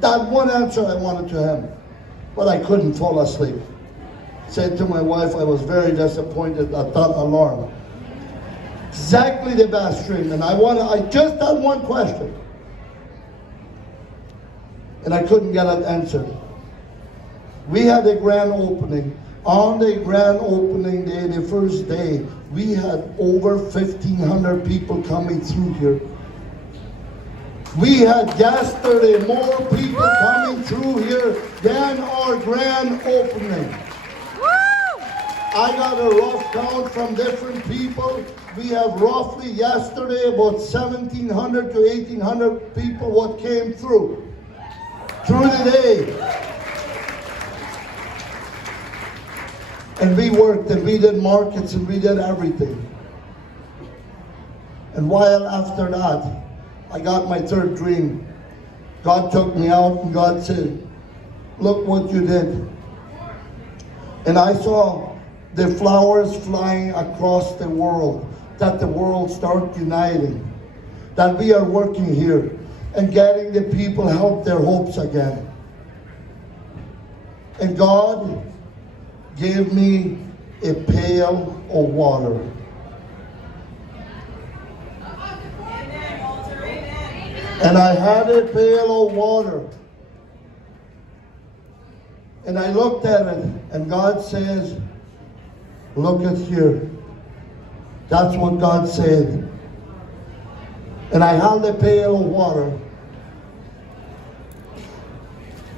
That one answer I wanted to him, but I couldn't fall asleep. Said to my wife, I was very disappointed at that alarm. Exactly the best dream, and I just had one question, and I couldn't get it answered. We had a grand opening. On the grand opening day, the first day, we had over 1,500 people coming through here. We had yesterday more people coming through here than our grand opening. I got a rough count from different people. We have roughly yesterday about 1,700 to 1,800 people what came through the day. And we worked and we did markets and we did everything. And while after that, I got my third dream. God took me out and God said, look what you did. And I saw the flowers flying across the world, that the world start uniting, that we are working here and getting the people help their hopes again. And God gave me a pail of water. And I had a pail of water. And I looked at it, and God says, look at here. That's what God said. And I held a pail of water.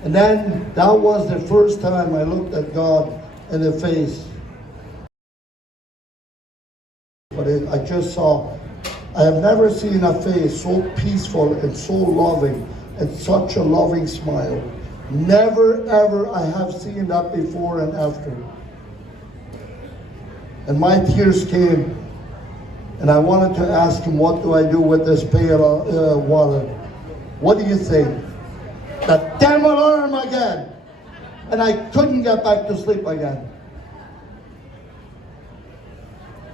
And then that was the first time I looked at God in the face. But I just saw, I have never seen a face so peaceful and so loving and such a loving smile. Never ever I have seen that before and after. And my tears came, and I wanted to ask him, what do I do with this pail of water? What do you think? That damn alarm again! And I couldn't get back to sleep again.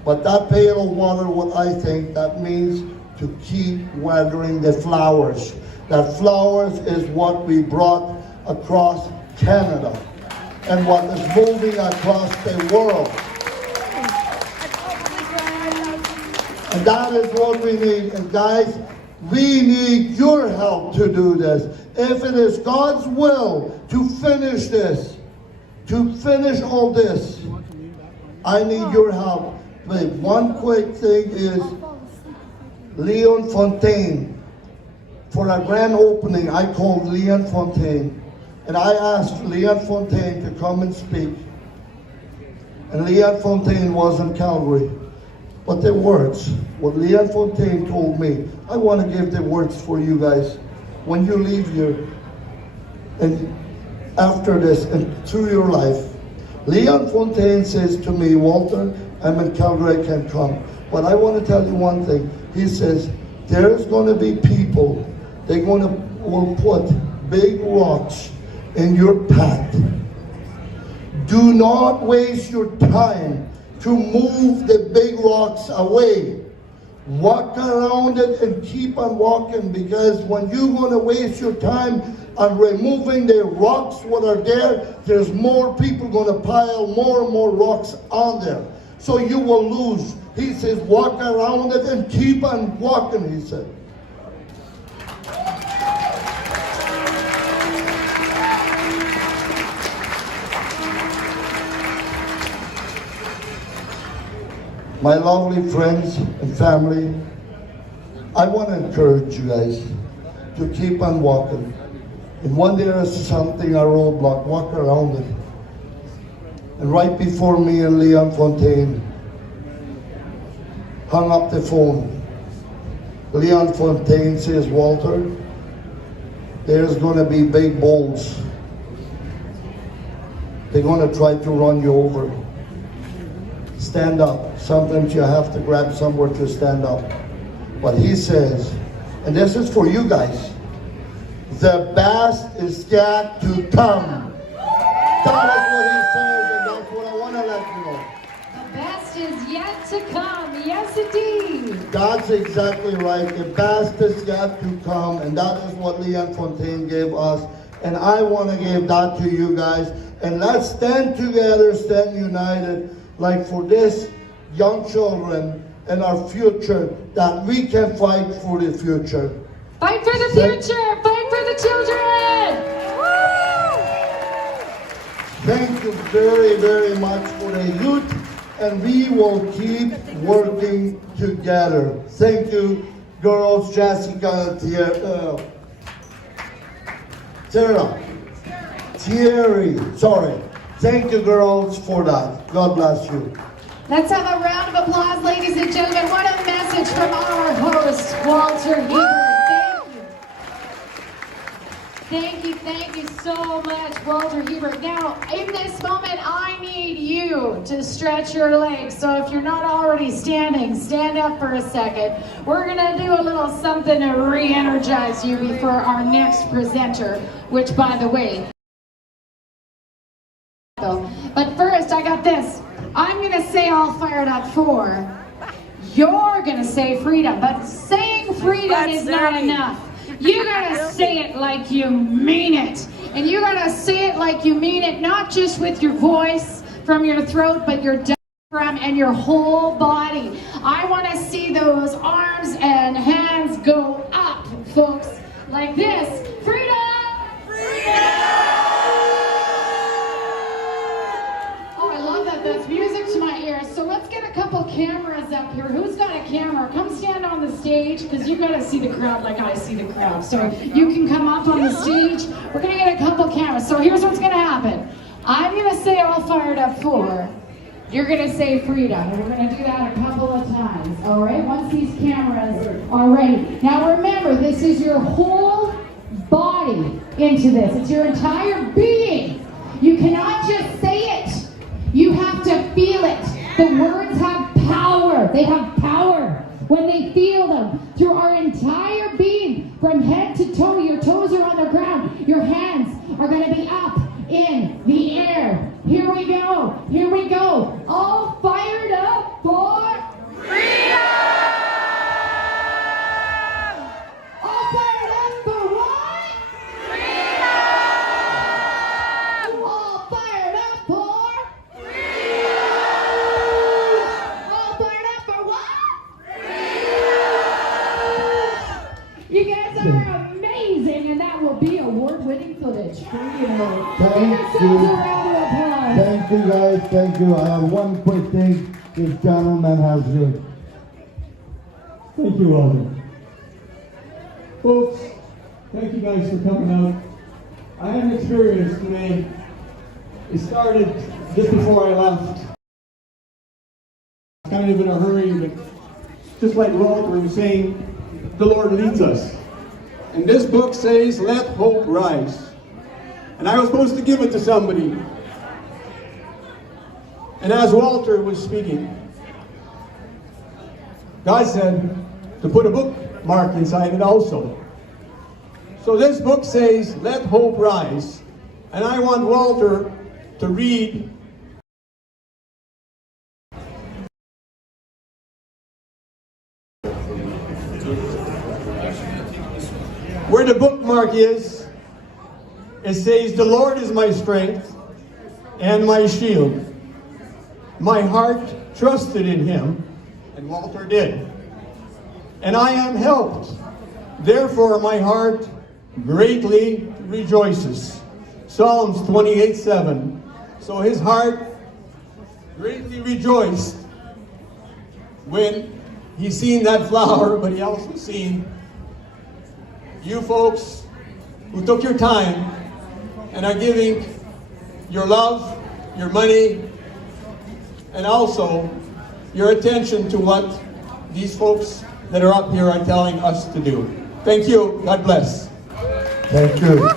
But that pail of water, what I think, that means to keep watering the flowers. That flowers is what we brought across Canada and what is moving across the world. And that is what we need. And guys, we need your help to do this. If it is God's will to finish this, to finish all this, I need your help. But one quick thing is, Leon Fontaine, for a grand opening, I called Leon Fontaine. And I asked Leon Fontaine to come and speak. And Leon Fontaine was in Calgary. But the words, what Leon Fontaine told me, I want to give the words for you guys. When you leave here, and after this, and through your life, Leon Fontaine says to me, Walter, I'm in Calgary, I can't come. But I want to tell you one thing. He says, there's going to be people, they're going to will put big rocks in your path. Do not waste your time to move the big rocks away. Walk around it and keep on walking, because when you're going to waste your time on removing the rocks what are there, there's more people going to pile more and more rocks on there. So you will lose. He says, walk around it and keep on walking, he said. My lovely friends and family, I want to encourage you guys to keep on walking. And when there is something, a roadblock, walk around it. And right before me and Leon Fontaine hung up the phone, Leon Fontaine says, Walter, there's going to be big bulls. They're going to try to run you over. Stand up. Sometimes you have to grab somewhere to stand up. But he says, and this is for you guys, the best is yet to come. That is what he says, and that's what I want to let you know. The best is yet to come. Yes, indeed. That's exactly right. The best is yet to come, and that is what Leon Fontaine gave us. And I want to give that to you guys. And let's stand together, stand united, like for this young children and our future, that we can fight for the future. Fight for the future! Fight for the children! Thank you very, very much for the youth, and we will keep working together. Thank you, girls, Jessica, Sarah, Thierry, sorry. Thank you, girls, for that. God bless you. Let's have a round of applause, ladies and gentlemen. What a message from our host, Walter Hebert. Thank you so much, Walter Hebert. Now, in this moment, I need you to stretch your legs. So if you're not already standing, stand up for a second. We're gonna do a little something to re-energize you before our next presenter, which, by the way, but first, I got this. I'm gonna say all fired up for. You're gonna say freedom, but saying freedom is not enough. You gotta say it like you mean it. And you gotta say it like you mean it, not just with your voice from your throat, but your diaphragm and your whole body. I wanna see those arms and hands go up, folks, like this. Freedom! Freedom! Oh, I love that. That's music to my ears. So let's get a couple cameras up here. Who's got a camera? Come stand on the stage, because you gotta see the crowd like I see the crowd. So you can come up on the stage. We're gonna get a couple cameras. So here's what's gonna happen. I'm gonna say all fired up for. You're gonna say freedom. And we're gonna do that a couple of times. All right, once these cameras are ready. Now remember, this is your whole body into this. It's your entire being. You cannot just say it. You have to feel it. The words have power. They have power when they feel them through our entire being, from head to toe. Your toes are on the ground. Your hands are going to be up in the air. Here we go. Here we go. All fired up for freedom! All fired up for what? Freedom! All fired up for freedom! All fired up for what? Freedom! You guys are amazing, and that will be award-winning footage for you. Thank you. Thank you, guys. Thank you. I have one quick thing this gentleman has here. Thank you, Walter. Folks, thank you guys for coming out. I had an experience today. It started just before I left. Kind of in a hurry, but just like Walter was saying, the Lord leads us. And this book says, "Let hope rise." And I was supposed to give it to somebody. And as Walter was speaking, God said to put a bookmark inside it also. So this book says, "Let hope rise." And I want Walter to read where the bookmark is. It says, "The Lord is my strength and my shield. My heart trusted in him," and Walter did, "and I am helped. Therefore my heart greatly rejoices." Psalms 28:7. So his heart greatly rejoiced when he seen that flower, but he also seen you folks who took your time and are giving your love, your money, and also your attention to what these folks that are up here are telling us to do. Thank you. God bless. Thank you.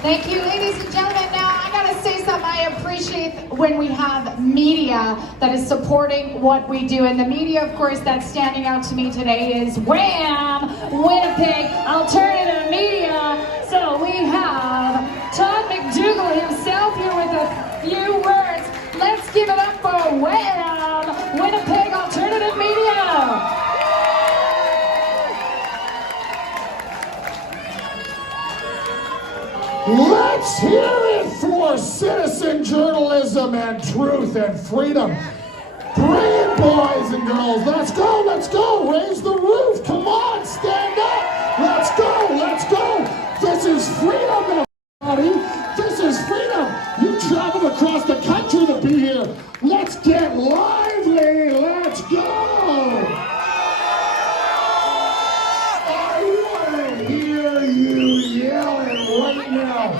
Thank you, ladies and gentlemen. Now, I gotta say something. I appreciate when we have media that is supporting what we do. And the media, of course, that's standing out to me today is Wham! Winnipeg Alternative Media. So we have Todd McDougall himself here with a few words. Let's give it up for Wham! Winnipeg Alternative Media. Let's hear it for citizen journalism and truth and freedom. Bring it, boys and girls. Let's go, let's go. Raise the roof. Come on, stand up. Let's go, let's go. This is freedom, everybody. This is freedom. You traveled across the country to be here. Let's get lively. Let's go. I want to hear you yelling right now.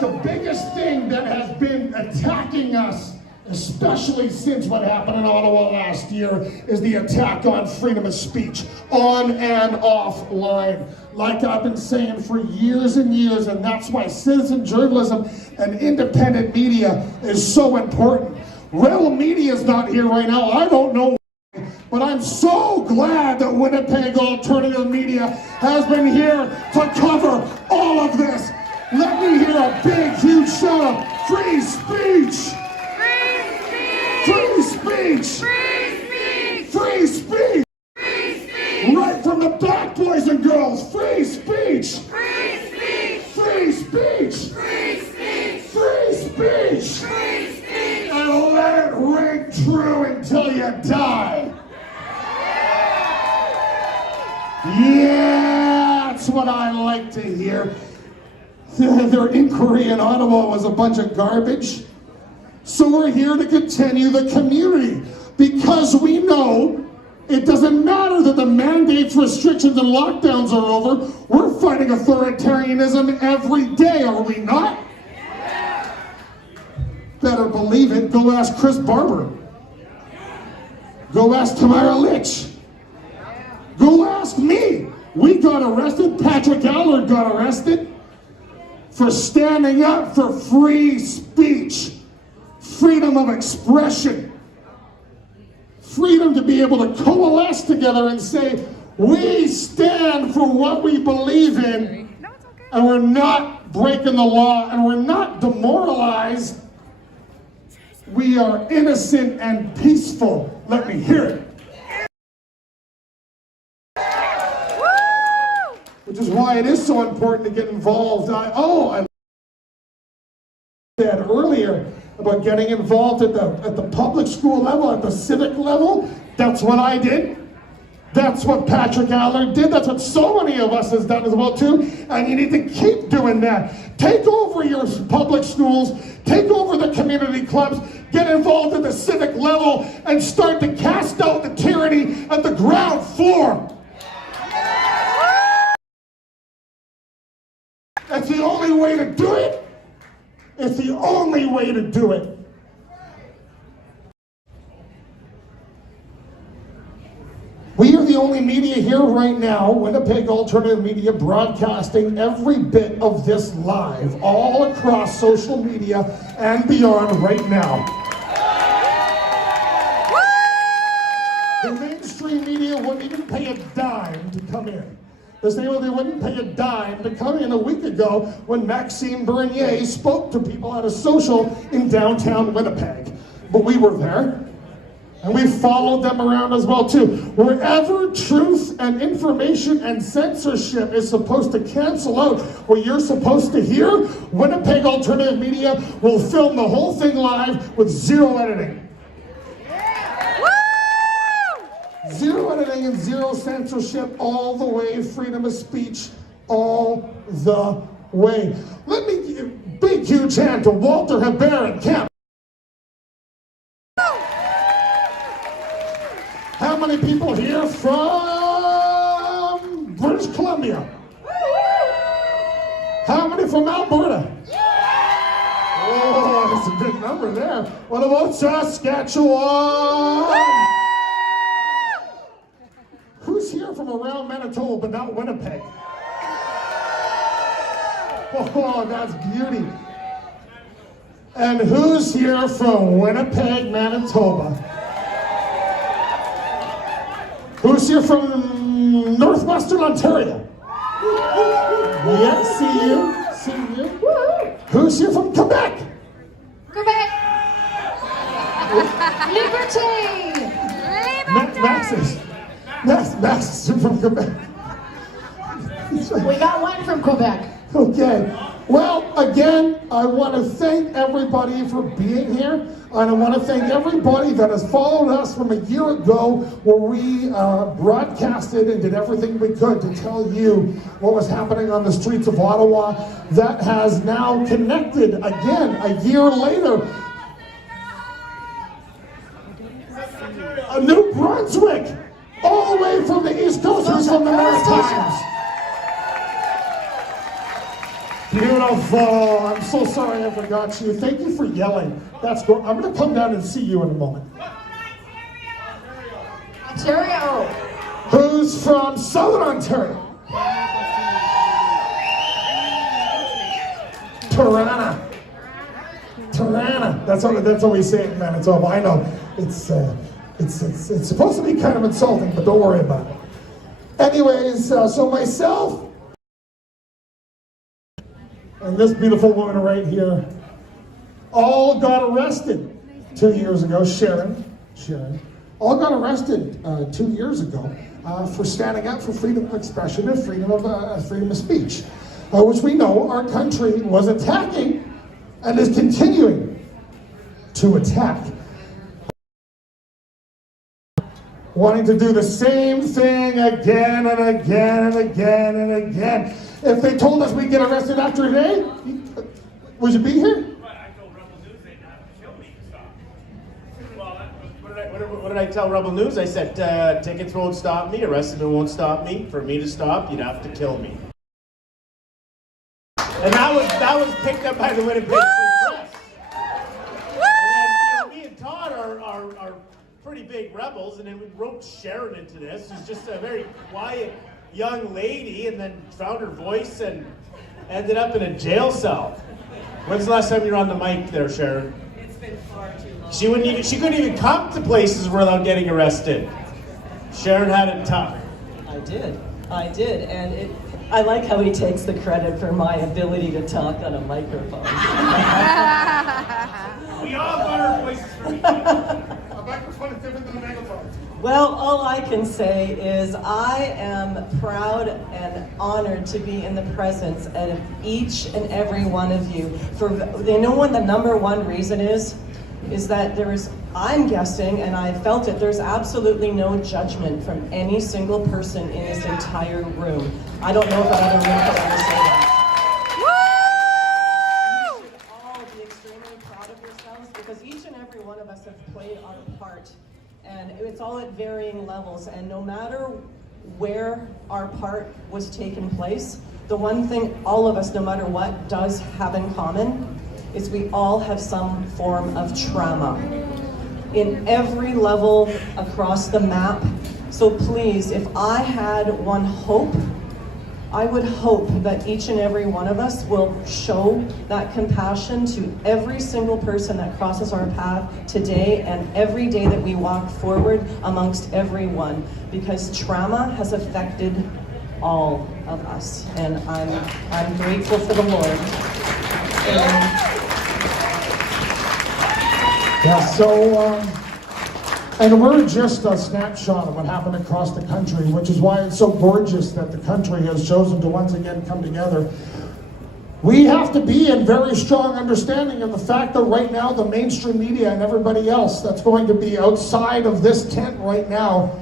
The biggest thing that has been attacking us, especially since what happened in Ottawa last year, is the attack on freedom of speech, on and offline. Like I've been saying for years and years, and that's why citizen journalism and independent media is so important. Real media is not here right now. I don't know why, but I'm so glad that Winnipeg Alternative Media has been here to cover all of this. Let me hear a big, huge shout out. Free speech! Free speech! Free speech! Free speech! Free speech! Right from the back, boys and girls, free speech! Free speech! Free speech! Free speech! Free speech! Free speech! And let it ring true until you die. Yeah, that's what I like to hear. Their inquiry in Ottawa was a bunch of garbage. So we're here to continue the community because we know it doesn't matter that the mandates, restrictions, and lockdowns are over. We're fighting authoritarianism every day, are we not? Yeah. Better believe it. Go ask Chris Barber. Go ask Tamara Litch. Go ask me. We got arrested. Patrick Allard got arrested for standing up for free speech. Freedom of expression, freedom to be able to coalesce together and say, we stand for what we believe in, and we're not breaking the law, and we're not demoralized. We are innocent and peaceful. Let me hear it. Which is why it is so important to get involved. I said earlier about getting involved at the public school level, at the civic level. That's what I did. That's what Patrick Allard did. That's what so many of us has done as well too. And you need to keep doing that. Take over your public schools, take over the community clubs, get involved at the civic level, and start to cast out the tyranny at the ground floor. That's the only way to do it. It's the only way to do it. We are the only media here right now, Winnipeg Alternative Media, broadcasting every bit of this live, all across social media and beyond right now. The mainstream media wouldn't even pay a dime to come in. They wouldn't pay a dime to come in a week ago when Maxime Bernier spoke to people at a social in downtown Winnipeg. But we were there, and we followed them around as well too. Wherever truth and information and censorship is supposed to cancel out what you're supposed to hear, Winnipeg Alternative Media will film the whole thing live with zero editing. Zero editing and zero censorship all the way, freedom of speech all the way. Let me give a big, huge hand to Walter Hebert and Kemp. How many people here from British Columbia? How many from Alberta? Oh, that's a big number there. What about Saskatchewan? Who's here from around Manitoba but not Winnipeg? Oh, that's beauty. And who's here from Winnipeg, Manitoba? Who's here from Northwestern Ontario? Yeah, see you. Who's here from Quebec? Quebec. Liberté! Max is from Quebec. We got one from Quebec. Okay. Well, again, I want to thank everybody for being here. And I want to thank everybody that has followed us from a year ago where we broadcasted and did everything we could to tell you what was happening on the streets of Ottawa. That has now connected again a year later. New Brunswick, all the way from the East Coast, who's from the Maritimes. Beautiful. I'm so sorry I forgot you. Thank you for yelling. That's good. I'm going to come down and see you in a moment. Ontario. Who's from Southern Ontario? Tirana. That's how we say it in Manitoba. I know. It's supposed to be kind of insulting, but don't worry about it. Anyways, so myself and this beautiful woman right here all got arrested 2 years ago. Sharon, all got arrested 2 years ago for standing up for freedom of expression and freedom of speech, which we know our country was attacking and is continuing to attack. Wanting to do the same thing again and again and again and again. If they told us we'd get arrested after today, would you be here? I told Rebel News they'd have to kill me to stop. Well, what did I tell Rebel News? I said, tickets won't stop me, arresting won't stop me. For me to stop, you'd have to kill me. And that was picked up by the Winnipeg Free Press. And then, me and Todd are pretty big rebels, and then we roped Sharon into this, who's just a very quiet young lady, and then found her voice and ended up in a jail cell. When's the last time you were on the mic there, Sharon? It's been far too long. She couldn't even come to places without getting arrested. Sharon had it tough. I did, and I like how he takes the credit for my ability to talk on a microphone. We all got our voices from each other. A microphone is different than a megaphone. Well, all I can say is I am proud and honored to be in the presence of each and every one of you. You know what the number one reason is that I'm guessing, and I felt it, there's absolutely no judgment from any single person in this entire room. I don't know if another room could ever say that. You should all be extremely proud of yourselves because each and every one of us have played our part. And it's all at varying levels, and no matter where our part was taking place, the one thing all of us, no matter what, does have in common is we all have some form of trauma in every level across the map. So please, if I had one hope, I would hope that each and every one of us will show that compassion to every single person that crosses our path today and every day that we walk forward amongst everyone, because trauma has affected all of us, and I'm grateful for the Lord. Yeah, so, and we're just a snapshot of what happened across the country, which is why it's so gorgeous that the country has chosen to once again come together. We have to be in very strong understanding of the fact that right now the mainstream media and everybody else that's going to be outside of this tent right now,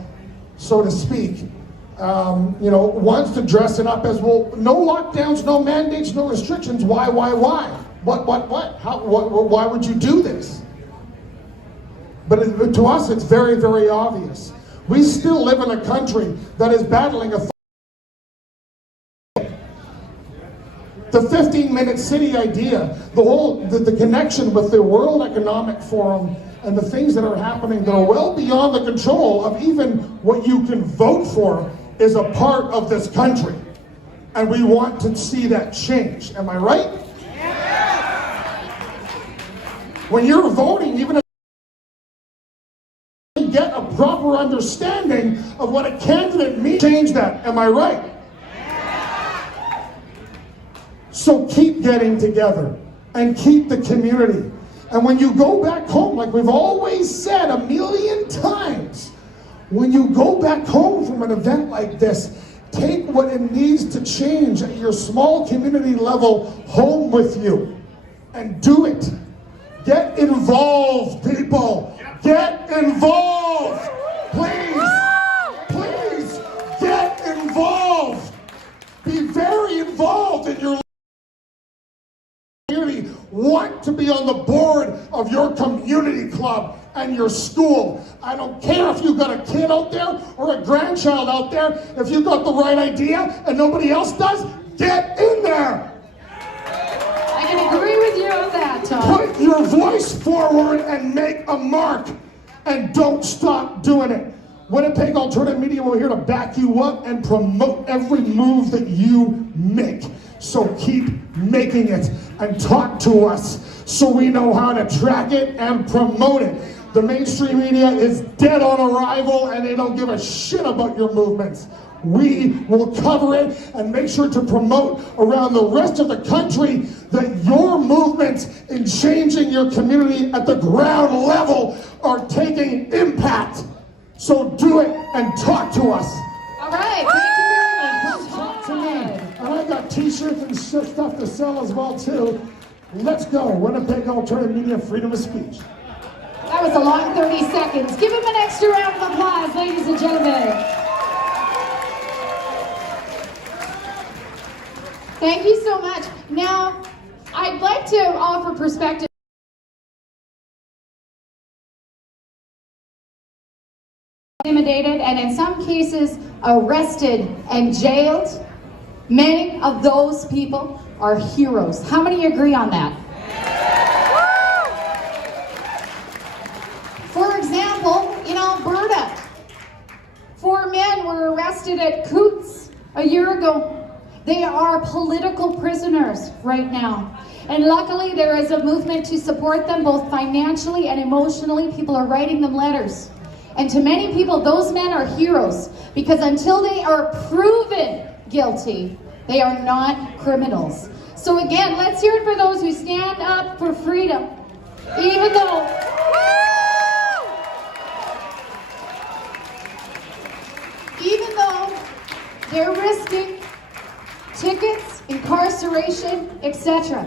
so to speak, wants to dress it up as, well, no lockdowns, no mandates, no restrictions. Why? What? How? Why would you do this? But to us, it's very, very obvious. We still live in a country that is battling a the 15-minute city idea, the connection with the World Economic Forum and the things that are happening that are well beyond the control of even what you can vote for is a part of this country. And we want to see that change. Am I right? When you're voting, even if you get a proper understanding of what a candidate means, change that. Am I right? So keep getting together and keep the community And when you go back home, like we've always said a million times, when you go back home from an event like this, take what it needs to change at your small community level home with you and do it. Get involved, people. Get involved. Please, please get involved. Be very involved in your community. Want to be on the board of your community club and your school. I don't care if you've got a kid out there or a grandchild out there. If you've got the right idea and nobody else does, get in there. I can agree with you on that, Tom. Put your voice forward and make a mark. And don't stop doing it. Winnipeg Alternative Media, we're here to back you up and promote every move that you make. So keep making it and talk to us so we know how to track it and promote it. The mainstream media is dead on arrival and they don't give a shit about your movements. We will cover it and make sure to promote around the rest of the country that your movements in changing your community at the ground level are taking impact. So do it and talk to us. All right, thank you very much. Talk to me. And I got t-shirts and stuff to sell as well too. Let's go. Winnipeg Alternative Media, freedom of speech. That was a long 30 seconds. Give him an extra round of applause, ladies and gentlemen. Thank you so much. Now, I'd like to offer perspective. Intimidated and in some cases arrested and jailed. Many of those people are heroes. How many agree on that? For example, in Alberta, 4 men were arrested at Coots a year ago. They are political prisoners right now. And luckily there is a movement to support them both financially and emotionally. People are writing them letters. And to many people, those men are heroes because until they are proven guilty, they are not criminals. So again, let's hear it for those who stand up for freedom. Even though they're risking tickets, incarceration, etc.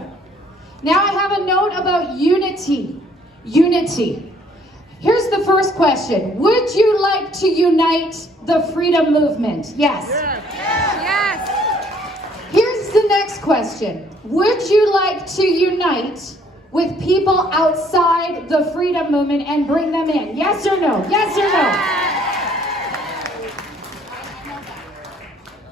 Now I have a note about unity. Unity. Here's the first question. Would you like to unite the freedom movement? Yes. Yes. Here's the next question. Would you like to unite with people outside the freedom movement and bring them in? Yes or no? Yes or no?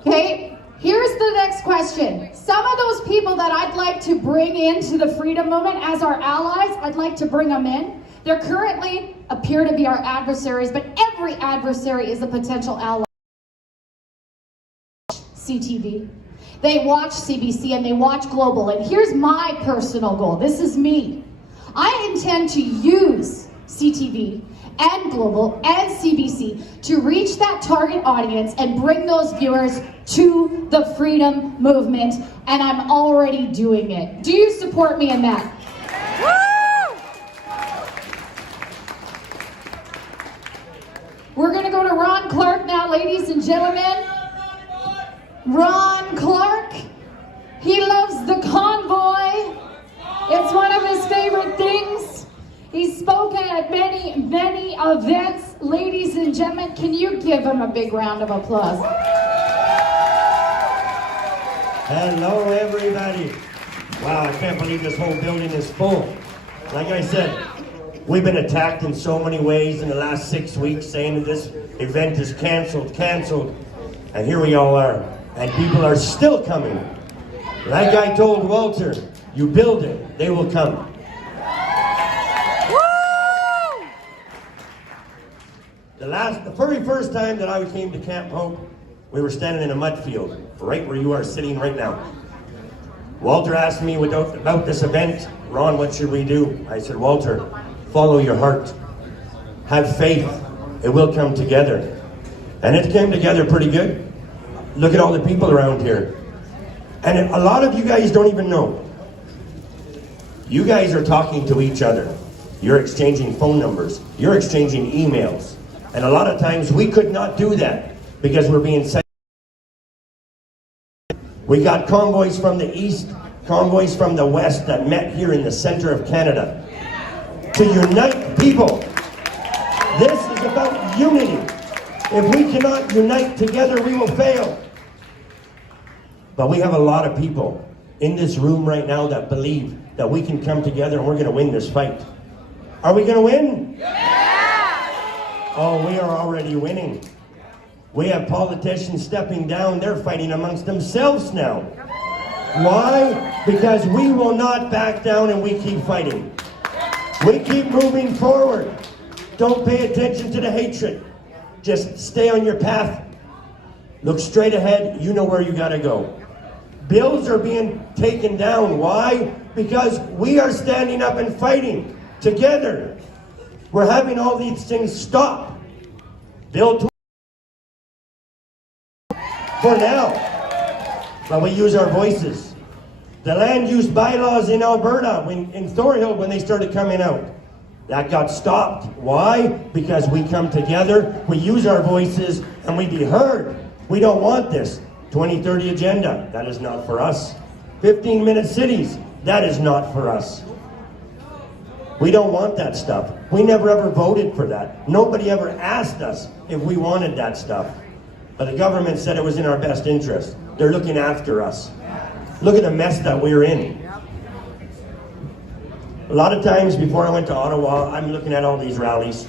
Okay, here's the next question. Some of those people that I'd like to bring into the freedom movement as our allies, I'd like to bring them in. They currently appear to be our adversaries, but every adversary is a potential ally. CTV. They watch CBC and they watch Global. And here's my personal goal. This is me. I intend to use CTV and Global and CBC to reach that target audience and bring those viewers to the freedom movement. And I'm already doing it. Do you support me in that? We're going to go to Ron Clark now, ladies and gentlemen. Ron Clark, he loves the Convoy. It's one of his favorite things. He's spoken at many, many events. Ladies and gentlemen, can you give him a big round of applause? Hello, everybody. Wow, I can't believe this whole building is full. Like I said, we've been attacked in so many ways in the last 6 weeks, saying that this event is canceled, and here we all are, and people are still coming. Like I told Walter, you build it, they will come. The very first time that I came to Camp Hope, we were standing in a mud field, right where you are sitting right now. Walter asked me about this event. Ron, what should we do? I said, Walter, follow your heart. Have faith. It will come together. And it came together pretty good. Look at all the people around here. And a lot of you guys don't even know. You guys are talking to each other. You're exchanging phone numbers. You're exchanging emails. And a lot of times we could not do that because we're being sent. We got convoys from the east, convoys from the west that met here in the center of Canada to unite people. This is about unity. If we cannot unite together, we will fail. But we have a lot of people in this room right now that believe that we can come together and we're going to win this fight. Are we going to win? Yeah! Oh, we are already winning. We have politicians stepping down. They're fighting amongst themselves now. Why? Because we will not back down and we keep fighting. We keep moving forward. Don't pay attention to the hatred. Just stay on your path. Look straight ahead. You know where you got to go. Bills are being taken down. Why? Because we are standing up and fighting together. We're having all these things stop. Bill 20 for now. But we use our voices. The land use bylaws in Alberta, in Thorhill, when they started coming out, that got stopped. Why? Because we come together, we use our voices, and we be heard. We don't want this. 2030 agenda, that is not for us. 15-minute cities, that is not for us. We don't want that stuff. We never ever voted for that. Nobody ever asked us if we wanted that stuff. But the government said it was in our best interest. They're looking after us. Look at the mess that we're in. A lot of times before I went to Ottawa, I'm looking at all these rallies.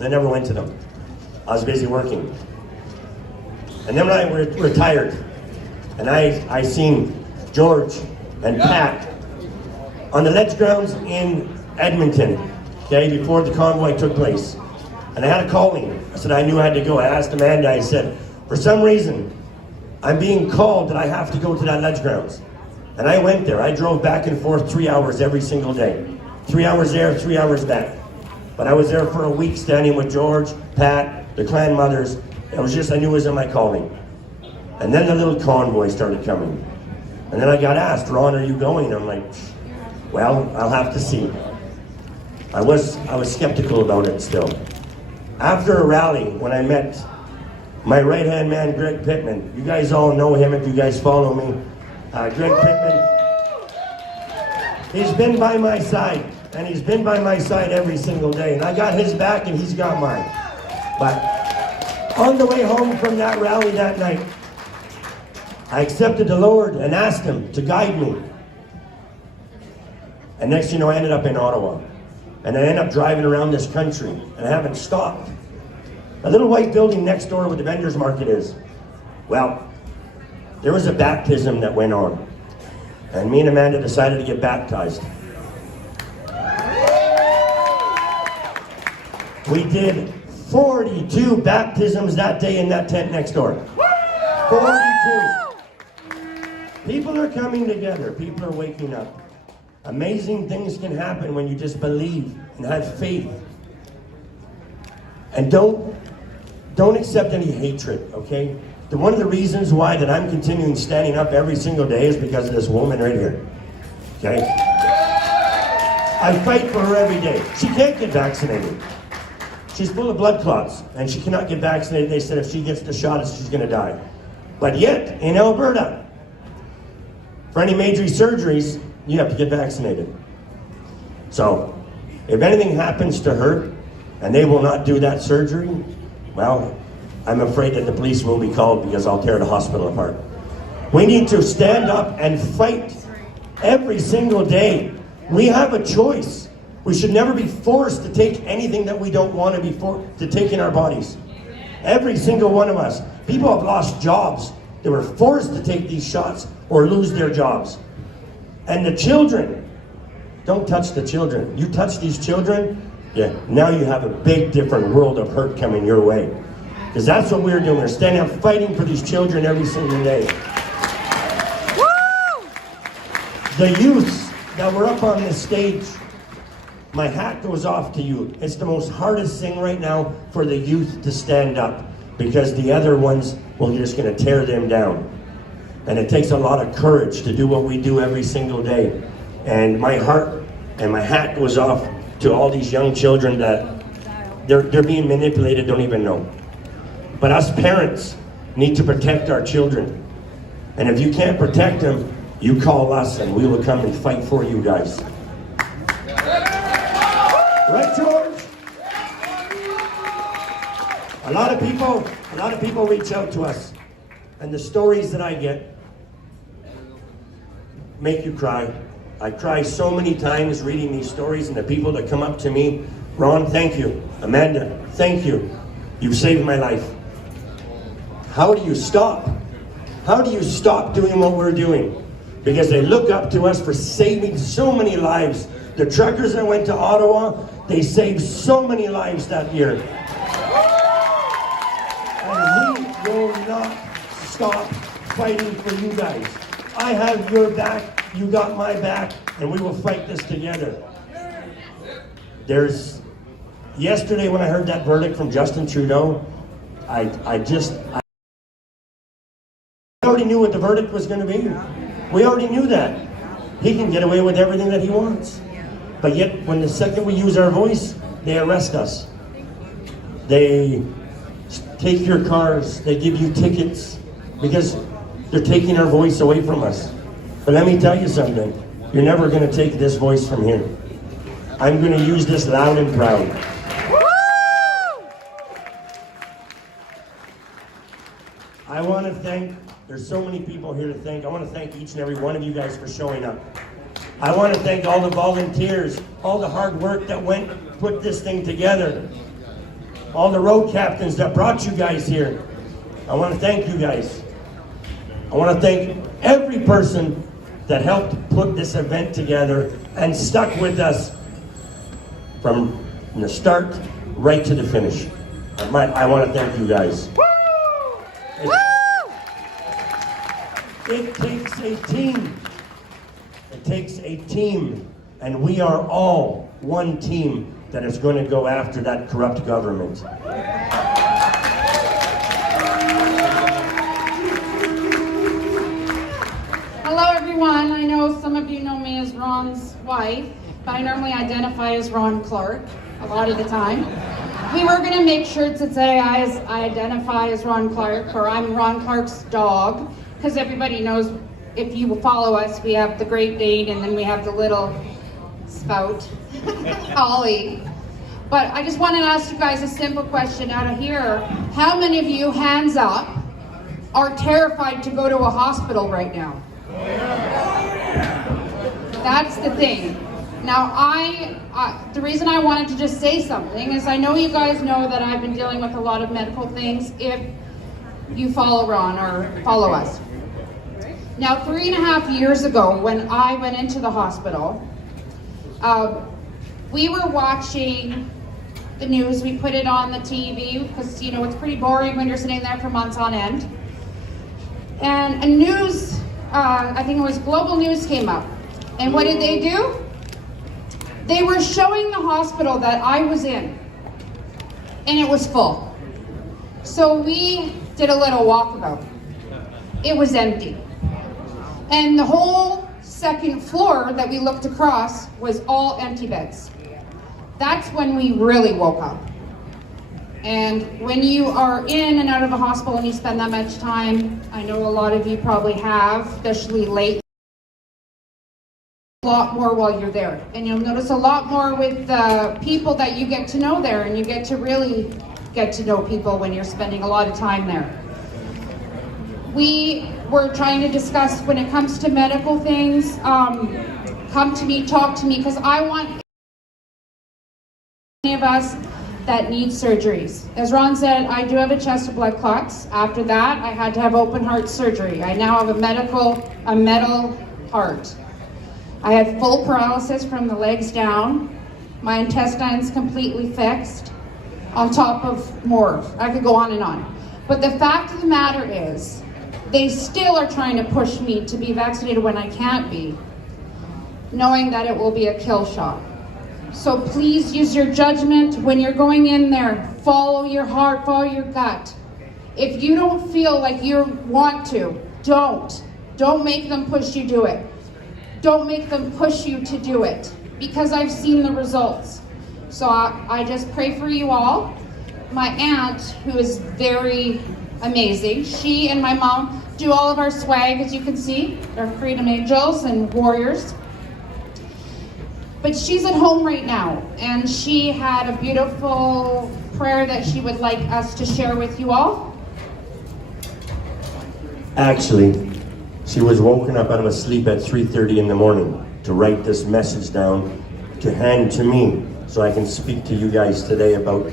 I never went to them. I was busy working. And then when I retired, and I seen George and Pat on the Ledge grounds in Edmonton, okay, before the convoy took place. And I had a calling. I said I knew I had to go. I asked Amanda, I said, for some reason, I'm being called that I have to go to that Ledge grounds. And I went there. I drove back and forth 3 hours every single day. 3 hours there, 3 hours back. But I was there for a week standing with George, Pat, the clan mothers. It was just, I knew it was in my calling. And then the little convoy started coming. And then I got asked, Ron, are you going? I'm like, well, I'll have to see. I was skeptical about it still. After a rally, when I met my right-hand man, Greg Pittman, you guys all know him if you guys follow me. Greg Pittman, he's been by my side, and he's been by my side every single day. And I got his back, and he's got mine. But on the way home from that rally that night, I accepted the Lord and asked him to guide me. And next you know, I ended up in Ottawa. And I ended up driving around this country, and I haven't stopped. A little white building next door where the vendor's market is. Well, there was a baptism that went on. And me and Amanda decided to get baptized. We did 42 baptisms that day in that tent next door. 42. People are coming together. People are waking up. Amazing things can happen when you just believe and have faith. And don't accept any hatred, okay? One of the reasons why that I'm continuing standing up every single day is because of this woman right here, okay? I fight for her every day. She can't get vaccinated. She's full of blood clots, and she cannot get vaccinated. They said if she gets the shot, she's gonna die. But yet, in Alberta, for any major surgeries, you have to get vaccinated. So, if anything happens to her, and they will not do that surgery, well, I'm afraid that the police will be called because I'll tear the hospital apart. We need to stand up and fight every single day. We have a choice. We should never be forced to take anything that we don't want to be to take in our bodies. Every single one of us. People have lost jobs. They were forced to take these shots or lose their jobs. And the children, don't touch the children. You touch these children, yeah, now you have a big different world of hurt coming your way. Because that's what we're doing. We're standing up fighting for these children every single day. Woo! The youths that were up on this stage, my hat goes off to you. It's the most hardest thing right now for the youth to stand up because the other ones, well, you're just going to tear them down. And it takes a lot of courage to do what we do every single day. And my heart and my hat goes off to all these young children that they're being manipulated, don't even know. But us parents need to protect our children. And if you can't protect them, you call us and we will come and fight for you guys. Right, George? A lot of people reach out to us, and the stories that I get make you cry. I cry so many times reading these stories, and the people that come up to me, Ron, thank you. Amanda, thank you. You've saved my life. How do you stop? How do you stop doing what we're doing? Because they look up to us for saving so many lives. The truckers that went to Ottawa, they saved so many lives that year. And we will not stop fighting for you guys. I have your back, you got my back, and we will fight this together. Yesterday when I heard that verdict from Justin Trudeau, I already knew what the verdict was going to be. We already knew that. He can get away with everything that he wants. But yet, when the second we use our voice, they arrest us. They take your cars, they give you tickets, because they're taking our voice away from us. But let me tell you something, you're never going to take this voice from here. I'm going to use this loud and proud. I want to thank, there's so many people here to thank. I want to thank each and every one of you guys for showing up. I want to thank all the volunteers, all the hard work that went to put this thing together. All the road captains that brought you guys here. I want to thank you guys. I want to thank every person that helped put this event together and stuck with us from the start right to the finish. I want to thank you guys. It takes a team. It takes a team, and we are all one team that is going to go after that corrupt government. Hello everyone, I know some of you know me as Ron's wife, but I normally identify as Ron Clark a lot of the time. We were going to make shirts that say I identify as Ron Clark, or I'm Ron Clark's dog, because everybody knows if you follow us, we have the Great Dane and then we have the little spout, Ollie. But I just wanted to ask you guys a simple question out of here. How many of you, hands up, are terrified to go to a hospital right now? That's the thing. Now, the reason I wanted to just say something is I know you guys know that I've been dealing with a lot of medical things if you follow Ron or follow us. Now, 3.5 years ago, when I went into the hospital, we were watching the news. We put it on the TV because, you know, it's pretty boring when you're sitting there for months on end. And a news, I think it was Global News came up. And what did they do? They were showing the hospital that I was in, and it was full. So we did a little walkabout. It was empty. And the whole second floor that we looked across was all empty beds. That's when we really woke up. And when you are in and out of a hospital and you spend that much time, I know a lot of you probably have, especially late, a lot more while you're there. And you'll notice a lot more with the people that you get to know there, and you get to really get to know people when you're spending a lot of time there. We were trying to discuss when it comes to medical things, come to me, talk to me, because I want any of us that need surgeries. As Ron said, I do have a chest of blood clots. After that, I had to have open heart surgery. I now have a metal heart. I had full paralysis from the legs down. My intestines completely fixed, on top of more. I could go on and on. But the fact of the matter is, they still are trying to push me to be vaccinated when I can't be, knowing that it will be a kill shot. So please use your judgment when you're going in there. Follow your heart, follow your gut. If you don't feel like you want to, don't make them push you do it. don't make them push you to do it, because I've seen the results. So I just pray for you all. My aunt, who is very amazing, she and my mom do all of our swag, as you can see. They're Freedom Angels and Warriors. But she's at home right now, and she had a beautiful prayer that she would like us to share with you all. Actually, she was woken up out of a sleep at 3:30 in the morning to write this message down to hand to me so I can speak to you guys today about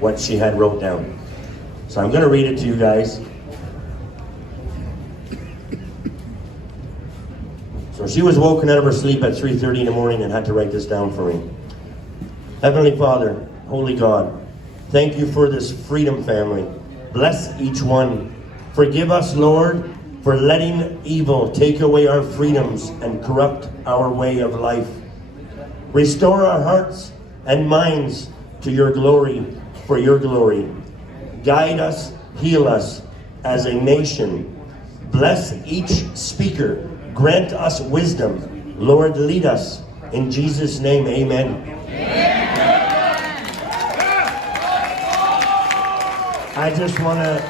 what she had wrote down. So I'm going to read it to you guys. So she was woken out of her sleep at 3:30 in the morning and had to write this down for me. Heavenly Father, Holy God, thank you for this freedom family. Bless each one. Forgive us, Lord, for letting evil take away our freedoms and corrupt our way of life. Restore our hearts and minds to your glory, for your glory. Guide us, heal us as a nation. Bless each speaker. Grant us wisdom. Lord, lead us. In Jesus' name, amen. I just want to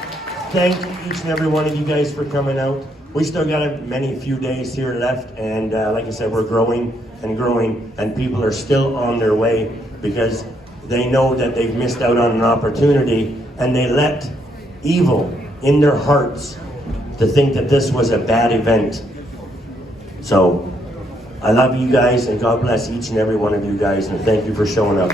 thank each and every one of you guys for coming out. We still got a few days here left, and like I said, we're growing, and people are still on their way because they know that they've missed out on an opportunity, and they let evil in their hearts to think that this was a bad event. So, I love you guys, and God bless each and every one of you guys, and thank you for showing up.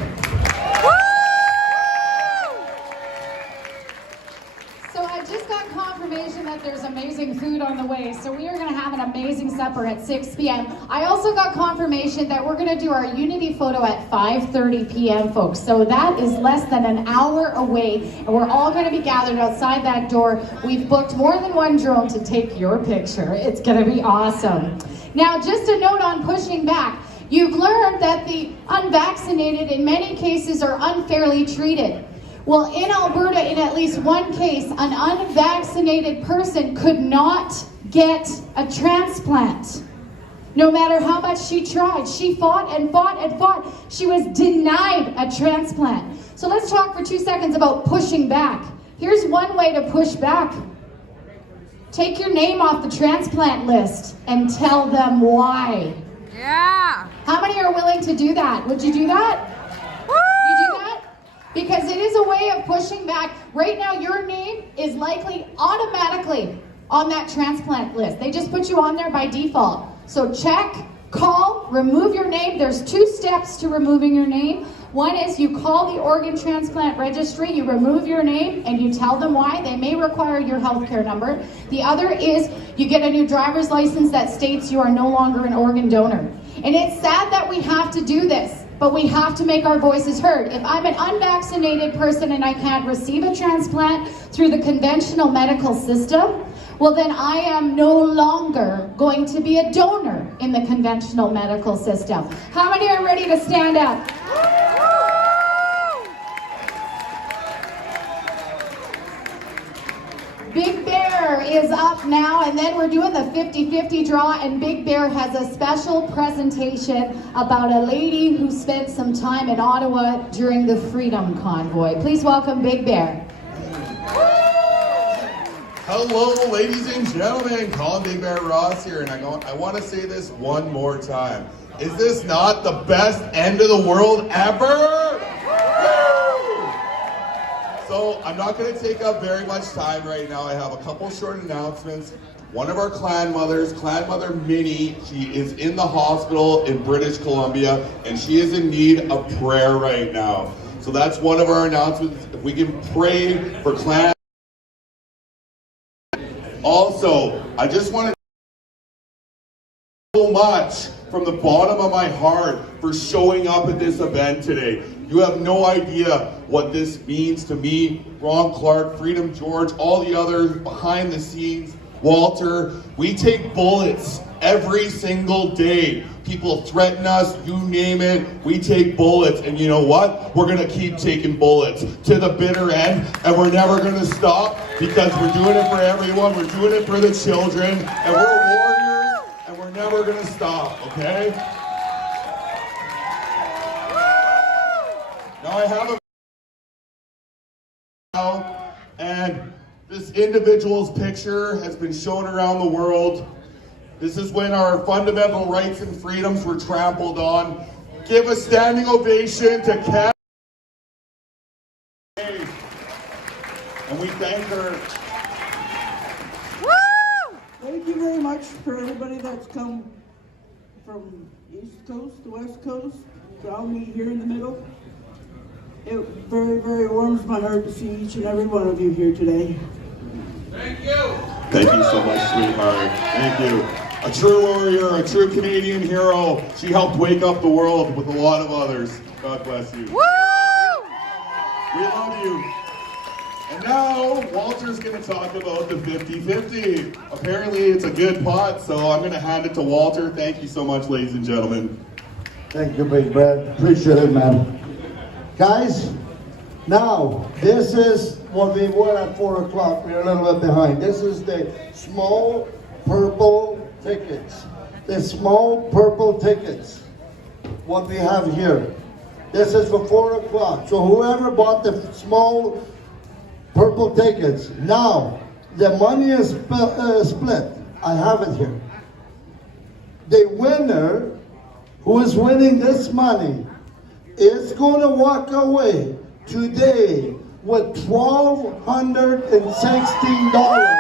So I just got confirmation that there's amazing food on the way, so we are going to have an amazing supper at 6 p.m. I also got confirmation that we're going to do our unity photo at 5:30 p.m., folks. So that is less than an hour away, and we're all going to be gathered outside that door. We've booked more than one drone to take your picture. It's going to be awesome. Now, just a note on pushing back. You've learned that the unvaccinated in many cases are unfairly treated. Well, in Alberta, in at least one case, an unvaccinated person could not get a transplant. No matter how much she tried, she fought and fought and fought. She was denied a transplant. So let's talk for 2 seconds about pushing back. Here's one way to push back. Take your name off the transplant list and tell them why. Yeah. How many are willing to do that? Would you do that? Woo! You do that? Because it is a way of pushing back. Right now, your name is likely automatically on that transplant list. They just put you on there by default. So check, call, remove your name. There's 2 steps to removing your name. One is you call the organ transplant registry, you remove your name, and you tell them why. They may require your healthcare number. The other is you get a new driver's license that states you are no longer an organ donor. And it's sad that we have to do this, but we have to make our voices heard. If I'm an unvaccinated person and I can't receive a transplant through the conventional medical system, well then I am no longer going to be a donor in the conventional medical system. How many are ready to stand up? Big Bear is up now, and then we're doing the 50-50 draw, and Big Bear has a special presentation about a lady who spent some time in Ottawa during the Freedom Convoy. Please welcome Big Bear. Hello, ladies and gentlemen. Colin Big Bear Ross here, and I want to say this one more time. Is this not the best end of the world ever? So I'm not going to take up very much time right now. I have a couple short announcements. One of our clan mothers, Clan Mother Minnie, she is in the hospital in British Columbia, and she is in need of prayer right now. So that's one of our announcements. If we can pray for Clan. Also, I just want to so much from the bottom of my heart for showing up at this event today. You have no idea what this means to me, Ron Clark, Freedom George, all the others behind the scenes, Walter. We take bullets every single day. People threaten us, you name it, we take bullets. And you know what? We're going to keep taking bullets to the bitter end, and we're never going to stop because we're doing it for everyone. We're doing it for the children, and we're warriors, and we're never never gonna stop, okay? Now I have a and this individual's picture has been shown around the world. This is when our fundamental rights and freedoms were trampled on. Give a standing ovation to Kat. And we thank her. Thank you very much for everybody that's come from East Coast to West Coast to all meet here in the middle. It very, very warms my heart to see each and every one of you here today. Thank you. Thank you so much, sweetheart. Thank you. A true warrior, a true Canadian hero. She helped wake up the world with a lot of others. God bless you. Woo! We love you. And now, Walter's going to talk about the 50-50. Apparently, it's a good pot, so I'm going to hand it to Walter. Thank you so much, ladies and gentlemen. Thank you, Big Brad. Appreciate it, man. Guys, now, this is what we were at 4 o'clock. We're a little bit behind. This is the small purple tickets. The small purple tickets. What we have here. This is for 4 o'clock. So whoever bought the small purple tickets, now the money is split. I have it here. The winner, who is winning this money, is going to walk away today with $1,216.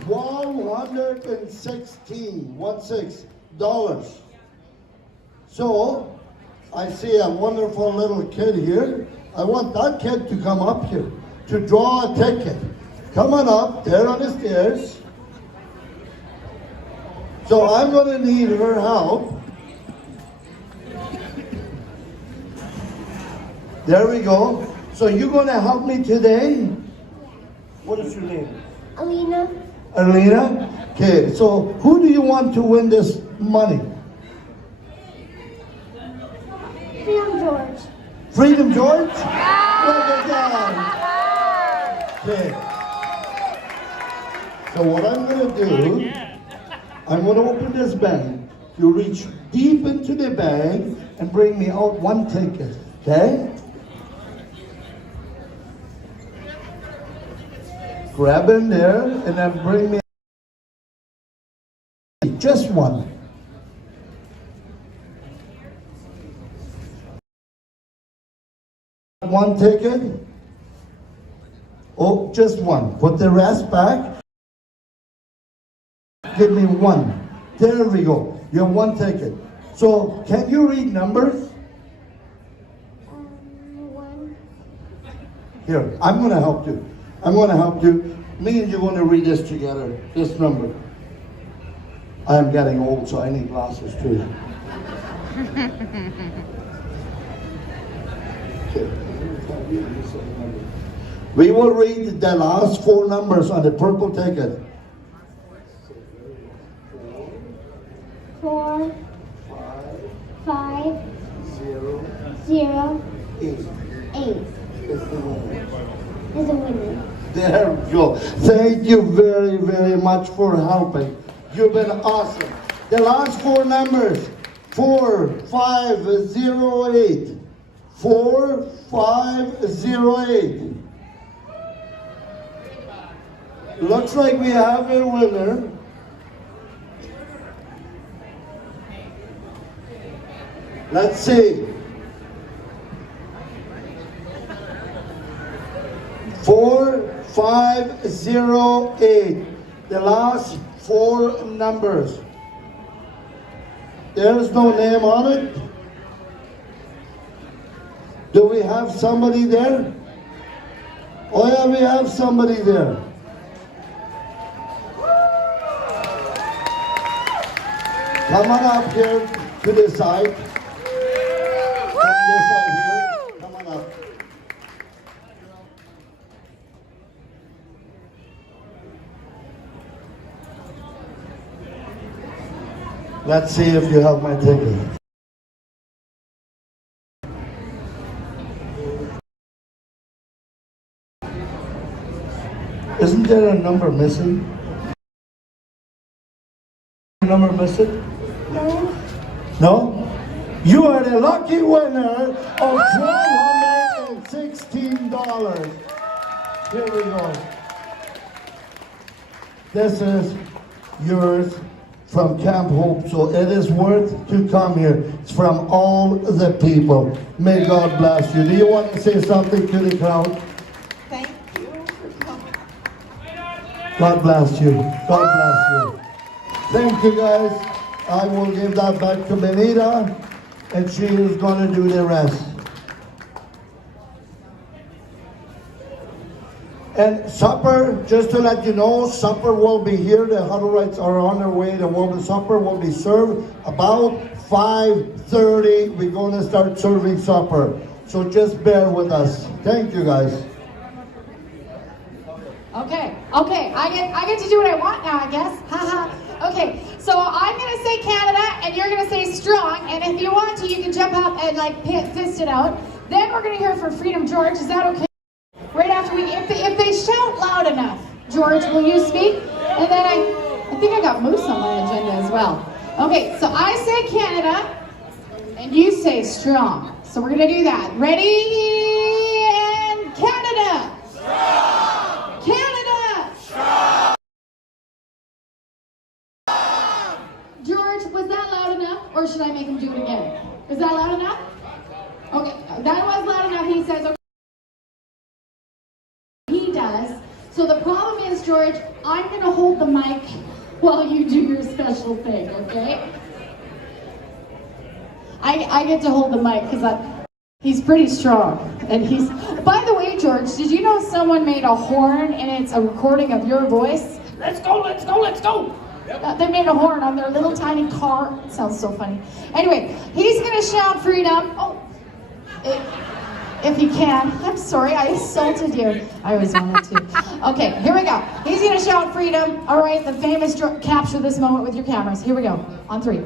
$1,216 So, I see a wonderful little kid here. I want that kid to come up here to draw a ticket. Come on up, there on the stairs. So I'm going to need her help. There we go. So you're going to help me today? What is your name? Alina. Alina? Okay, so who do you want to win this money? Freedom George. Freedom George? Look at that. Okay. So what I'm going to do, I'm going to open this bag. You reach deep into the bag and bring me out one ticket, okay? Grab in there and then bring me just one. One ticket. Oh, just one. Put the rest back. Give me one. There we go. You have one ticket. So, can you read numbers? One. Here, I'm going to help you. I'm going to help you. Me and you are going to read this together. This number. I am getting old, so I need glasses too. Okay. We will read the last 4 numbers on the purple ticket. 4, 5, 0, 0, 8. 8 is a winner. There we go. Thank you very, very much for helping. You've been awesome. The last 4 numbers. 4508. 4508. Looks like we have a winner. Let's see. 4508. The last 4 numbers. There's no name on it. Do we have somebody there? Oh yeah, we have somebody there. Come on up here to this side. From this side here. Come on up. Let's see if you have my ticket. Isn't there a number missing? number miss it? No. No? You are the lucky winner of $1,216. Here we go. This is yours from Camp Hope, so it is worth to come here. It's from all the people. May God bless you. Do you want to say something to the crowd? Thank you for coming. God bless you. God bless you. Thank you, guys. I will give that back to Benita, and she is going to do the rest. And supper, just to let you know, supper will be here. The Huddleites are on their way. Supper will be served about 5:30. We're going to start serving supper. So just bear with us. Thank you, guys. Okay, I get to do what I want now, I guess. Haha. Okay, so I'm gonna say Canada, and you're gonna say strong. And if you want to, you can jump up and like fist it out. Then we're gonna hear from Freedom George. Is that okay? Right after if they shout loud enough, George, will you speak? And then I think I got Moose on my agenda as well. Okay, so I say Canada, and you say strong. So we're gonna do that. Ready? And Canada. Strong. Canada. Strong. George, was that loud enough, or should I make him do it again? Is that loud enough? Okay, that was loud enough. He says, okay. He does. So the problem is, George, I'm going to hold the mic while you do your special thing, okay? I get to hold the mic because he's pretty strong. And he's, by the way, George, did you know someone made a horn and it's a recording of your voice? Let's go, let's go, let's go. Yep. They made a horn on their little tiny car. It sounds so funny. Anyway, he's going to shout freedom. Oh, if he can. I'm sorry, I insulted you. I always wanted to. Okay, here we go. He's going to shout freedom. All right, the famous capture this moment with your cameras. Here we go. On 3.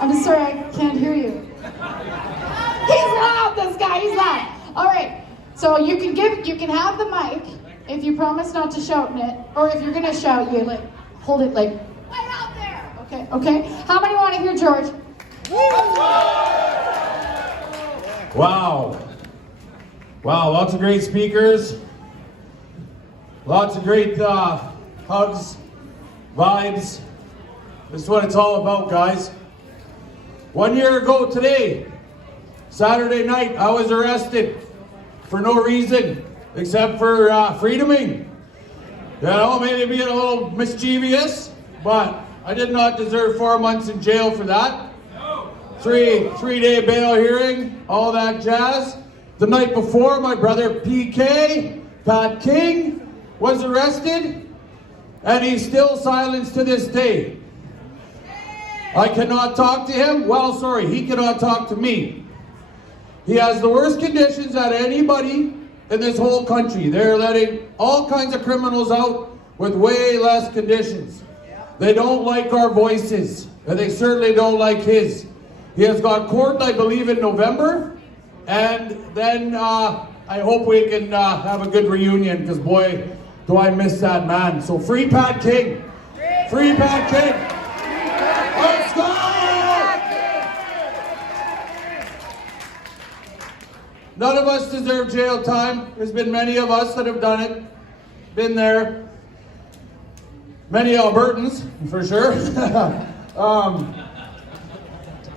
I'm sorry, I can't hear you. He's loud, this guy, he's loud. All right, so you can have the mic if you promise not to shout in it, or if you're gonna shout, you like hold it like way out there. Okay. How many want to hear George? Wow, lots of great speakers, lots of great hugs, vibes. This is what it's all about, guys. 1 year ago today, Saturday night, I was arrested for no reason except for freedoming. You know, maybe being a little mischievous, but I did not deserve 4 months in jail for that. Three-day bail hearing, all that jazz. The night before, my brother PK, Pat King, was arrested, and he's still silenced to this day. I cannot talk to him. Well, sorry, he cannot talk to me. He has the worst conditions out of anybody in this whole country. They're letting all kinds of criminals out with way less conditions. They don't like our voices, and they certainly don't like his. He has got court, I believe, in November, and then I hope we can have a good reunion, because boy, do I miss that man. So free Pat King. Free Pat King. Let's go! None of us deserve jail time. There's been many of us that have done it. Been there. Many Albertans, for sure.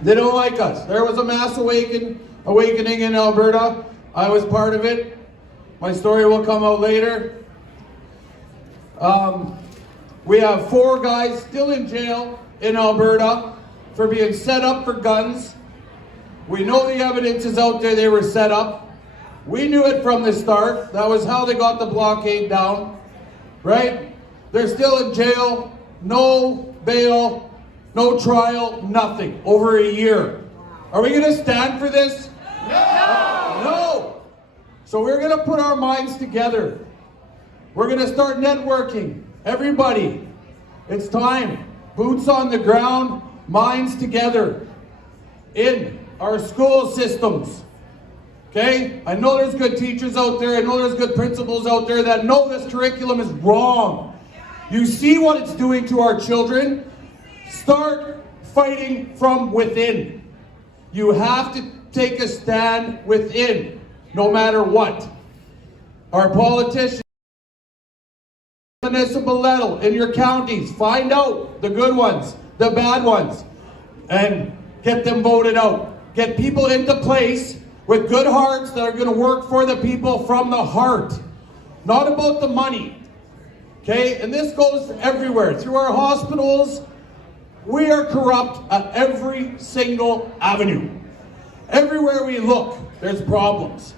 They don't like us. There was a mass awakening in Alberta. I was part of it. My story will come out later. We have 4 guys still in jail in Alberta for being set up for guns. We know the evidence is out there, they were set up. We knew it from the start. That was how they got the blockade down, right? They're still in jail, no bail, no trial, nothing, over a year. Are we gonna stand for this? No! So we're gonna put our minds together. We're gonna start networking. Everybody, it's time. Boots on the ground, minds together in our school systems. Okay? I know there's good teachers out there. I know there's good principals out there that know this curriculum is wrong. You see what it's doing to our children. Start fighting from within. You have to take a stand within, no matter what. Our politicians, municipal level, in your counties, find out the good ones, the bad ones, and get them voted out. Get people into place with good hearts that are going to work for the people from the heart. Not about the money. Okay? And this goes everywhere. Through our hospitals, we are corrupt at every single avenue. Everywhere we look, there's problems.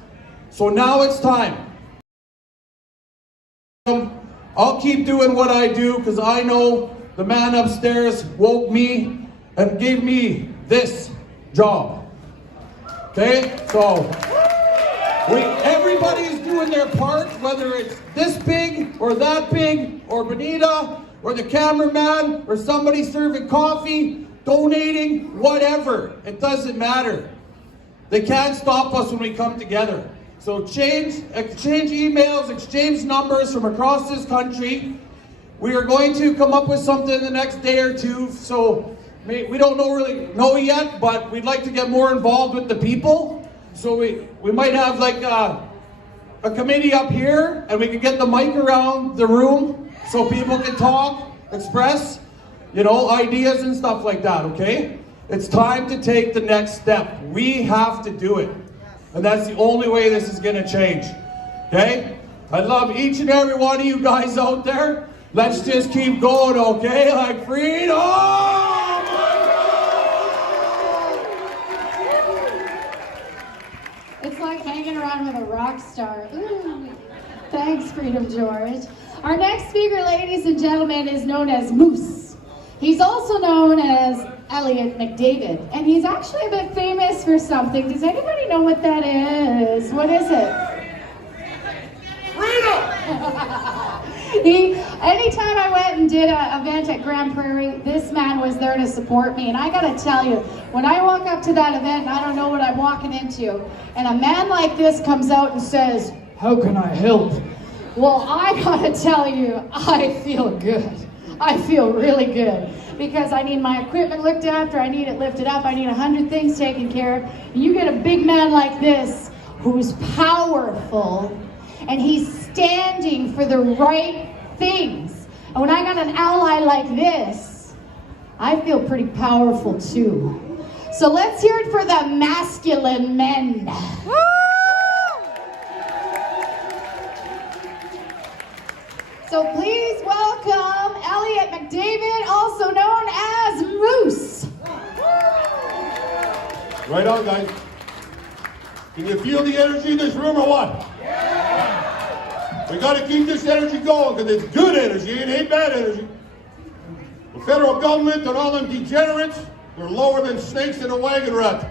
So now it's time. I'll keep doing what I do because I know the man upstairs woke me and gave me this job. Okay? So everybody's doing their part, whether it's this big or that big, or Benita, or the cameraman, or somebody serving coffee, donating, whatever. It doesn't matter. They can't stop us when we come together. So exchange emails, exchange numbers from across this country. We are going to come up with something in the next day or two. So we don't really know yet, but we'd like to get more involved with the people. So we might have like a committee up here, and we can get the mic around the room so people can talk, express, ideas and stuff like that, okay? It's time to take the next step. We have to do it. And that's the only way this is going to change. Okay? I love each and every one of you guys out there. Let's just keep going, okay? Like freedom! It's like hanging around with a rock star. Ooh. Thanks, Freedom George. Our next speaker, ladies and gentlemen, is known as Moose. He's also known as Elliot McDavid, and he's actually a bit famous for something. Does anybody know what that is? What is it? Freedom! Anytime I went and did an event at Grand Prairie, this man was there to support me. And I gotta tell you, when I walk up to that event and I don't know what I'm walking into, and a man like this comes out and says, "How can I help?" Well, I gotta tell you, I feel good. I feel really good. Because I need my equipment looked after, I need it lifted up, I need 100 things taken care of. And you get a big man like this, who's powerful, and he's standing for the right things. And when I got an ally like this, I feel pretty powerful too. So let's hear it for the masculine men. Woo! So please welcome Elliot McDavid, also known as Moose. Right on, guys. Can you feel the energy in this room or what? Yeah. We got to keep this energy going because it's good energy, it ain't bad energy. The federal government and all them degenerates, they're lower than snakes in a wagon rut.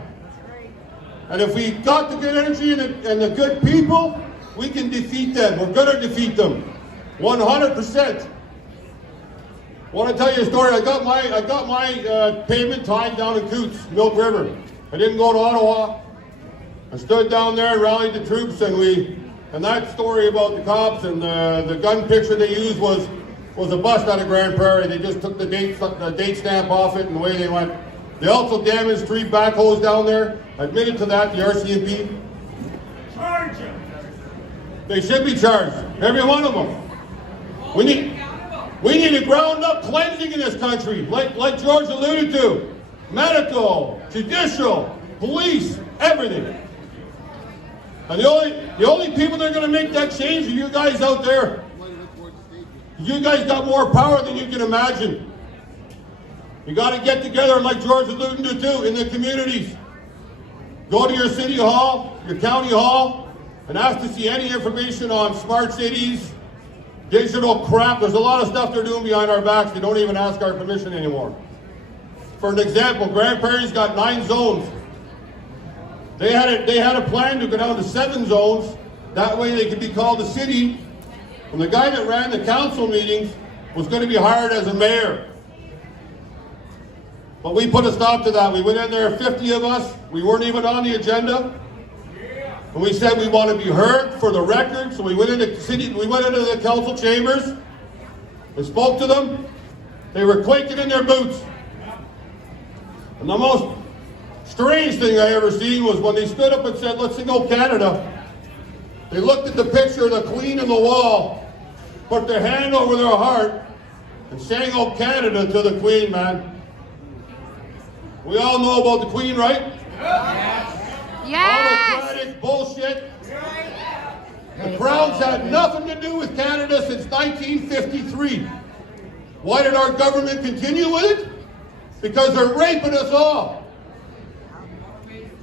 And if we got the good energy and the good people, we can defeat them. We're going to defeat them. 100%. I want to tell you a story. I got my pavement tied down in Coots, Milk River. I didn't go to Ottawa. I stood down there and rallied the troops, and that story about the cops and the gun picture they used was a bust out of Grand Prairie. They just took the date stamp off it and away they went. They also damaged 3 backhoes down there. Admitted to that, the RCMP. Charge them. They should be charged, every one of them. We need a ground-up cleansing in this country, like George alluded to. Medical, judicial, police, everything. And the only people that are going to make that change are you guys out there. You guys got more power than you can imagine. You got to get together, like George alluded to too, in the communities. Go to your city hall, your county hall, and ask to see any information on smart cities, digital crap. There's a lot of stuff they're doing behind our backs. They don't even ask our permission anymore. For an example, Grand Prairie's got 9 zones. They had a plan to go down to 7 zones. That way they could be called a city. And the guy that ran the council meetings was going to be hired as a mayor. But we put a stop to that. We went in there, 50 of us. We weren't even on the agenda. And we said we want to be heard for the record. So we went into the council chambers and spoke to them. They were quaking in their boots. And the most strange thing I ever seen was when they stood up and said, "Let's sing O Canada." They looked at the picture of the Queen on the wall, put their hand over their heart, and sang O Canada to the Queen, man. We all know about the Queen, right? Yes! Autocratic bullshit. The Crown's had nothing to do with Canada since 1953. Why did our government continue with it? Because they're raping us all.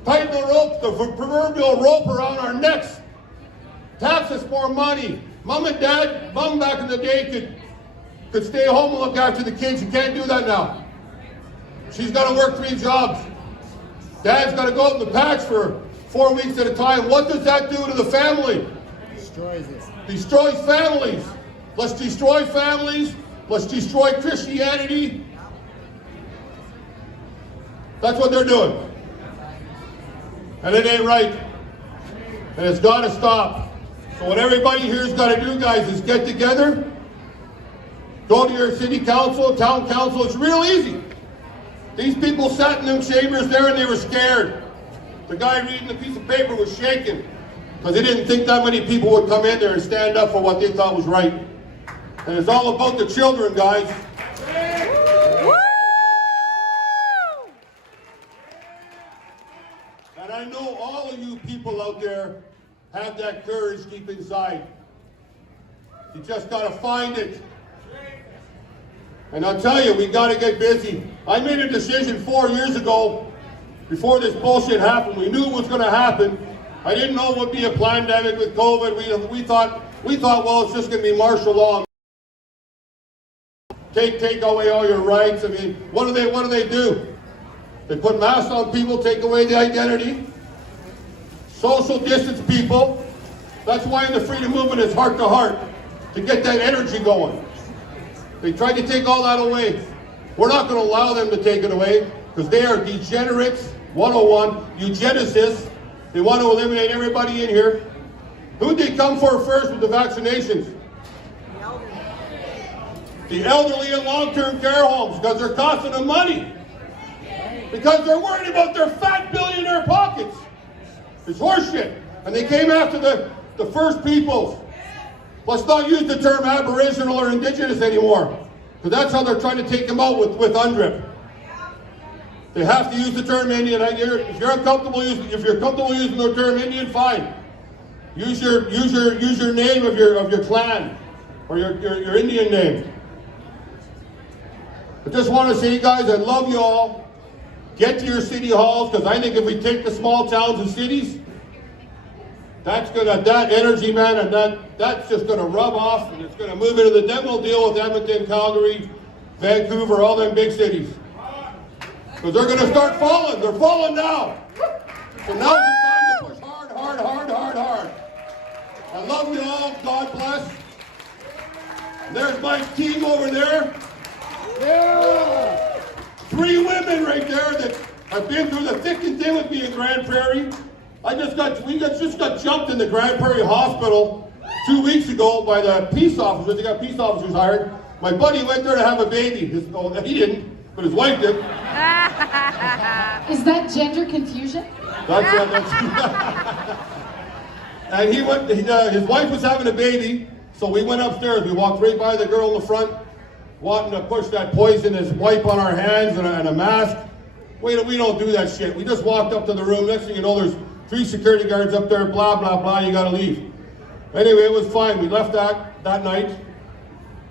Tighten the rope, the proverbial rope around our necks. Tax us more money. Mom and Dad, Mom back in the day could stay home and look after the kids. You can't do that now. She's got to work 3 jobs. Dad's got to go out in the packs for 4 weeks at a time. What does that do to the family? Destroys it. Destroys families. Let's destroy families. Let's destroy Christianity. That's what they're doing. And it ain't right. And it's got to stop. So what everybody here's got to do, guys, is get together. Go to your city council, town council. It's real easy. These people sat in them chambers there and they were scared. The guy reading the piece of paper was shaking because he didn't think that many people would come in there and stand up for what they thought was right. And it's all about the children, guys. And I know all of you people out there have that courage deep inside. You just got to find it. And I'll tell you, we got to get busy. I made a decision 4 years ago, before this bullshit happened. We knew it was going to happen. I didn't know it would be a pandemic with COVID. We thought, well, it's just going to be martial law. Take away all your rights. I mean, what do they do? They put masks on people, take away the identity, social distance people. That's why in the freedom movement it's heart to heart, to get that energy going. They tried to take all that away. We're not going to allow them to take it away because they are degenerates, 101, eugenicists. They want to eliminate everybody in here. Who'd they come for first with the vaccinations? The elderly in long-term care homes because they're costing them money. Because they're worried about their fat billionaire pockets. It's horseshit. And they came after the First Peoples. Let's not use the term Aboriginal or Indigenous anymore, because that's how they're trying to take them out with UNDRIP. They have to use the term Indian. If you're comfortable using the term Indian, fine. Use your name of your clan or your Indian name. I just want to say, guys, I love you all. Get to your city halls, because I think if we take the small towns and cities, that energy, man, and that's just going to rub off, and it's going to move into the demo deal with Edmonton, Calgary, Vancouver, all them big cities. Because they're going to start falling. They're falling now. So now's the time to push hard, hard, hard, hard, hard. I love you all. God bless. And there's my team over there. Yeah. 3 women right there that have been through the thick and thin with me in Grand Prairie. We just got jumped in the Grand Prairie Hospital 2 weeks ago by the peace officers. They got peace officers hired. My buddy went there to have a baby. He didn't, but his wife did. Is that gender confusion? That's And he went. His wife was having a baby, so we went upstairs. We walked right by the girl in the front, wanting to push that poisonous wipe on our hands and a mask. We don't do that shit. We just walked up to the room. Next thing you know, there's 3 security guards up there, blah, blah, blah, you gotta leave. Anyway, it was fine. We left that night.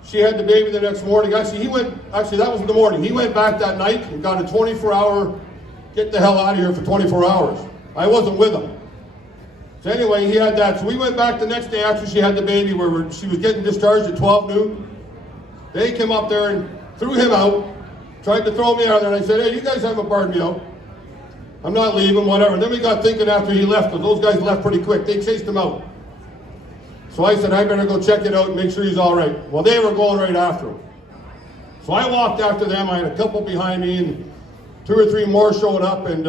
She had the baby the next morning. Actually, that was in the morning. He went back that night and got a 24-hour, get the hell out of here for 24 hours. I wasn't with him. So anyway, he had that. So we went back the next day after she had the baby, where she was getting discharged at 12 noon. They came up there and threw him out, tried to throw me out there, and I said, hey, you guys haven't barred me out. I'm not leaving, whatever. And then we got thinking after he left, because those guys left pretty quick. They chased him out. So I said, I better go check it out and make sure he's all right. Well, they were going right after him. So I walked after them. I had a couple behind me, and 2 or 3 more showed up, and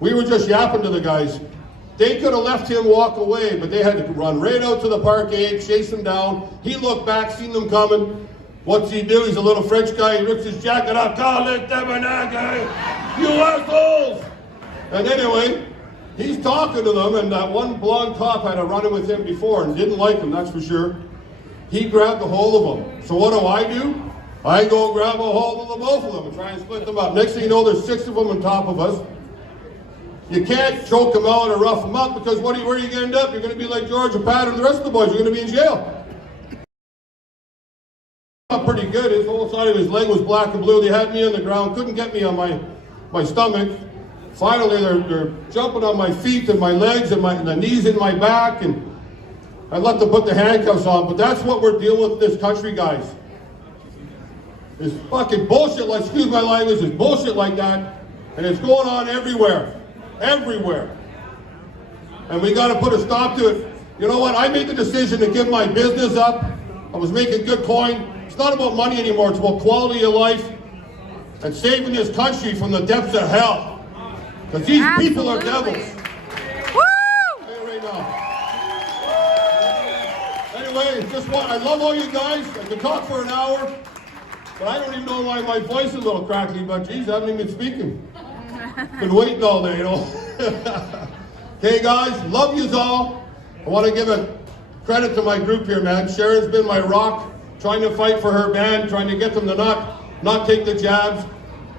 we were just yapping to the guys. They could have left him walk away, but they had to run right out to the parkade, chase him down. He looked back, seen them coming. What's he do? He's a little French guy. He rips his jacket off. Call it guy. You assholes! And anyway, he's talking to them, and that one blonde cop had a run-in with him before and didn't like him, that's for sure. He grabbed a hold of him. So what do? I go grab a hold of the both of them and try and split them up. Next thing you know, there's 6 of them on top of us. You can't choke them out or rough them up, because where are you going to end up? You're going to be like George and Pat and the rest of the boys. You're going to be in jail. Pretty good. His whole side of his leg was black and blue. They had me on the ground, couldn't get me on my stomach. Finally, they're jumping on my feet and my legs and the knees in my back, and I let them put the handcuffs on. But that's what we're dealing with in this country, guys. It's fucking bullshit, like, excuse my language, it's bullshit like that, and it's going on everywhere. Everywhere. And we got to put a stop to it. You know what? I made the decision to give my business up. I was making good coin. It's not about money anymore. It's about quality of life and saving this country from the depths of hell. Because these people are devils. Woo! Right now. Anyway, just what I love all you guys. I can talk for an hour, but I don't even know why my voice is a little crackly. But geez, I haven't even been speaking. Been waiting all day, you know. Okay, guys, love yous all. I want to give a credit to my group here, man. Sharon's been my rock, trying to fight for her band, trying to get them to not take the jabs.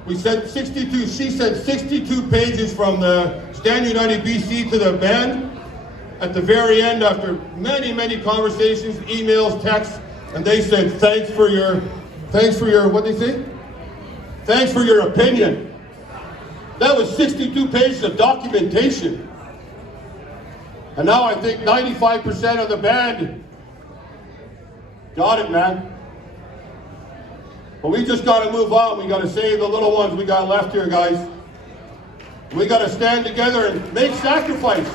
We sent 62, she sent 62 pages from the Stand United BC to the band. At the very end, after many, many conversations, emails, texts, and they said, thanks for your, what did they say? Thanks for your opinion. That was 62 pages of documentation. And now I think 95% of the band got it, man. But we just got to move on. We got to save the little ones we got left here, guys. We got to stand together and make sacrifice.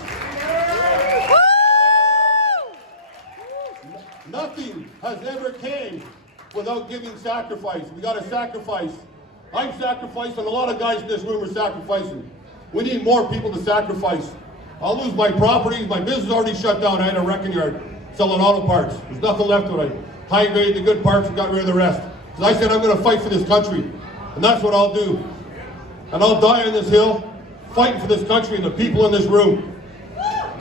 Nothing has ever came without giving sacrifice. We got to sacrifice. I'm sacrificing. A lot of guys in this room are sacrificing. We need more people to sacrifice. I'll lose my properties. My business is already shut down. I had a wrecking yard selling auto parts. There's nothing left of it. I high-graded the good parts and got rid of the rest. Because I said I'm going to fight for this country. And that's what I'll do. And I'll die on this hill fighting for this country and the people in this room.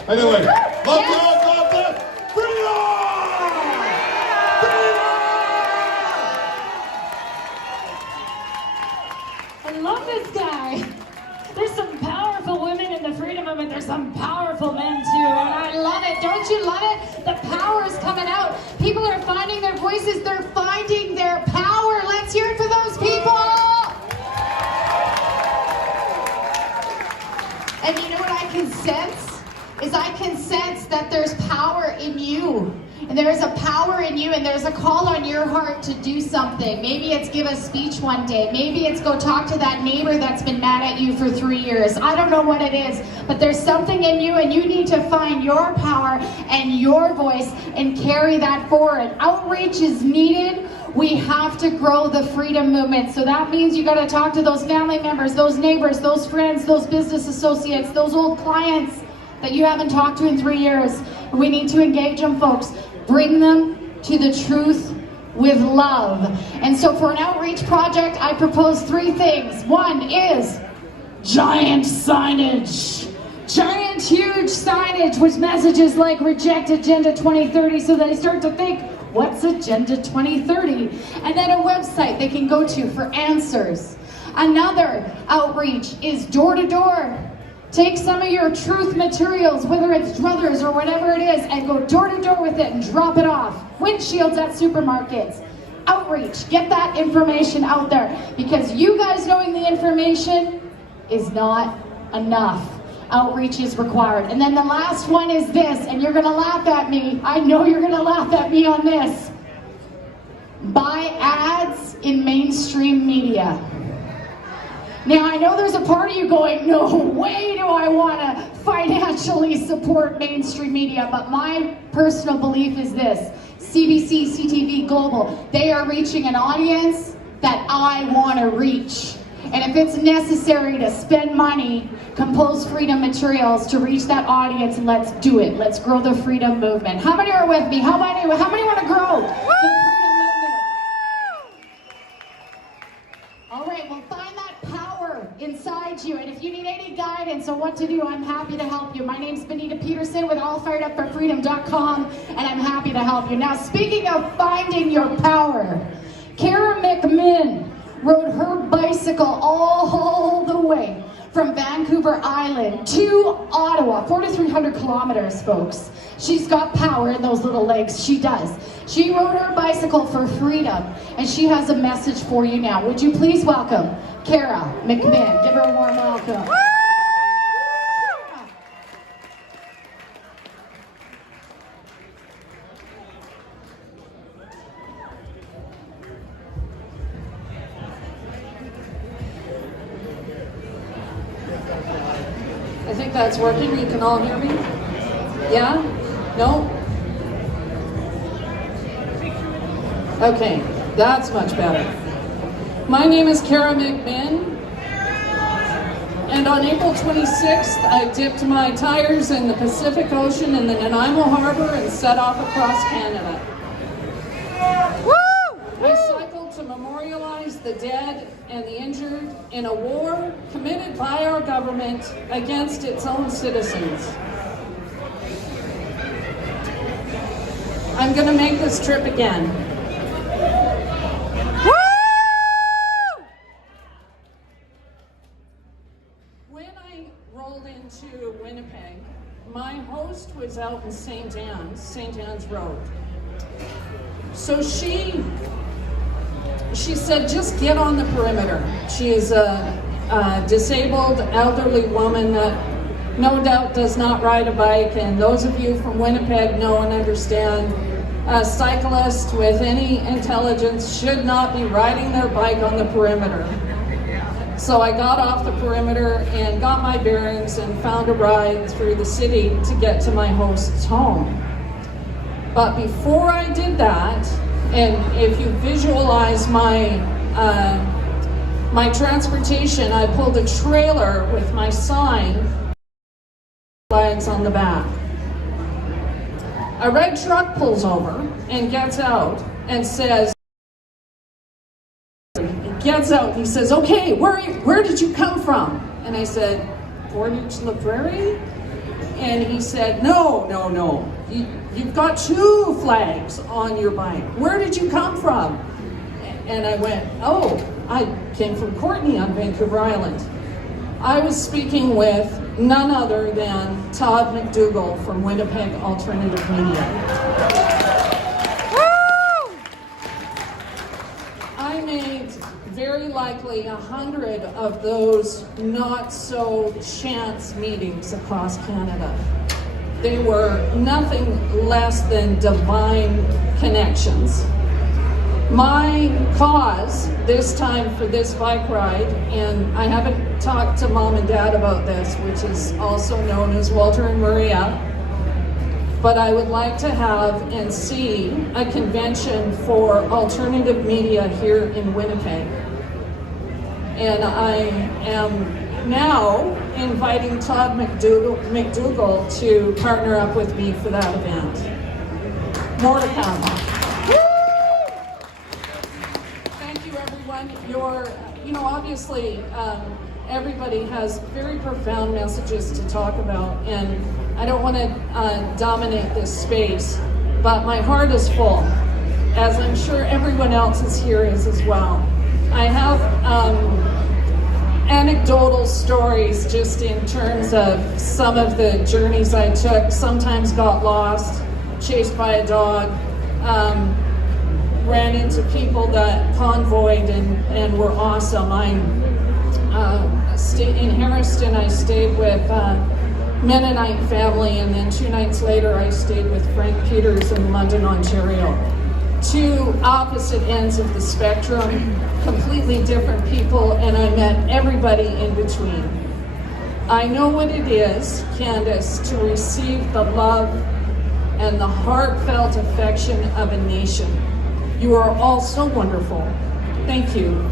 Anyway, love you all. God bless. I love this guy. There's some powerful women in the freedom movement. There's some powerful men too. And I love it. Don't you love it? The power is coming out. People are finding their voices. They're finding their power. Let's hear it for those people. And you know what I can sense? I can sense that there's power in you. And there is a power in you, and there's a call on your heart to do something. Maybe it's give a speech one day. Maybe it's go talk to that neighbor that's been mad at you for 3 years. I don't know what it is, but there's something in you, and you need to find your power and your voice and carry that forward. Outreach is needed. We have to grow the freedom movement. So that means you got to talk to those family members, those neighbors, those friends, those business associates, those old clients that you haven't talked to in 3 years. We need to engage them, folks. Bring them to the truth with love. And so for an outreach project, I propose 3 things. One is giant signage. Giant, huge signage with messages like reject Agenda 2030, so they start to think, what's Agenda 2030? And then a website they can go to for answers. Another outreach is door to door. Take some of your truth materials, whether it's druthers or whatever it is, and go door to door with it and drop it off. Windshields at supermarkets. Outreach, get that information out there, because you guys knowing the information is not enough. Outreach is required. And then the last one is this, and you're gonna laugh at me. I know you're gonna laugh at me on this. Buy ads in mainstream media. Now, I know there's a part of you going, no way do I want to financially support mainstream media, but my personal belief is this. CBC, CTV, Global, they are reaching an audience that I want to reach. And if it's necessary to spend money, compose freedom materials to reach that audience, let's do it. Let's grow the freedom movement. How many are with me? How many want to grow the freedom movement? All right, well, find that power inside you. And if you need any guidance on what to do, I'm happy to help you. My name's Benita Peterson with allfiredupforfreedom.com, and I'm happy to help you. Now, speaking of finding your power, Kara McMinn rode her bicycle all the way from Vancouver Island to Ottawa, 4,300 kilometers, folks. She's got power in those little legs, she does. She rode her bicycle for freedom, and she has a message for you now. Would you please welcome Kara McMinn? Give her a warm welcome. I think that's working. You can all hear me? Yeah? No? Okay, that's much better. My name is Kara McMinn, and on April 26th, I dipped my tires in the Pacific Ocean in the Nanaimo Harbor and set off across Canada. I cycled to memorialize the dead and the injured in a war committed by our government against its own citizens. I'm going to make this trip again. When I rolled into Winnipeg, my host was out in St. Anne's Road. So she said, just get on the perimeter. She is a disabled elderly woman that no doubt does not ride a bike, and those of you from Winnipeg know and understand a cyclist with any intelligence should not be riding their bike on the perimeter. So I got off the perimeter and got my bearings and found a ride through the city to get to my host's home. But before I did that, and if you visualize my my transportation, I pulled a trailer with my sign, flags on the back. A red truck pulls over and gets out and says, he says, okay, where did you come from? And I said, Portage La Prairie? And he said, no. You've got 2 flags on your bike. Where did you come from? And I went, oh, I came from Courtenay on Vancouver Island. I was speaking with none other than Todd McDougall from Winnipeg Alternative Media. I made very likely 100 of those not so chance meetings across Canada. They were nothing less than divine connections. My cause this time for this bike ride, and I haven't talked to Mom and Dad about this, which is also known as Walter and Maria, but I would like to have and see a convention for alternative media here in Winnipeg. And I am now inviting Todd McDougall to partner up with me for that event. More to come. Thank you, everyone. Obviously, everybody has very profound messages to talk about, and I don't want to dominate this space, but my heart is full, as I'm sure everyone else is here is as well. I have anecdotal stories just in terms of some of the journeys I took. Sometimes got lost, chased by a dog, ran into people that convoyed and were awesome. In Harriston, I stayed with Mennonite family, and then 2 nights later I stayed with Frank Peters in London, Ontario. 2 opposite ends of the spectrum, completely different people, and I met everybody in between. I know what it is, Candace, to receive the love and the heartfelt affection of a nation. You are all so wonderful. Thank you.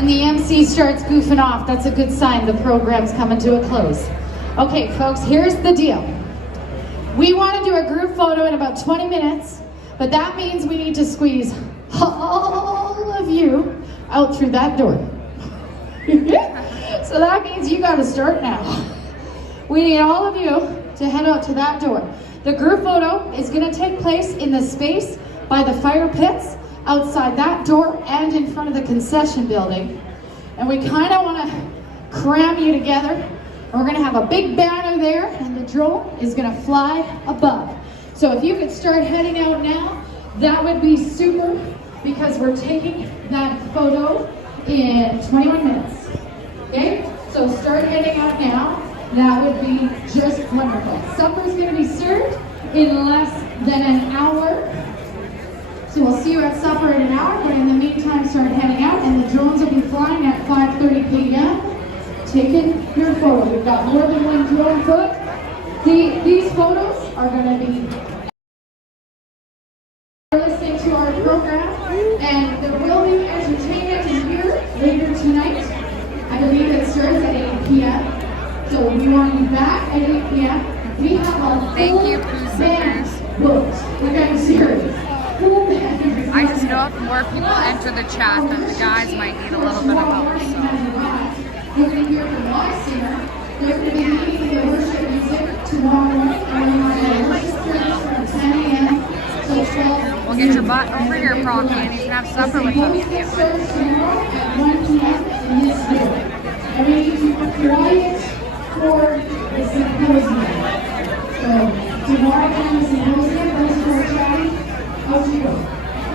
and the MC starts goofing off, that's a good sign the program's coming to a close. Okay, folks, here's the deal. We want to do a group photo in about 20 minutes, but that means we need to squeeze all of you out through that door. So that means you got to start now. We need all of you to head out to that door. The group photo is going to take place in the space by the fire pits, outside that door and in front of the concession building. And we kind of want to cram you together. And we're going to have a big banner there, and the drone is going to fly above. So if you could start heading out now, that would be super, because we're taking that photo in 21 minutes. Okay? So start heading out now. That would be just wonderful. Supper's going to be served in less than an hour. So we'll see you at supper in an hour, but in the meantime, start heading out, and the drones will be flying at 5:30 p.m. taking your photo. We've got more than one drone foot. These photos are going to be listening to our program, and there will be entertainment in here later tonight. I believe it starts at 8 p.m. So we want you back at 8 p.m. We have a full band booked. Like I'm serious. I just know if more people enter the chat that the guys might need a little bit of help. We're going to hear from my singer. They're going to be leading the worship music tomorrow morning. And we're going to have worship service from 10 a.m. to 12. We'll get your butt over here, Procky, and you can have supper with us. Service tomorrow at 1 p.m. in this room. And we need you quiet for the symposium. So tomorrow we're having a symposium. Those who are chatting, out you go.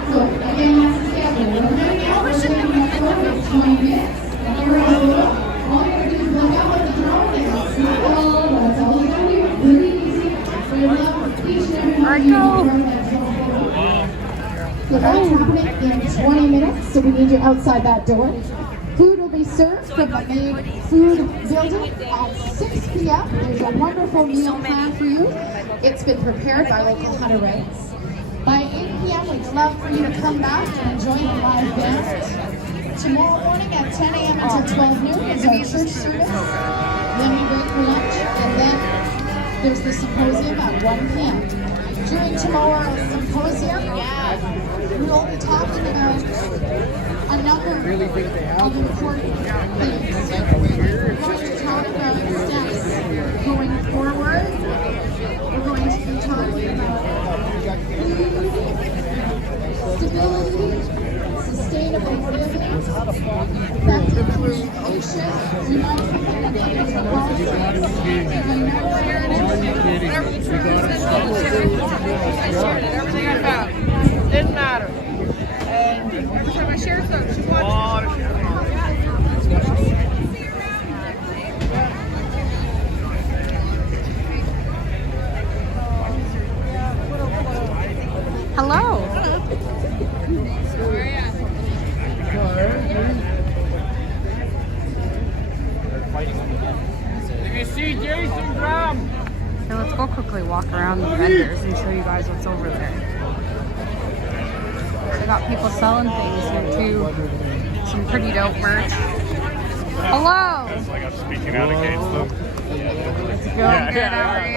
So again, that's the schedule. We're heading out. We're taking that photo in 20 minutes. And you're all you have to do is look out with the drone and snap all over. That's all you gotta do. Really easy. We love each and every one of you to throw that drone photo. So that's happening in 20 minutes. So we need you outside that door. Food will be served from the main food building at 6 p.m. There's a wonderful meal planned for you. It's been prepared by local Hunter Rights. By 8 p.m., we'd love for you to come back and enjoy the live band. Tomorrow morning at 10 a.m. until 12 noon is our church service. Then we break for lunch, and then there's the symposium at 1 p.m. During tomorrow's symposium, we will be talking about a number of important things. We're going to talk about steps going forward. We're going to be talking about stability, sustainable living, effective communication. We might have everything I found. Didn't matter. And every time I shared something, she watched. Hello. If you see Jason Graham. So let's go quickly walk around the vendors and show you guys what's over there. They got people selling things here too. Some pretty dope merch. Hello. It's like I'm speaking out against them. It's going good. How are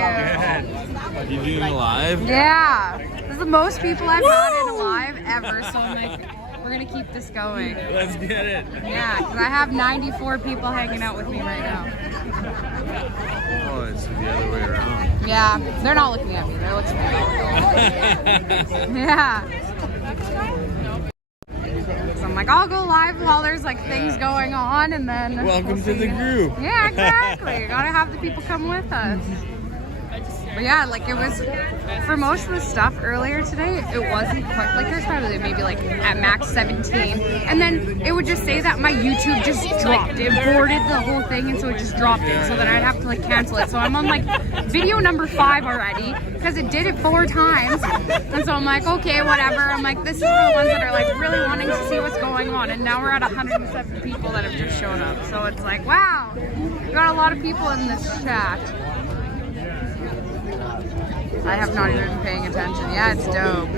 you? You doing live? Yeah. This is the most people I've had in a live ever. So I'm like, we're gonna keep this going. Let's get it. Yeah, because I have 94 people hanging out with me right now. Oh, it's the other way around. Yeah, they're not looking at me. They're looking at me. Yeah. So I'm like, I'll go live while there's like things going on, and then Welcome to the group. Yeah, exactly. You gotta have the people come with us. But yeah, like it was, for most of the stuff earlier today, it wasn't quite, like there's probably maybe like at max 17. And then it would just say that my YouTube just dropped. It boarded the whole thing, and so it just dropped it. So then I'd have to like cancel it. So I'm on like video number 5 already, because it did it 4 times. And so I'm like, okay, whatever. I'm like, this is for the ones that are like really wanting to see what's going on. And now we're at 107 people that have just shown up. So it's like, wow, we got a lot of people in this chat. I have not even been paying attention. Yeah, it's dope.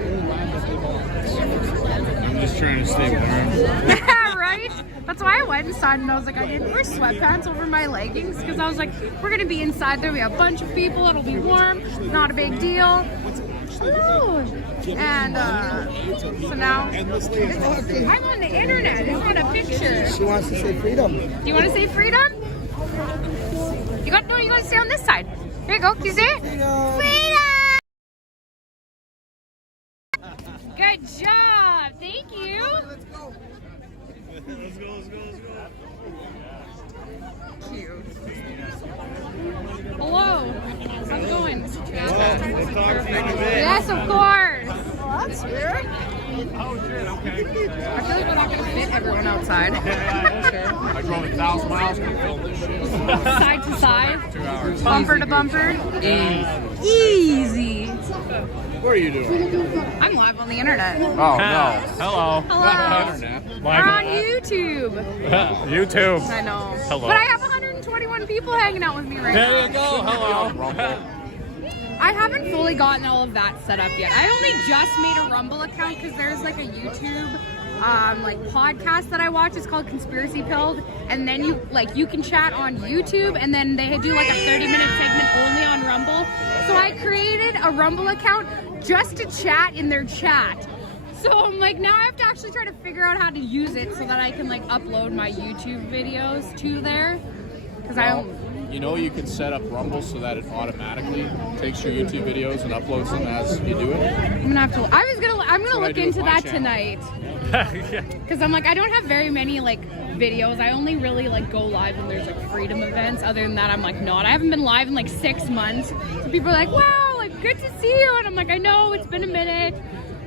I'm just trying to stay warm. Yeah, right? That's why I went inside and I was like, I didn't wear sweatpants over my leggings because I was like, we're gonna be inside there. We have a bunch of people. It'll be warm. Not a big deal. Hello. And so now I'm on the internet. It's not a picture. She wants to say freedom. Do you want to say freedom? You got no. You got to stay on this side. Here you go. Can you say it? Freedom. Good job. Thank you. Let's go. Let's go. Cute. Hello. How's it going? Yes, of course. Well, that's weird. Oh shit, okay. I feel like we're not going to fit everyone outside. I drove 1,000 miles to film this shit. Side to side. 2 hours. Bumper to bumper. Easy. What are you doing? I'm live on the internet. Oh, no. Hello. Hello. Internet. We're on YouTube. YouTube. I know. Hello. But I have 121 people hanging out with me right now. There you go. Hello. I haven't fully gotten all of that set up yet. I only just made a Rumble account because there's like a YouTube like podcast that I watch. It's called Conspiracy Pilled, and then you can chat on YouTube, and then they do like a 30-minute segment only on Rumble. So I created a Rumble account just to chat in their chat. So I'm like, now I have to actually try to figure out how to use it so that I can like upload my YouTube videos to there. Because I don't. You know, you can set up Rumble so that it automatically takes your YouTube videos and uploads them as you do it. I'm gonna have to. I'm gonna look into that tonight. Because I'm like, I don't have very many like videos. I only really like go live when there's like freedom events. Other than that, I'm like not. I haven't been live in like 6 months. So people are like, wow, like good to see you, and I'm like, I know it's been a minute,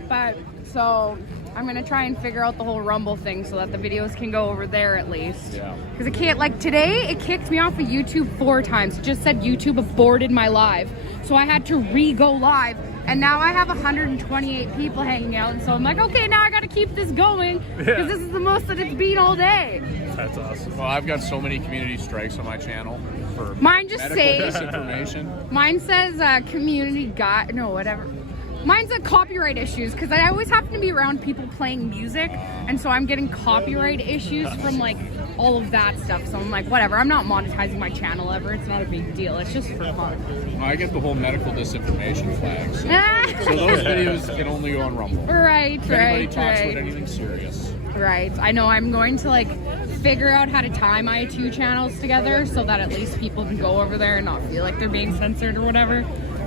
but so. I'm gonna try and figure out the whole Rumble thing so that the videos can go over there at least. Yeah. Because it can't, like today, it kicked me off of YouTube 4 times. It just said YouTube aborted my live. So I had to re-go live. And now I have 128 people hanging out. And so I'm like, okay, now I gotta keep this going. Because this is the most that it's been all day. That's awesome. Well, I've got so many community strikes on my channel for mine just medical disinformation. Mine says community guide, no, whatever. Mine's like copyright issues because I always happen to be around people playing music, and so I'm getting copyright issues from like all of that stuff. So I'm like, whatever. I'm not monetizing my channel ever. It's not a big deal. It's just for fun. Well, I get the whole medical disinformation flag, so those videos can only go on Rumble. Right, if anybody talks about anything serious. Right. I know. I'm going to like figure out how to tie my 2 channels together so that at least people can go over there and not feel like they're being censored or whatever.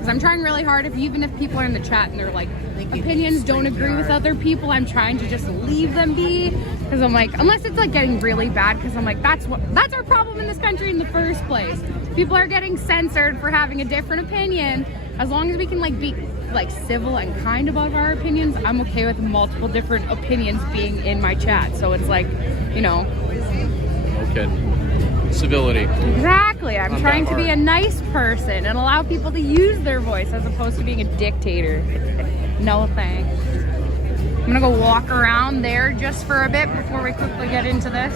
I'm trying really hard, even if people are in the chat and they're like, opinions don't agree with other people, I'm trying to just leave them be. Because I'm like, unless it's like getting really bad, because I'm like, that's our problem in this country in the first place. People are getting censored for having a different opinion. As long as we can like be like civil and kind about our opinions, I'm okay with multiple different opinions being in my chat. So it's like, you know. Okay. Civility. Exactly. I'm trying to be a nice person and allow people to use their voice as opposed to being a dictator. No thanks. I'm gonna go walk around there just for a bit before we quickly get into this.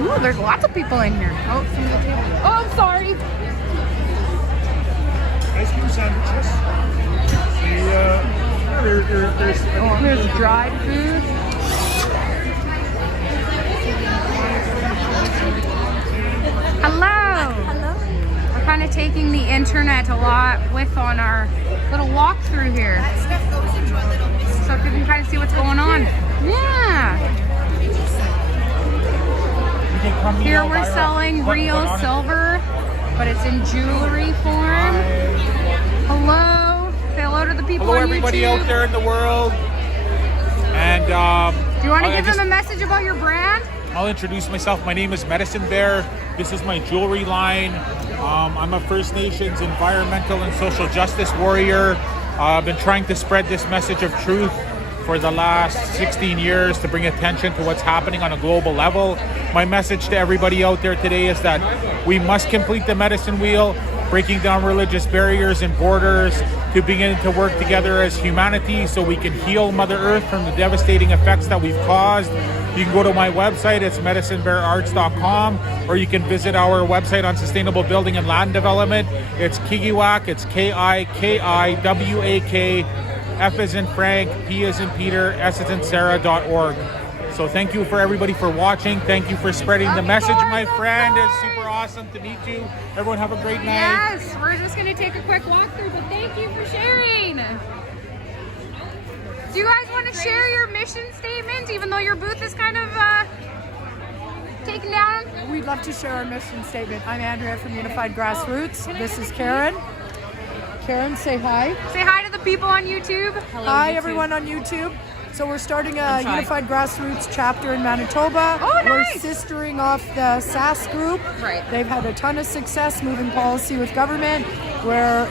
Ooh, there's lots of people in here. Oh, some of the table. Oh, I'm sorry. Ice cream sandwiches. There's dried food. Hello. Hello. We're kind of taking the internet a lot with on our little walkthrough here. So people can kind of see what's going on. Yeah. Here we're selling real silver, but it's in jewelry form. Hello. Say hello to the people Hello, on everybody YouTube. out there in the world. And do you want to give them a message about your brand? I'll introduce myself. My name is Medicine Bear. This is my jewelry line. I'm a First Nations environmental and social justice warrior. I've been trying to spread this message of truth for the last 16 years to bring attention to what's happening on a global level. My message to everybody out there today is that we must complete the medicine wheel, breaking down religious barriers and borders to begin to work together as humanity so we can heal Mother Earth from the devastating effects that we've caused. You can go to my website, it's medicinebeararts.com, or you can visit our website on sustainable building and land development. It's Kikiwak, it's KIKIWAK, F as in Frank, P as in Peter, S as in Sarah.org. So thank you for everybody for watching. Thank you for spreading the message, my friend. It's super awesome to meet you. Everyone have a great night. Yes, we're just going to take a quick walkthrough, but thank you for sharing. Do you guys want to share your mission statement, even though your booth is kind of taken down? We'd love to share our mission statement. I'm Andrea from Unified Grassroots. This is Karen. Karen, say hi. Say hi to the people on YouTube. Hello, hi, everyone on YouTube. So we're starting a Unified Grassroots chapter in Manitoba. Oh, nice. We're sistering off the SAS group. Right. They've had a ton of success moving policy with government. We're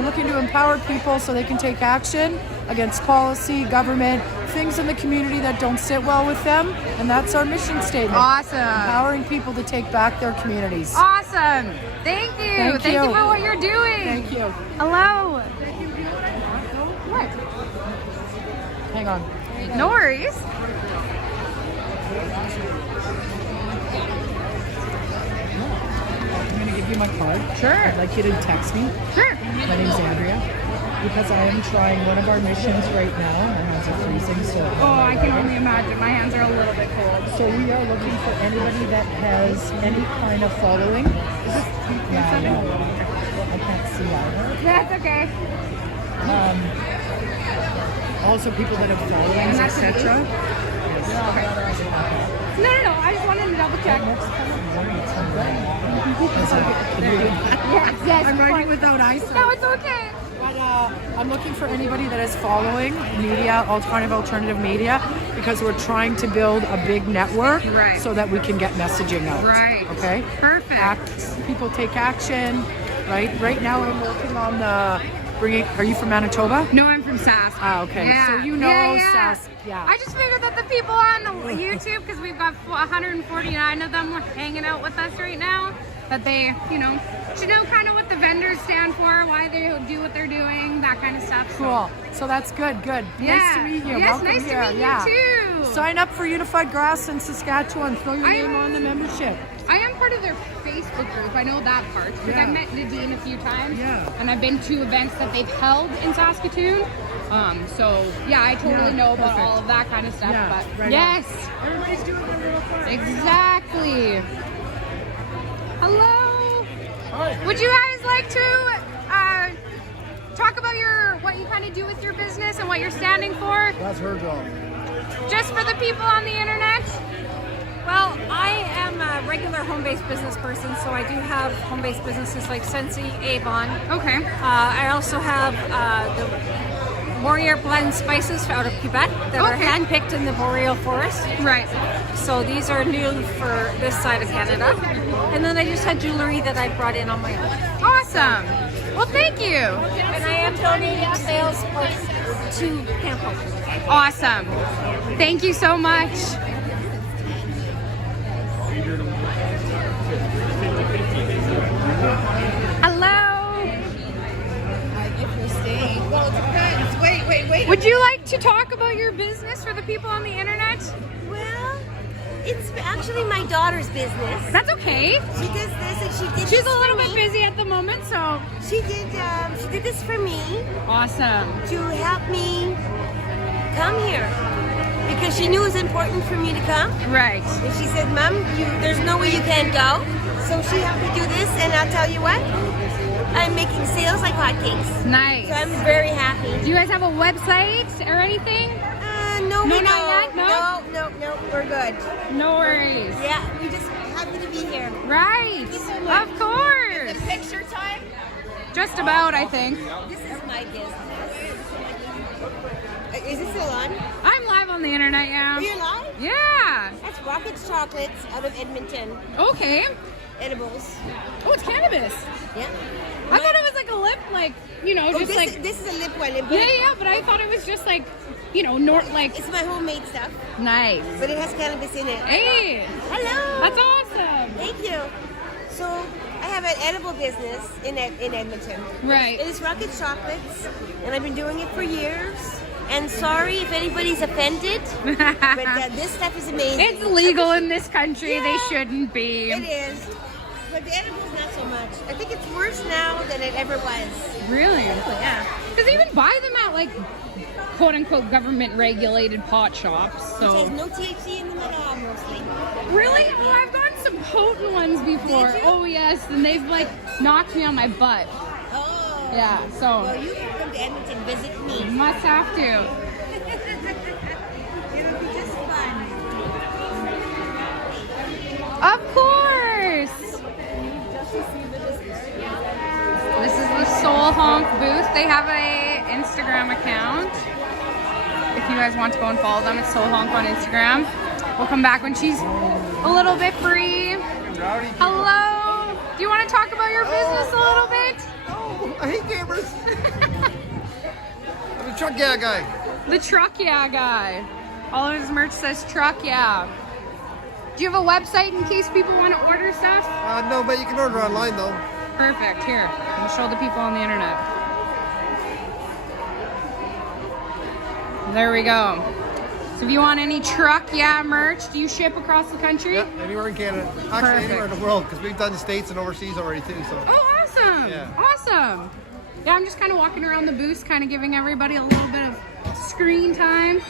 looking to empower people so they can take action against policy, government, things in the community that don't sit well with them. And that's our mission statement. Awesome. Empowering people to take back their communities. Awesome. Thank you. Thank you for what you're doing. Thank you. Hello. What? Hang on. No worries. I'm going to give you my card. Sure. I'd like you to text me. Sure. My name's Andrea. Because I am trying one of our missions right now. My hands are freezing, so... Oh, I can only imagine. My hands are a little bit cold. So we are looking for anybody that has any kind of following. Is this... Yeah, no. I can't see either. That's okay. Also people that have followings, etc. Okay. No. I just wanted to double check. Yes. I'm writing without eyesight. No, it's okay. But I'm looking for anybody that is following media, alternative media, because we're trying to build a big network so that we can get messaging out. Right. Okay? Perfect. People take action. Right now I'm working on the are you from Manitoba? No, I'm from Sask. Ah, okay. Yeah. So you know Sask. Yeah. I just figured that the people on YouTube, because we've got 149 of them hanging out with us right now, that they, should know kind of what the vendors stand for, why they do what they're doing, that kind of stuff. Cool. So that's good. Yeah. Nice to meet you. Yes, Welcome nice here. to meet you too. Sign up for Unified Grass in Saskatchewan. Throw your name on the membership. I am part of their Facebook group. I know that part because I've met Nadine a few times. Yeah. And I've been to events that they've held in Saskatoon. So yeah, I totally know about all of that kind of stuff. Yeah, but right yes. Everybody's doing their little part. Exactly. Hello. Hi. Would you guys like to talk about what you kind of do with your business and what you're standing for? That's her job. Just for the people on the internet? Well, I am a regular home-based business person, so I do have home-based businesses like Sensi, Avon. Okay. I also have the Warrior Blend spices out of Quebec that are hand-picked in the boreal forest. Right. So these are new for this side of Canada. And then I just had jewelry that I brought in on my own. Awesome. Well, thank you. And I am donating sales to Camp Hope. Awesome. Thank you so much. Hello. If you're staying. Well, it depends. Wait. Would you like to talk about your business for the people on the internet? Well, it's actually my daughter's business. That's okay. She does this and she did She's this a little for bit me. busy at the moment, so. She did this for me. Awesome. To help me come here. Because she knew it was important for me to come. Right. And she said, Mom, there's no way you can't go. So she helped me do this, and I'll tell you what, I'm making sales like hotcakes. Nice. So I'm very happy. Do you guys have a website or anything? No, we not don't. yet? No? No, we're good. No worries. Yeah, we just happy to be here. Right. Of course. Is it picture time? Just about, I think. This is my business. Is it still on? I'm live on the internet, yeah. Are you live? Yeah. That's Rockets Chocolates out of Edmonton. Okay. Edibles. Oh, it's cannabis. Yeah. I thought it was like a lip, This is a lip one. Yeah, but I thought it was just like, It's my homemade stuff. Nice. But it has cannabis in it. Hey. Hello. That's awesome. Thank you. So I have an edible business in Edmonton. Right. It is Rockets Chocolates, and I've been doing it for years. And sorry if anybody's offended, but this stuff is amazing. It's legal in this country. Yeah, they shouldn't be. It is. But the edibles, not so much. I think it's worse now than it ever was. Really? Yeah. Because they even buy them at like quote-unquote government-regulated pot shops. So. Which has no THC in them at all, mostly. Really? Oh, I've gotten some potent ones before. Oh yes, and they've like knocked me on my butt. Oh. Yeah. So. Well, you can come to Edmonton, visit me. Must have to. It'll be just fun. Of course. This is the Soul Honk booth. They have a Instagram account. If you guys want to go and follow them, it's Soul Honk on Instagram. We'll come back when she's a little bit free. Hello. Do you want to talk about your business a little bit? Oh, I hate cameras. I'm the truck yeah guy. The truck yeah guy. All of his merch says truck yeah. Do you have a website in case people want to order stuff? No, but you can order online though. Perfect. Here, I'll show the people on the internet. There we go. So if you want any truck yeah merch, do you ship across the country? Yeah, anywhere in Canada. Actually, anywhere in the world, because we've done the States and overseas already too. So. Oh, awesome! Yeah. Awesome. Yeah, I'm just kind of walking around the booth, kind of giving everybody a little bit of screen time.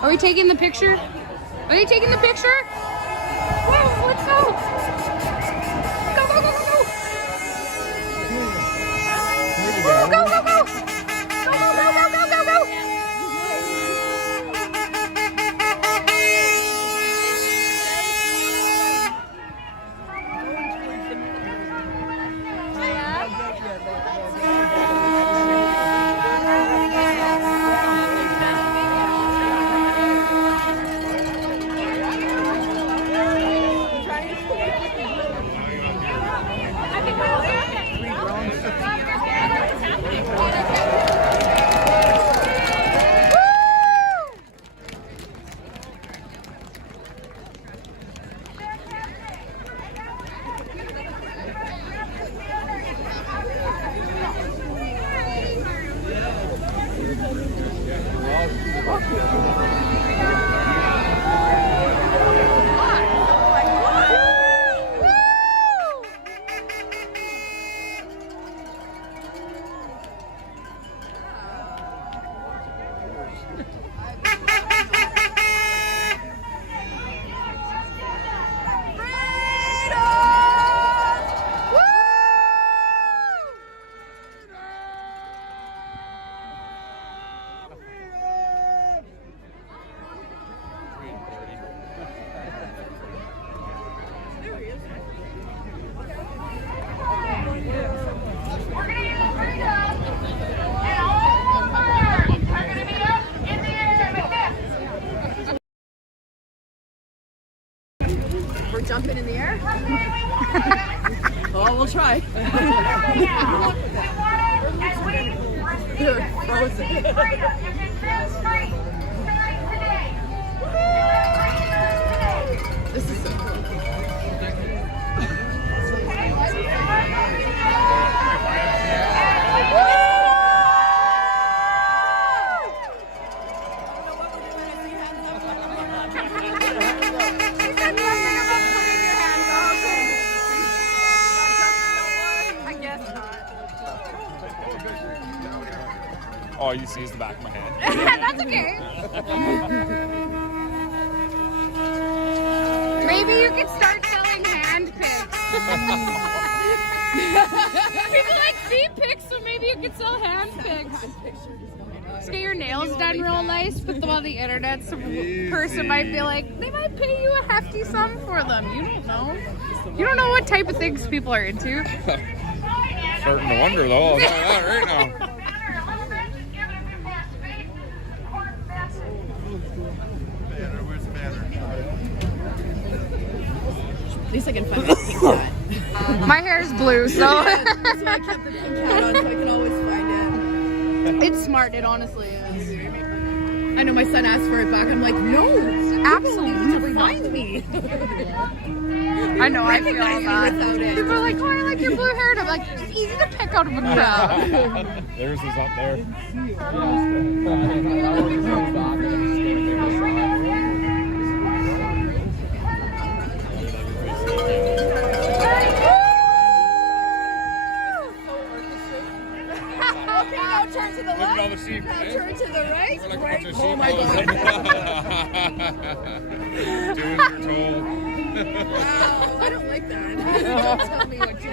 Are we taking the picture? Are they taking the picture? Whoa, let's go! Go, go, go, go, go! Woo, go, go, go! Go, go, go, go, go, go, go! We're jumping in the air? Oh, we'll try. This is so cool. All you see is the back of my hand. That's okay. Maybe you could start selling hand picks. People like feet picks, so maybe you could sell hand picks. Just get your nails done real nice, put them on the internet. Some person might be like, they might pay you a hefty sum for them. You don't know. You don't know what type of things people are into. Starting to wonder though. I'll tell you that right now. At least I can find my pink hat. My hair is blue, so. Yeah, that's why I kept the pink hat on, so I can always find it. It's smart, it honestly is. I know my son asked for it back. I'm like, no, absolutely find me. I know, I feel that. People are like, oh, I like your blue hair. And I'm like, it's easy to pick out of a crowd. Theirs is up there. Okay, now turn to the left. Look at all the sheep. Now turn to the right. We're like a bunch of Oh sheep. my God. Doing your toll. Wow, I don't like that. Don't tell me what to do.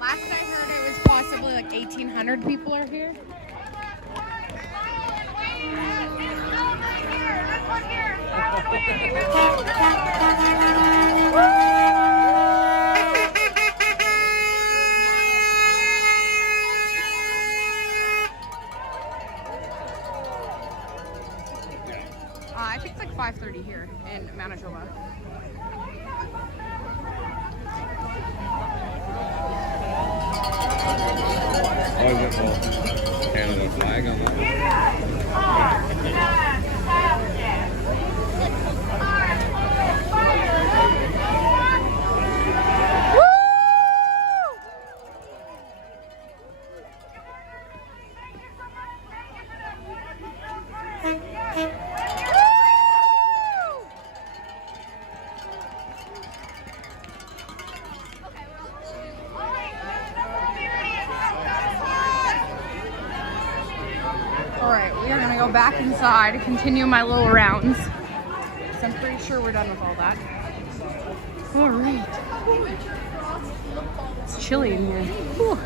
Last I heard it was possibly like 1,800 people are here. I think it's like 5:30 here in Manitoba. Oh, is it the Canada flag on that? Alright, we are gonna go back inside to continue my little rounds. So I'm pretty sure we're done with all that. Alright. It's chilly in here. Whew.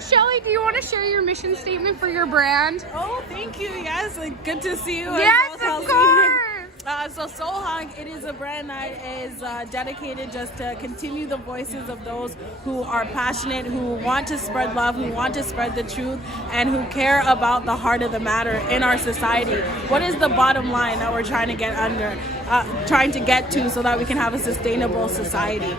Shelly, do you want to share your mission statement for your brand? Oh, thank you. Yes, good to see you. Yes, of course. So Soul Hog, it is a brand that is dedicated just to continue the voices of those who are passionate, who want to spread love, who want to spread the truth, and who care about the heart of the matter in our society. What is the bottom line that we're trying to get to so that we can have a sustainable society?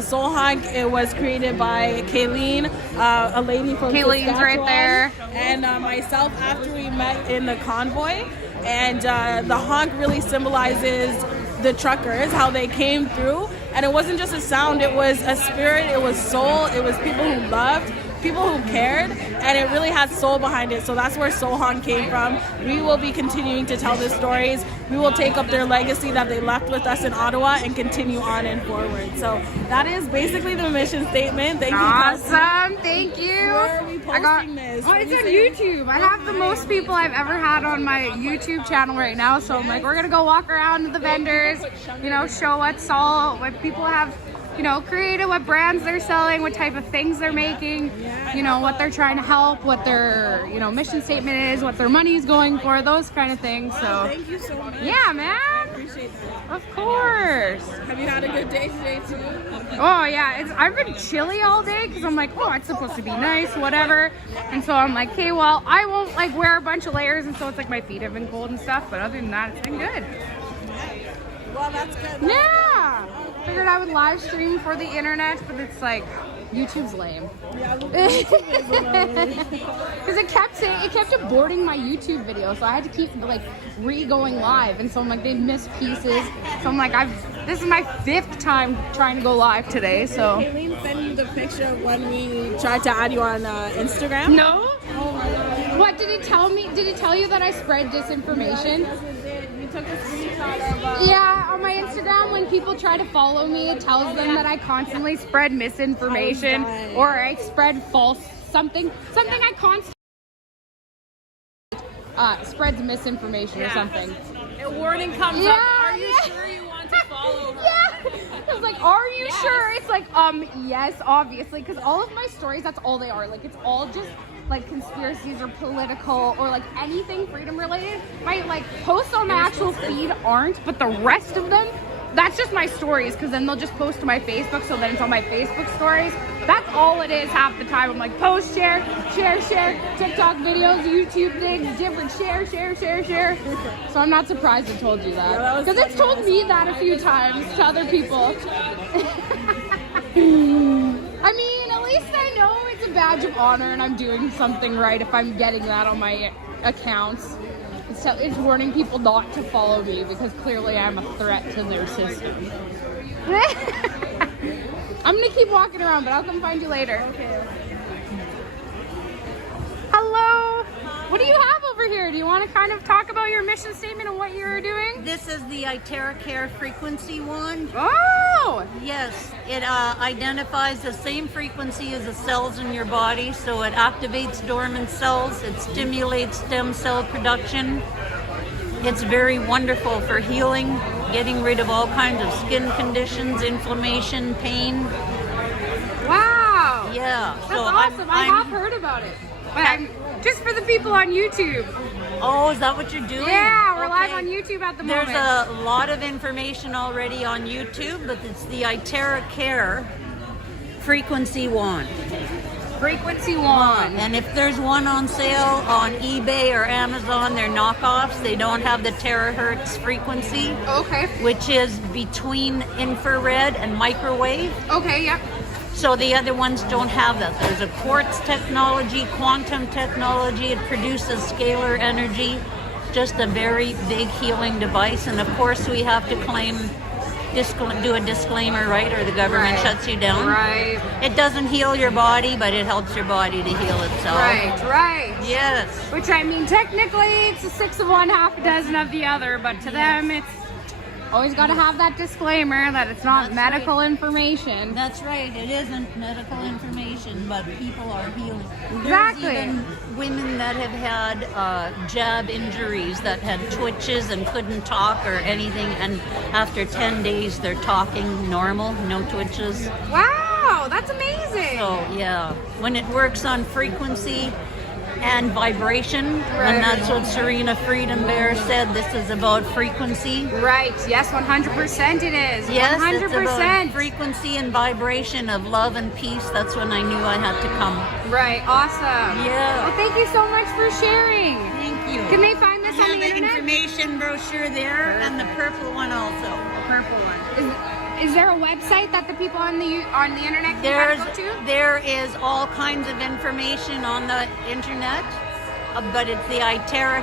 Soul Hog, it was created by Kayleen, a lady from Kayleen's right there. And myself after we met in the Convoy. And the honk really symbolizes the truckers, how they came through. And it wasn't just a sound, it was a spirit, it was soul, it was people who loved, people who cared, and it really had soul behind it. So that's where Soul Hog came from. We will be continuing to tell the stories. We will take up their legacy that they left with us in Ottawa and continue on and forward. So that is basically the mission statement. Thank you. Awesome, thank you. Where are we posting this? Oh, it's on YouTube. I have the most people I've ever had on my YouTube channel right now. So I'm like, we're gonna go walk around to the vendors, you know, show what people have, you know, created, what brands they're selling, what type of things they're making, you know, what they're trying to help, what their, you know, mission statement is, what their money is going for, those kind of things. So thank you so much. Yeah, man. I appreciate that. Of course. Have you had a good day today too? Oh yeah, I've been chilly all day because I'm like, oh, it's supposed to be nice, whatever. And so I'm like, okay, well, I won't like wear a bunch of layers, and so it's like my feet have been cold and stuff. But other than that, it's been good. Well, that's good. Yeah. Figured I would live stream for the internet, but it's like YouTube's lame. Yeah, because it kept aborting my YouTube video, so I had to keep like going live, and so I'm like, they missed pieces. So I'm like, this is my 5th time trying to go live today. So Kayleen sent you the picture of when we tried to add you on Instagram. No. Oh my God. What did it tell me? Did it tell you that I spread disinformation? Yes, it did. You took a screenshot of. Yeah, on my Instagram, when people try to follow me, it tells them that I constantly spread misinformation or I spread false something I constantly spreads misinformation or something. A warning comes up. Are you sure you want to follow was like, are you sure? It's like, yes, obviously, because all of my stories, that's all they are. Like, it's all just like conspiracies or political or like anything freedom related. My like posts on my actual feed aren't, but the rest of them, that's just my stories, because then they'll just post to my Facebook, so then it's on my Facebook stories. That's all it is half the time. I'm like, post, share, TikTok videos, YouTube things, different, share. So I'm not surprised it told you that. Because it's told me that a few times to other people. I mean, at least I know it's a badge of honor and I'm doing something right if I'm getting that on my accounts. So it's warning people not to follow me because clearly I'm a threat to their system. I'm gonna keep walking around, but I'll come find you later. Okay. Hello. What do you have over here? Do you want to kind of talk about your mission statement and what you're doing? This is the iTerra frequency wand. Oh! Yes, it identifies the same frequency as the cells in your body, so it activates dormant cells, it stimulates stem cell production. It's very wonderful for healing, getting rid of all kinds of skin conditions, inflammation, pain. Wow! Yeah. That's awesome. I have heard about it. But I'm just for the people on YouTube. Oh, is that what you're doing? Yeah, we're live on YouTube at the moment. There's a lot of information already on YouTube, but it's the iTerra frequency wand. Frequency wand. And if there's one on sale on eBay or Amazon, they're knockoffs. They don't have the terahertz frequency. Okay. Which is between infrared and microwave. Okay, yep. So the other ones don't have that. There's a quartz technology, quantum technology. It produces scalar energy. Just a very big healing device. And of course we have to do a disclaimer, right? Or the government shuts you down. Right. It doesn't heal your body, but it helps your body to heal itself. Right. Yes. Which I mean, technically it's a 6 of one, half a dozen of the other, but to them it's always got to have that disclaimer that it's not medical information. That's right. It isn't medical information, but people are healing. Exactly. There's even women that have had jab injuries, that had twitches and couldn't talk or anything, and after 10 days they're talking normal, no twitches. Wow, that's amazing. So yeah, when it works on frequency and vibration, and that's what Serena Freedom Bear said. This is about frequency. Right. Yes, 100% it is. Yes, 100%. it's about frequency and vibration of love and peace. That's when I knew I had to come. Right. Awesome. Yeah. Well, thank you so much for sharing. Thank you. Can they find this on the internet? internet? Information brochure there, and the purple one also. Purple one. Is there a website that the people on the internet can go to? There is all kinds of information on the internet, but it's the iTerra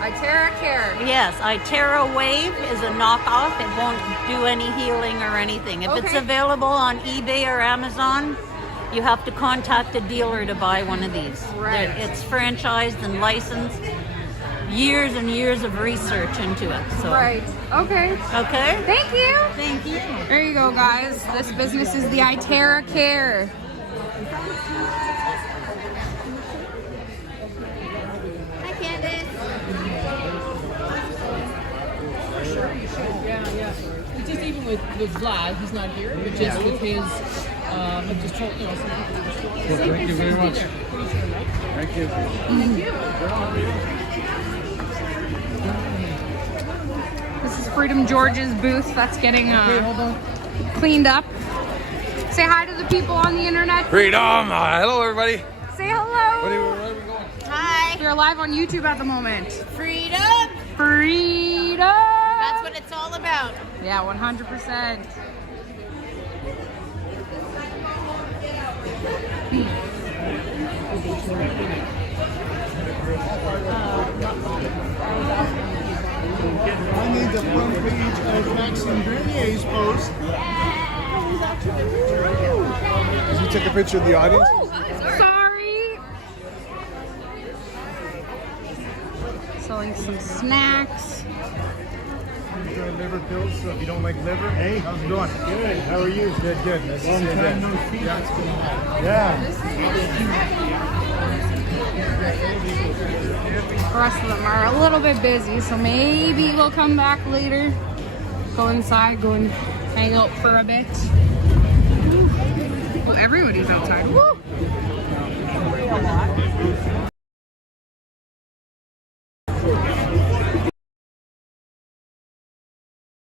iTerra. Yes, iTerra Wave is a knockoff. It won't do any healing or anything. If it's available on eBay or Amazon, you have to contact a dealer to buy one of these. Right. It's franchised and licensed. Years and years of research into it. So. Right. Okay. Thank you. There you go, guys. This business is the iTerra. Hi, Candace. Sure, you should. Yeah. But just even with Vlad, he's not here, but just with his, I just told, some people. Well, thank you very much. Thank you. Thank you. This is Freedom George's booth that's getting cleaned up. Say hi to the people on the internet. Freedom! Hello, everybody. Say hello. Where are we going? Hi. We're live on YouTube at the moment. Freedom! That's what it's all about. Yeah, 100%. I need the front page of Maxime Bernier's post. Did you take a picture of the audience? Sorry. Selling some snacks. Doing liver pills, so if you don't like liver, hey, how's it going? Good. How are you? Good. Nice to see you again. The rest of them are a little bit busy, so maybe we'll come back later. Go inside, go and hang out for a bit. Well, everybody's outside. Woo!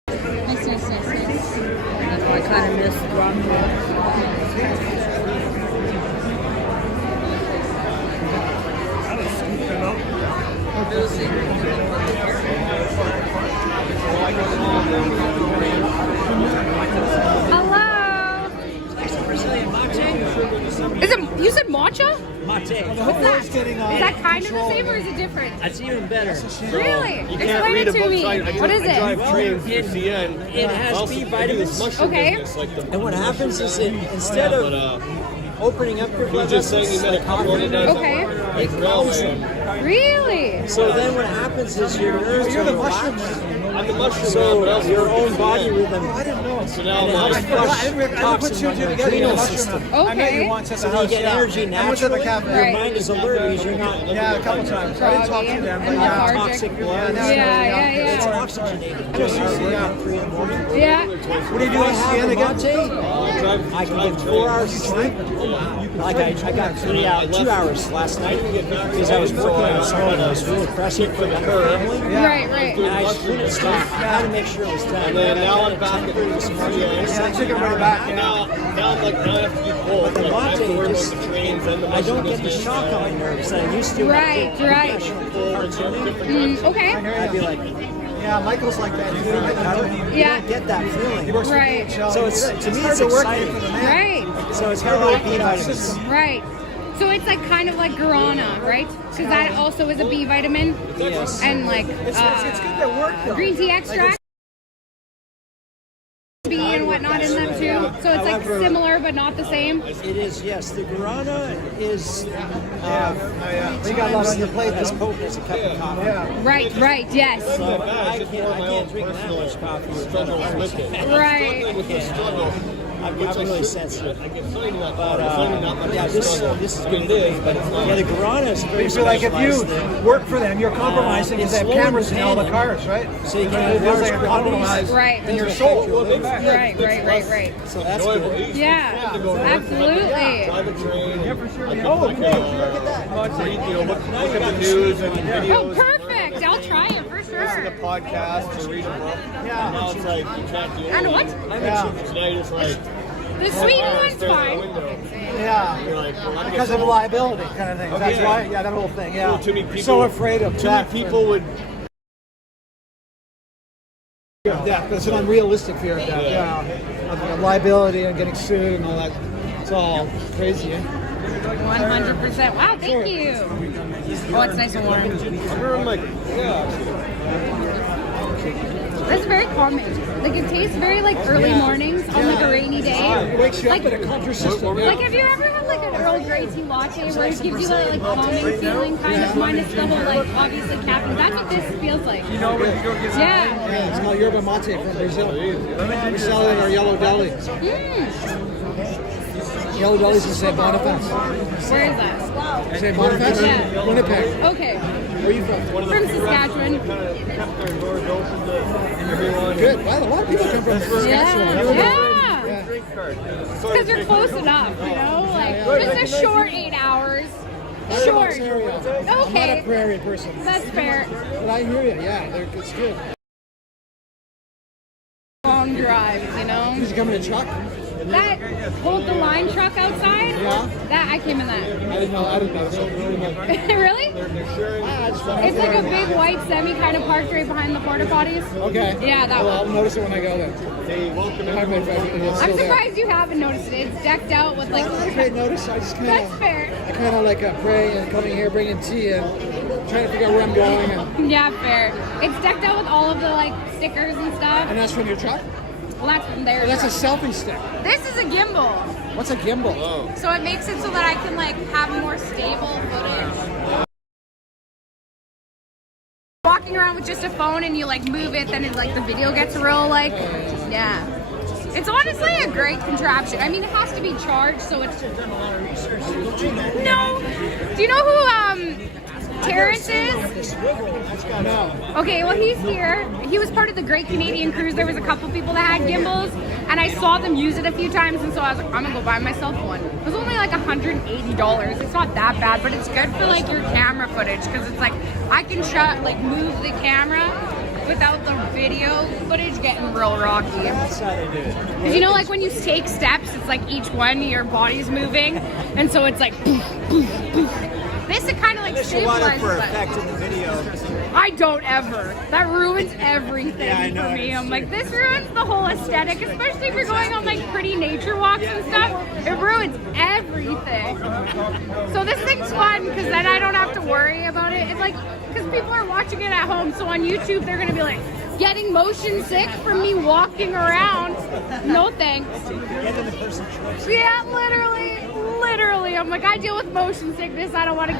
Nice. That's why I kind of missed Hello. Brazilian mate. Is it? You said matcha? Mate. What's that? Is that kind of the same or is it different? That's even better. Really? Explain it to me. What is it? It has B vitamins. Okay. And what happens is that instead of opening up your blood vessels, like coffee, Okay. it calms them. Really? So then what happens is your nerves are relaxed. So your own body rhythm. I didn't know. So now I put you two together. Adrenal system. Okay. So you get energy naturally. Your mind is alert because you're not. Yeah, a couple times. I didn't talk to them, but yeah, toxic blood. Yeah. It's oxygenated. Around 3 in the morning. Yeah. What do you do? I have a mate. I can get 4 hours of sleep. Like I got 2 hours last night because I was working on something that was really pressing for the family. Right. And I just couldn't stop. I had to make sure it was done. And then now I'm back at this morning. I took it right back. Now I'm like, now I have to be cold. But the mate, I don't get the shock on my nerves that I used to. Right. Okay. I'd be like, yeah, Michael's like that. You don't get that feeling. Right. So it's to me it's exciting. Right. So it's kind of like B vitamins. Right. So it's like kind of like guarana, right? Because that also is a B vitamin. Yes. And like It's good to work though. green tea extract. B and whatnot in them too. So it's like similar but not the same. It is, yes. The guarana is You got a lot on your plate as potent as a cup of coffee. Right, yes. So I can't drink that much coffee with Right. I'm really sensitive. But yeah, this is good news. But yeah, the guarana is very So like if you specialized. work for them, you're compromising because they have cameras in all the cars, right? So you can It feels like a compromise Right. in your soul. Right. So that's good. Yeah, absolutely. Drive a train. Yeah, for sure. Oh, okay. Look at that. Look at the news and videos. Oh, perfect. I'll try it for Listen to sure. podcasts or read a book. Yeah. Now it's like you can't do it. And what? So now you're just like, The sweet one's stare out the fine. window. Yeah. You're like, well, I Because guess of liability kind of thing. That's yeah. why, yeah, that whole thing, yeah. Too many people, so afraid of too many death. people would. Yeah, it's an unrealistic fear of death. Yeah. Of liability and getting sued and all that. It's all crazy. 100%. Wow, thank you. Oh, it's nice and warm. I'm like, That's very calming. Like it tastes very like early mornings on like a rainy day. It wakes you like, up and it calms your system. Like have you ever had like an Earl Grey tea latte where it gives you that like calming feeling kind of minus the whole like obviously caffeine. That's what this feels like. You know what you go get? Yeah. Yeah, it's called yerba mate from Brazil. We sell it in our yellow deli. Yellow deli's in St. Boniface. Where is that? St. Boniface? Yeah. Winnipeg. Okay. Where are you from? From Saskatchewan. Good. Wow, a lot of people come from Saskatchewan. Yeah. Because they're close enough, you know? Like just a short 8 hours. Short. I'm not a Okay. prairie person. That's fair. But I hear you, yeah, it's good. Long drives, you know? Did you come in a truck? That hold the line truck outside? Yeah. That I came in that. I didn't know. So Really? It's like a big white semi kind of parked right behind the porta potties. Okay. Yeah, that I'll one. notice it when I go there. Hey, welcome I'm surprised you haven't noticed it. It's decked out with like. I didn't notice. I just kind That's of. fair. I kind of like pray and coming here, bringing tea and trying to figure out where I'm going. And Yeah, fair. It's decked out with all of the like stickers and stuff. that's from your truck? Well, that's from there. Oh, that's a selfie stick. This is a gimbal. What's a gimbal? So it makes it so that I can like have more stable footage. Walking around with just a phone and you like move it, then it like the video gets real like, yeah. It's honestly a great contraption. I mean, it has to be charged, so it's. No. Do you know who Terrence is? No. Okay, well he's here. He was part of the Great Canadian Cruise. There was a couple people that had gimbals. And I saw them use it a few times, and so I was like, I'm gonna go buy myself one. It was only like $180. It's not that bad, but it's good for like your camera footage because it's like I can move the camera without the video footage getting real rocky. That's how they do it. Because you know, like when you take steps, it's like each one your body's moving, and so it's like poof, poof, poof. This it kind of like stabilizes for it. effect in the video. I don't ever. That ruins everything for me. I'm like, this ruins the whole aesthetic, especially if you're going on like pretty nature walks and stuff. It ruins everything. So this thing's fun because then I don't have to worry about it. It's like, because people are watching it at home, so on YouTube they're gonna be like, getting motion sick from me walking around. No thanks. Yeah, literally. I'm like, I deal with motion sickness. I don't want to.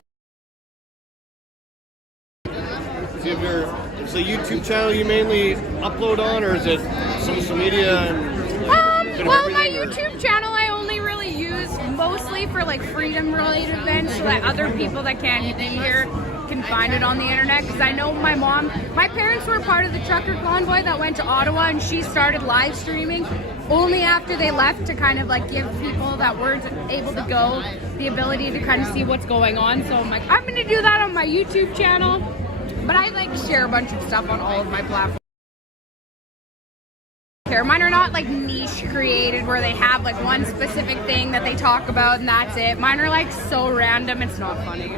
Is the YouTube channel you mainly upload on, or is it social media? And well, my YouTube channel I only really use mostly for like freedom-related events, so that other people that can't be here can find it on the internet. Because I know my parents were part of the trucker convoy that went to Ottawa, and she started live streaming only after they left to kind of like give people that weren't able to go the ability to kind of see what's going on. So I'm like, I'm going to do that on my YouTube channel, but I like share a bunch of stuff on all of my platforms. Mine are not like niche created where they have like one specific thing that they talk about and that's it. Mine are like so random, it's not funny.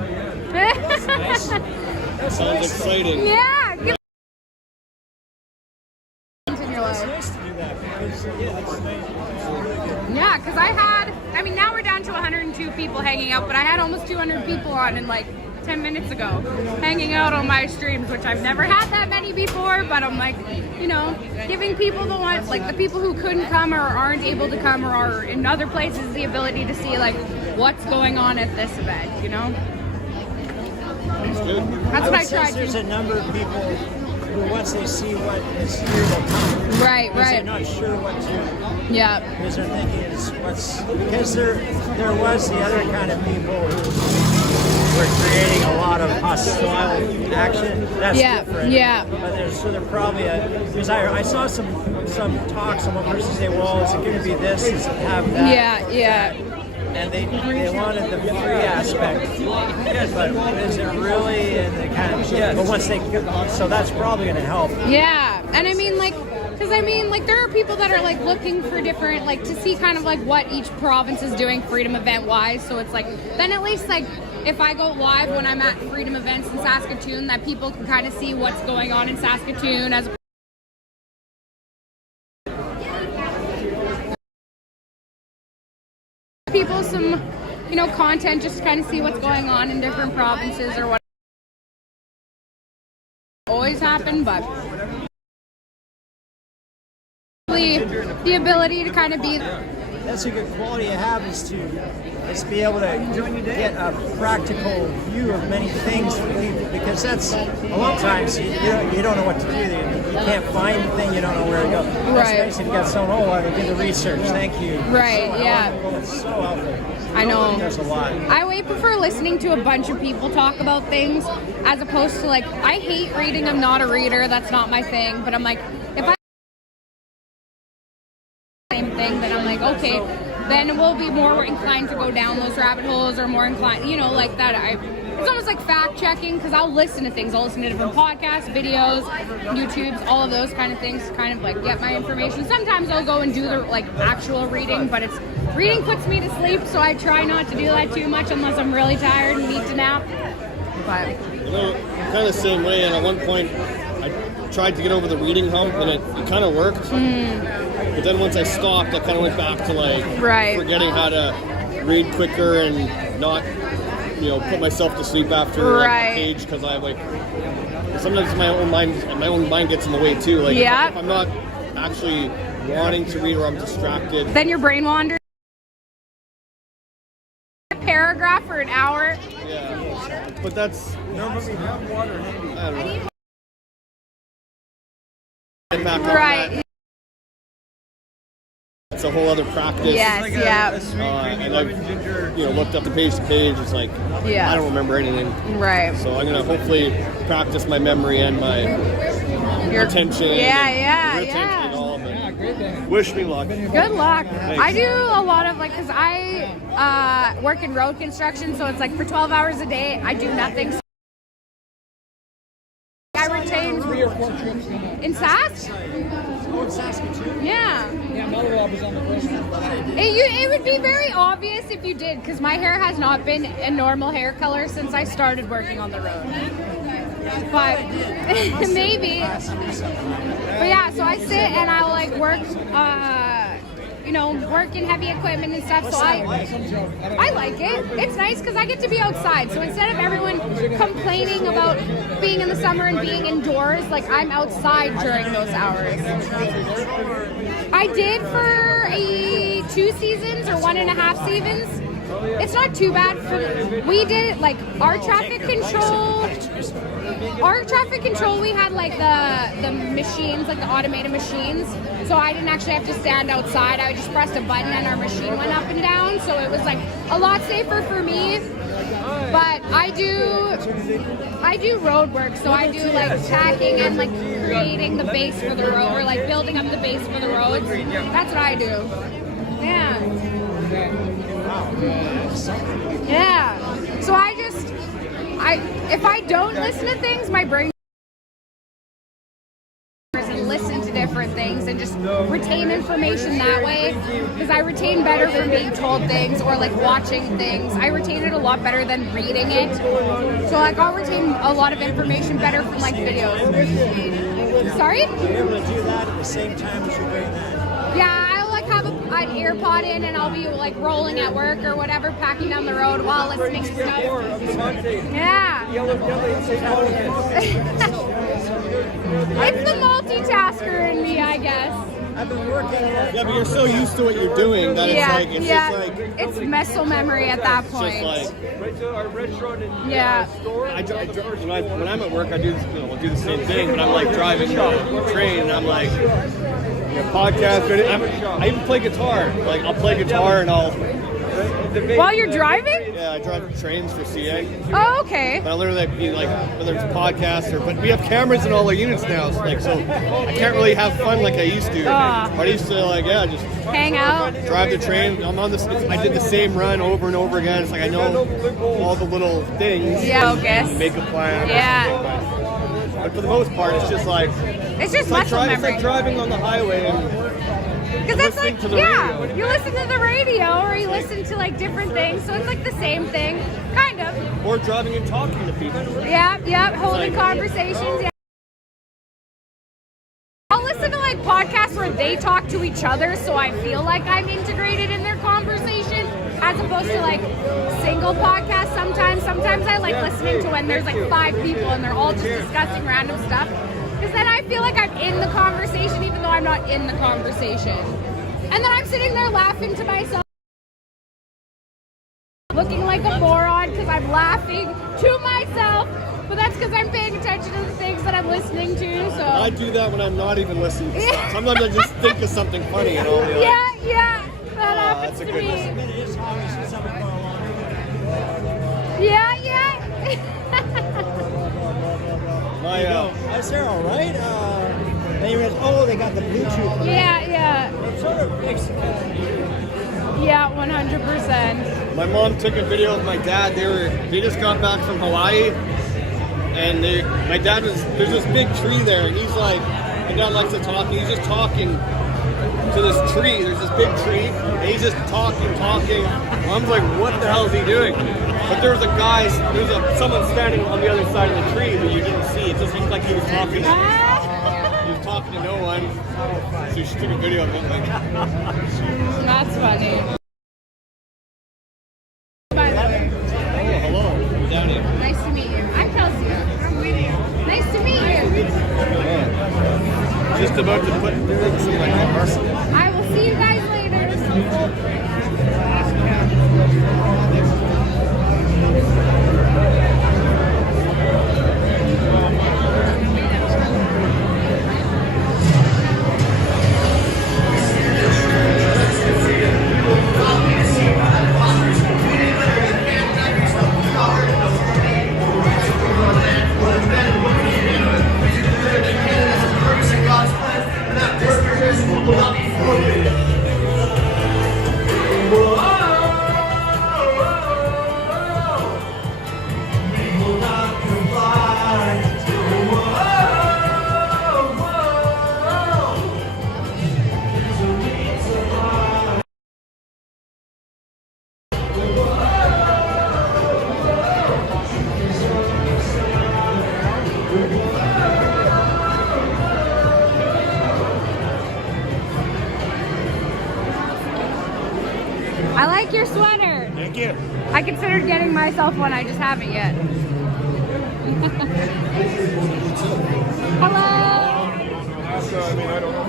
Sounds exciting. Yeah. Yeah, because I mean, now we're down to 102 people hanging out, but I had almost 200 people on in like 10 minutes ago, hanging out on my streams, which I've never had that many before, but I'm like, you know, giving people the ones, like the people who couldn't come or aren't able to come or are in other places, the ability to see like what's going on at this event, you know? That's what I tried to. There's a number of people who, once they see what is here, they'll come. Right. They're not sure what to. Yeah. Because they're thinking because there was the other kind of people who were creating a lot of hostile action. That's different. Yeah. But they're probably because I saw some talks. Some person say, well, is it going to be this? Does it have that? Yeah. And they wanted the free aspect, but is it really? And they kind of but once they so that's probably going to help. Yeah, and I mean because there are people that are like looking for different like to see kind of like what each province is doing freedom event wise. So it's like then at least like if I go live when I'm at freedom events in Saskatoon, that people can kind of see what's going on in Saskatoon as people some, you know, content just to kind of see what's going on in different provinces or what always happen, but the ability to kind of be. That's a good quality to have is to be able to get a practical view of many things for people, because that's a lot of times you don't know what to do. You can't find a thing, you don't know where to go. That's nice if you got someone, I did the research, thank you. Right, yeah. It's so helpful. I know. There's a lot. I way prefer listening to a bunch of people talk about things as opposed to like, I hate reading, I'm not a reader, that's not my thing, but I'm like, if I same thing, then I'm like, okay, then we'll be more inclined to go down those rabbit holes or more inclined, you know, like that. It's almost like fact checking because I'll listen to things. I'll listen to different podcasts, videos, YouTubes, all of those kind of things to kind of like get my information. Sometimes I'll go and do the like actual reading, but reading puts me to sleep, so I try not to do that too much unless I'm really tired and need to nap. But you know, kind of the same way. And at one point, I tried to get over the reading hump, and it kind of worked. But then once I stopped, I kind of went back to like forgetting how to read quicker and not, you know, put myself to sleep after like, a page because I like sometimes my own mind gets in the way too. Like if I'm not actually wanting to read or I'm distracted, then your brain wanders. A paragraph for an hour. Yeah, but that's nobody have water handy. I don't know. Right. It's a whole other practice. Yes, yeah. And I've looked up the page to page. It's like I don't remember anything. Right. So I'm gonna hopefully practice my memory and my attention. Yeah. And all of it. Yeah, great thing. Wish me luck. Good luck. Thanks. I do a lot of like, cause I work in road construction, so it's like for 12 hours a day, I do nothing. So I retain in Sask. Oh, in Saskatoon. Yeah. Yeah, Mellow was on the list. It would be very obvious if you did, because my hair has not been a normal hair color since I started working on the road. But maybe. But yeah, so I sit and I'll like work, work in heavy equipment and stuff. So I like it. It's nice because I get to be outside. So instead of everyone complaining about being in the summer and being indoors, like I'm outside during those hours. I did for 2 seasons or 1.5 seasons. It's not too bad. We did like our traffic control. We had like the machines, like the automated machines. So I didn't actually have to stand outside. I just pressed a button and our machine went up and down. So it was like a lot safer for me. But I do road work. So I do like tacking and like creating the base for the road, or like building up the base for the roads. That's what I do. Yeah. Yeah. So if I don't listen to things, my brain and listen to different things and just retain information that way, because I retain better from being told things or like watching things. I retain it a lot better than reading it. So like I'll retain a lot of information better from like videos. Sorry? You're able to do that at the same time as you're doing that. Yeah, I'll like have an AirPod in and I'll be like rolling at work or whatever, packing down the road while listening to stuff. Yeah. It's the multitasker in me, I guess. I've been working. Yeah, but you're so used to what you're doing that it's just like it's muscle memory at that point. Just like yeah. When I'm at work, I'll do the same thing, but I'm like driving the train and I'm like podcast. I even play guitar. Like I'll play guitar and I'll. While you're driving? Yeah, I drive trains for CA. Oh, okay. But I literally be like, whether it's podcasts but we have cameras in all our units now, so I can't really have fun like I used to. But I used to just hang out, drive the train. I'm on this. I did the same run over and over again. It's like I know all the little things. Yeah, okay. Make a plan. Yeah. But for the most part, it's just like muscle memory. It's like driving on the highway and. Because that's like, you listen to the radio or you listen to like different things, so it's like the same thing, kind of. Or driving and talking to people. Yeah, holding conversations. Yeah. I'll listen to like podcasts where they talk to each other, so I feel like I'm integrated in their conversation, as opposed to like single podcasts. Sometimes I like listening to when there's like 5 people and they're all just discussing random stuff. Because then I feel like I'm in the conversation even though I'm not in the conversation. And then I'm sitting there laughing to myself, looking like a moron because I'm laughing to myself. But that's because I'm paying attention to the things that I'm listening to. So I do that when I'm not even listening to stuff. Sometimes I just think of something funny and I'll be like, that happens to me. Yeah. Is there all right? Then you realize, they got the Bluetooth. Yeah. It sort of makes it. Yeah, 100%. My mom took a video of my dad. They just got back from Hawaii, and my dad there's this big tree there, and he's like, my dad likes to talk, and he's just talking to this tree. There's this big tree, and he's just talking. Mom's like, what the hell is he doing? But there was someone standing on the other side of the tree that you didn't see. It just looked like he was talking. He was talking to no one. So she took a video of it. That's funny. Hello. Down here. Nice to meet you. I'm Kelsey. I'm Winnie. Nice to meet you. Just about to put things in my car. I will see you guys later. Will not be like your sweater. Thank you. I considered getting myself one, I just haven't yet. Hello. I mean, I don't know.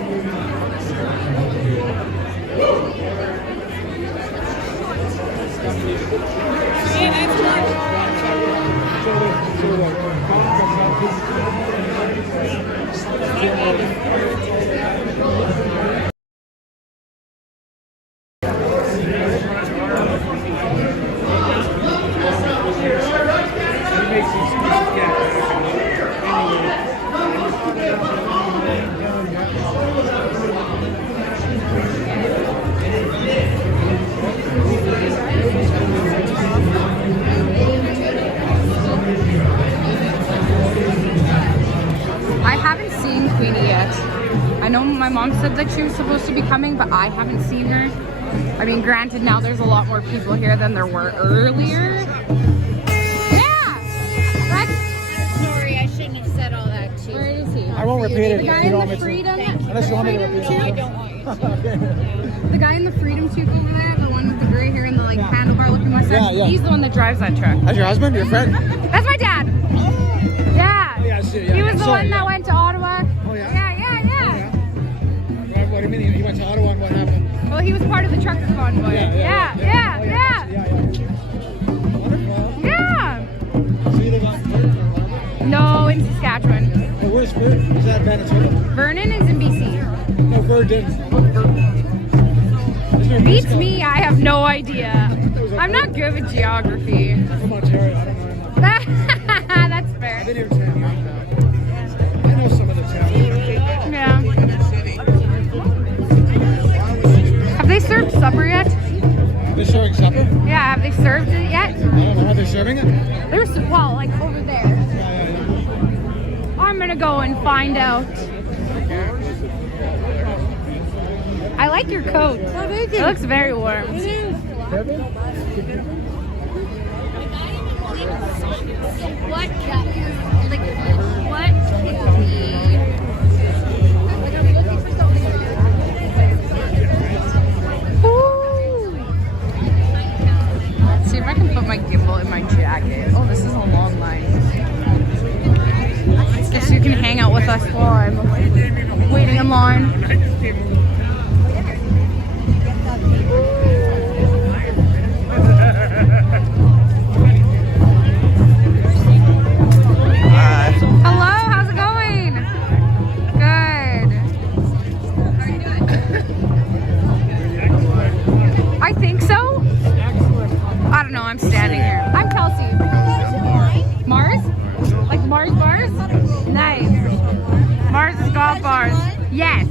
I haven't seen Queenie yet. I know my mom said that she was supposed to be coming, but I haven't seen her. I mean, granted, now there's a lot more people here than there were earlier. Yeah! Sorry, I shouldn't have said all that too. Where is he? I won't repeat it. The guy in the Freedom. Unless you want me to repeat it. I don't want you to. The guy in the Freedom Toque over there, the one with the gray hair and the like handlebar looking mustache. Yeah, yeah. He's the one that drives that truck. That's your husband? Your friend? That's my dad. Yeah. Yeah, I see. Yeah. He was the Sorry, one that yeah. went to Ottawa. Oh, yeah? Yeah. What do you mean? He went to Ottawa and what happened? Well, he was part of the trucker convoy. Yeah. So you live on No, in Saskatchewan. Oh, where's Vernon? Is that Manitoba? Vernon is in BC. No, Verdun. Beats me, I have no idea. I'm not good with geography. From Ontario, I don't know. That's fair. I've been here 10 years. I know some of the towns. Yeah. Have they served supper yet? They're serving supper? Yeah, have they served it yet? I don't know how they're serving it. There's well, like over there. I'm gonna go and find out. I like your coat. Oh, thank you. It looks very warm. It is. What Let's see if I can put my gimbal in my jacket. Oh, this is a long line. Guess you can hang out with us while I'm waiting in line. Hello, how's it going? Good. I think so. I don't know, I'm standing here. I'm Kelsey. Mars? Like Mars bars? Nice. Mars is golf bars. Yes.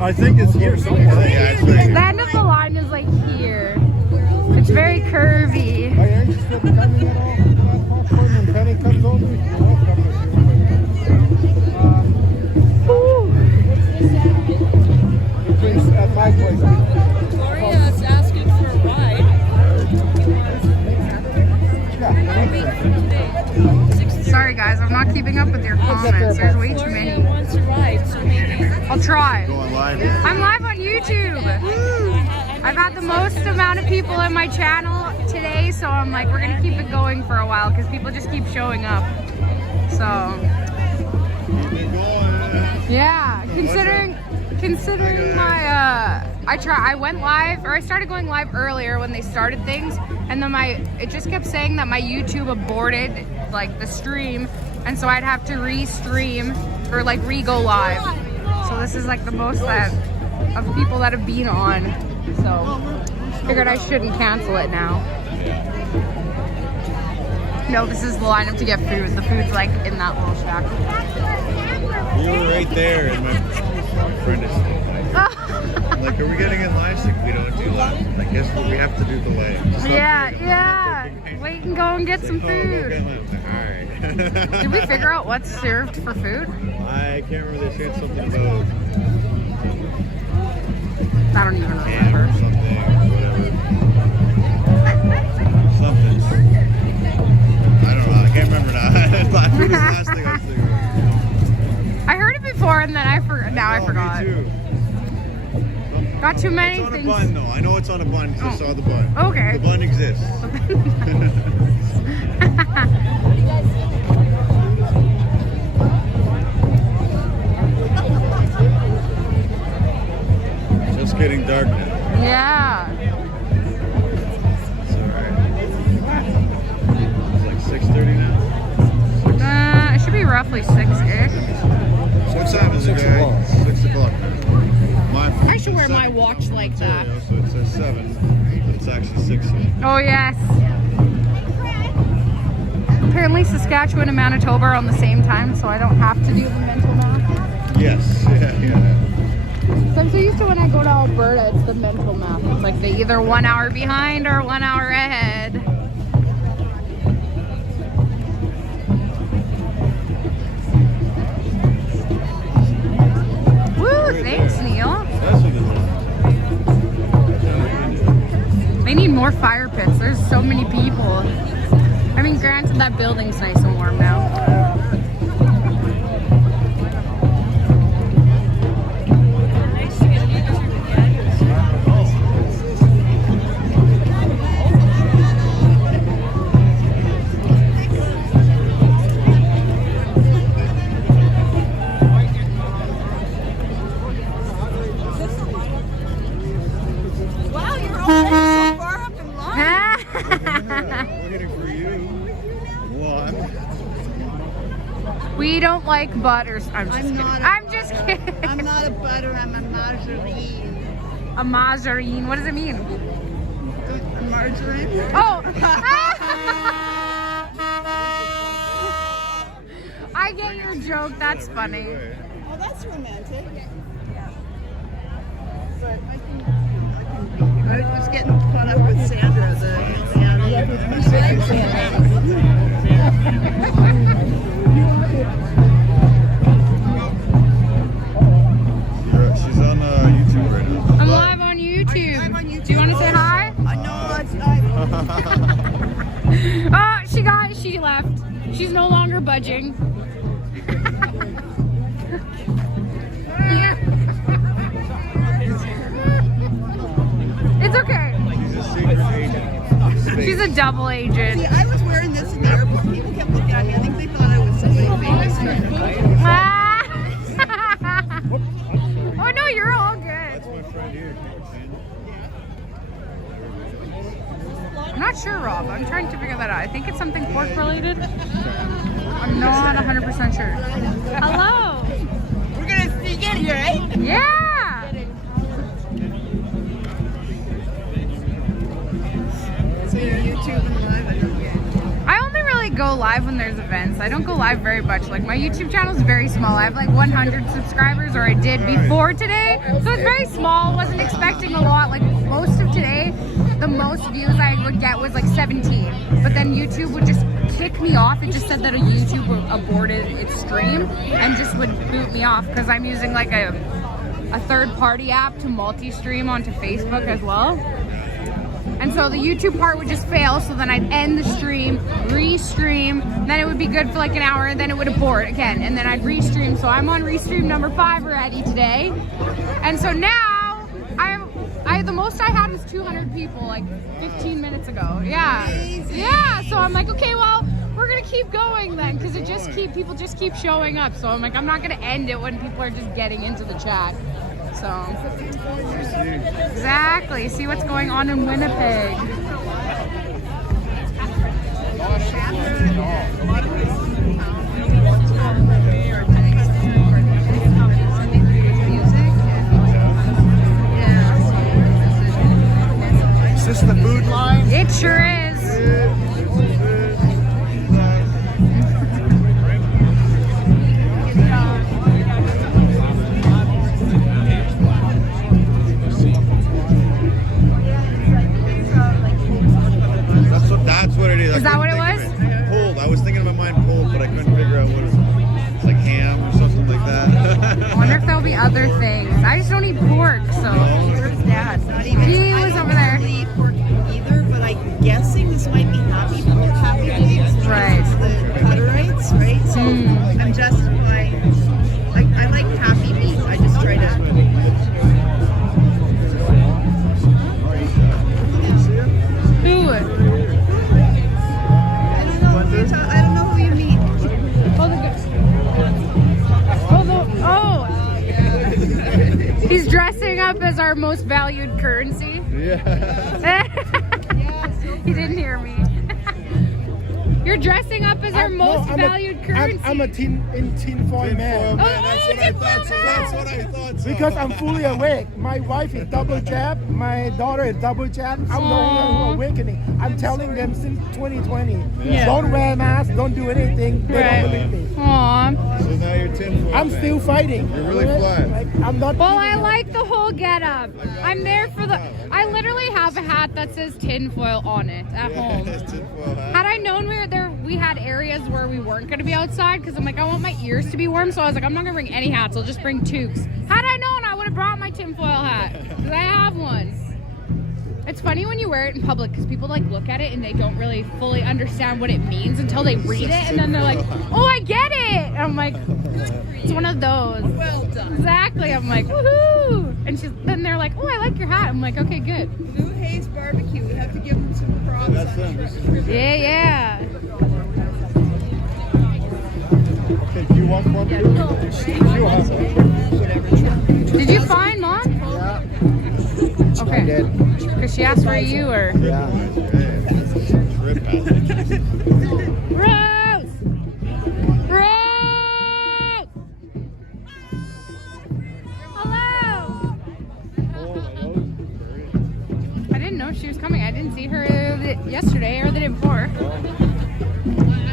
I think it's here somewhere. Yeah, it's right here. The end of the line is like here. It's very curvy. Aren't you still coming at all? Popcorn when Penny comes over? At my place. Gloria's asking for a ride. Sorry guys, I'm not keeping up with your comments. There's way too many. Gloria wants a ride, so maybe. I'll try. Going live. I'm live on YouTube. I've had the most amount of people in my channel today, so I'm like, we're gonna keep it going for a while because people just keep showing up. So, yeah, considering my, I went live, or I started going live earlier when they started things, and then it just kept saying that my YouTube aborted, like, the stream, and so I'd have to re-stream, or like re-go live. So this is like the most of people that have been on, so figured I shouldn't cancel it now. No, this is the lineup to get food. The food's like in that little shack. You were right there, and my friend is I'm like, are we getting in live? Like, we don't do live. I guess we have to do the live. Yeah. Wait and go and get some food. Alright. Did we figure out what's served for food? I can't remember. They said something about I don't even remember. Something. I don't know. I can't remember now. Last thing I was thinking. I heard it before and then I forgot. Now I forgot. Me too. Got too many It's on things. a bun, though. I know it's on a bun because I saw the bun. Okay. The bun exists. Just getting dark now. Yeah. It's alright. It's like 6:30 now. It should be roughly 6-ish. What time is it, guys? 6 o'clock. I should wear my watch like that. So it says 7, but it's actually 6. Oh yes. Apparently Saskatchewan and Manitoba are on the same time, so I don't have to do the mental math. Yes, yeah. So I'm so used to when I go to Alberta, it's the mental math. It's like they either 1 hour behind or 1 hour ahead. Woo, thanks, Neil. They need more fire pits. There's so many people. I mean, granted, that building's nice and warm now. We don't like butters. I'm just kidding. I'm just kidding. I'm not a butter, I'm a margarine. A margarine? What does it mean? A margarine? Oh! I get your joke. That's funny. Oh, that's romantic. I was getting caught up with Sandra, She's on YouTube right now. I'm live on YouTube. Do you want to say hi? Oh, she left. She's no longer budging. It's okay. She's a secret agent. She's a double agent. See, I was wearing this in the airport. People kept looking at me. I think they thought I was somebody famous. Oh no, you're all good. That's my friend here. I'm not sure, Rob. I'm trying to figure that out. I think it's something pork related. I'm not 100% sure. Hello. We're gonna sneak in here, right? Yeah. So you're YouTube and live? I only really go live when there's events. I don't go live very much. Like my YouTube channel is very small. I have like 100 subscribers, or I did before today. So it's very small. Wasn't expecting a lot. Like most of today, the most views I would get was like 17. But then YouTube would just kick me off. It just said that a YouTube aborted its stream and just would boot me off because I'm using like a third-party app to multi-stream onto Facebook as well. And so the YouTube part would just fail, so then I'd end the stream, restream, then it would be good for like an hour, and then it would abort again, and then I'd restream. So I'm on restream number 5 already today. And so now, the most I had was 200 people like 15 minutes ago. Yeah. Yeah, so I'm like, okay, well, we're gonna keep going then, because people just keep showing up. So I'm like, I'm not gonna end it when people are just getting into the chat. So, exactly. See what's going on in Winnipeg. Is this the food line? It sure is. That's what it is. Is that what it was? Pulled. I was thinking in my mind pulled, but I couldn't figure out what it was. It's like ham or something like that. I wonder if there'll be other things. I just don't eat pork, so. Where's Dad? Not even. He was over there. I don't really eat pork either, but I'm guessing this might be happy days. Right. The Hutterites, right? So I'm justifying. I He's dressing up as our most valued currency. Yeah. He didn't hear me. You're dressing up as our most valued currency. I'm a tinfoil man. That's what I thought. So. Because I'm fully awake. My wife is double jabbed. My daughter is double jabbed. I'm the only one who awakening. I'm telling them since 2020. Yeah. Don't wear a mask. Don't do anything. They don't believe me. Aww. So now you're tinfoil. I'm man. still fighting. You're really flat. Like, I'm not. Well, I like the whole getup. I'm there for the. I literally have a hat that says tinfoil on it at home. Had I known we were there, we had areas where we weren't going to be outside because I'm like, I want my ears to be warm. So I was like, I'm not going to bring any hats. I'll just bring toques. Had I known, I would have brought my tinfoil hat because I have one. It's funny when you wear it in public because people like look at it and they don't really fully understand what it means until they read it, and then they're like, oh, I get it. And I'm like, it's one of those. Well done. Exactly. I'm like, woohoo. And then they're like, oh, I like your hat. I'm like, okay, good. Blue Hayes Barbecue. We have to give them some props. Yeah, yeah. Okay, do you want one? Did you find Mom? Yeah. Okay. I did. Because she asked for you or? Yeah. Rose! Rose! Hello! I didn't know she was coming. I didn't see her yesterday or the day before.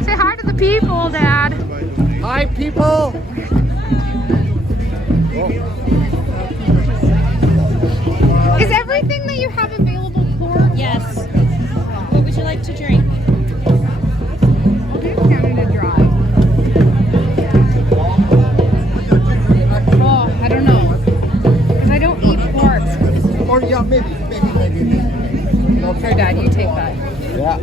Say hi to the people, Dad. Hi, people. Is everything that you have available pork? Yes. What would you like to drink? I'll do Canada Dry. Oh, I don't know. Because I don't eat pork. Or yeah, maybe. Sure, Dad, you take that. Yeah.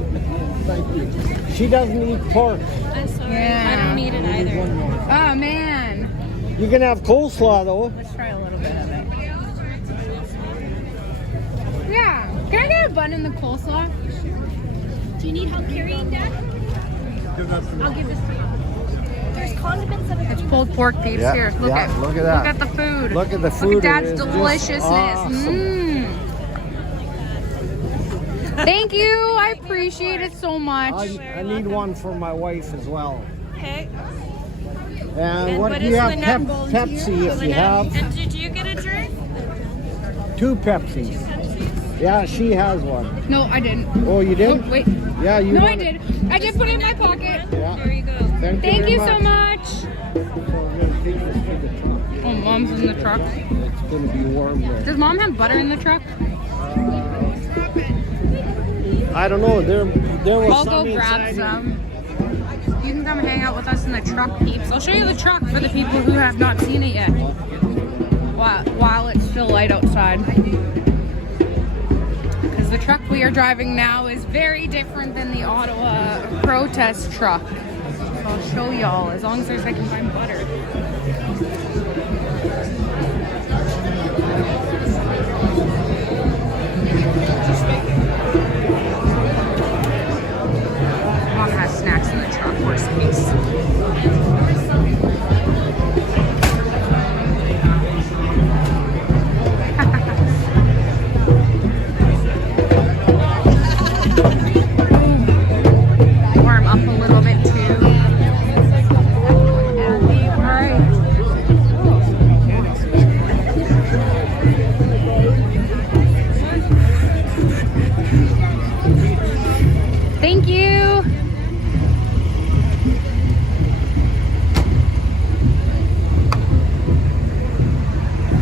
Thank you. She doesn't eat pork. I'm sorry. Yeah. I don't eat it either. Oh, man. You can have coleslaw though. Let's try a little bit of it. Yeah. Can I get a bun in the coleslaw? Do you need help carrying, Dad? I'll give this to you. There's condiments that are... It's pulled pork peeps. Yeah, Here, look yeah, at look at that. Look at the food. Look at the food. Look at Dad's It is just deliciousness. awesome. Thank you. I appreciate it so much. I need one for my wife as well. Okay. And what do you have? Pepsi if you have. And did you get a drink? 2 Pepsis. Yeah, she has one. No, I didn't. Oh, you did? Oh, wait. Yeah, you. No, I did. I did put it in my pocket. Yeah. There you go. Thank you very so much. Oh, Mom's in the truck. It's going to be warm there. Does Mom have butter in the truck? I don't know. There was I'll some go grab inside. some. You can come hang out with us in the truck, peeps. I'll show you the truck for the people who have not seen it yet. While it's still light outside. Because the truck we are driving now is very different than the Ottawa protest truck. So I'll show y'all as long as I can find butter. Mom has snacks in the truck. Worst case. Warm up a little bit too. All right. Thank you.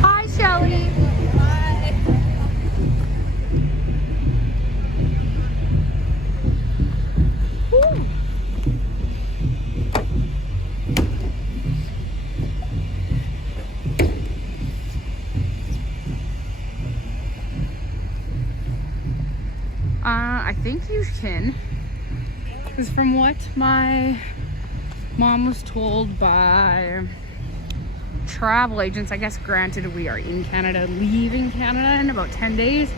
Hi, Shelly. I think you can. Because from what my mom was told by travel agents, I guess granted we are in Canada, leaving Canada in about 10 days,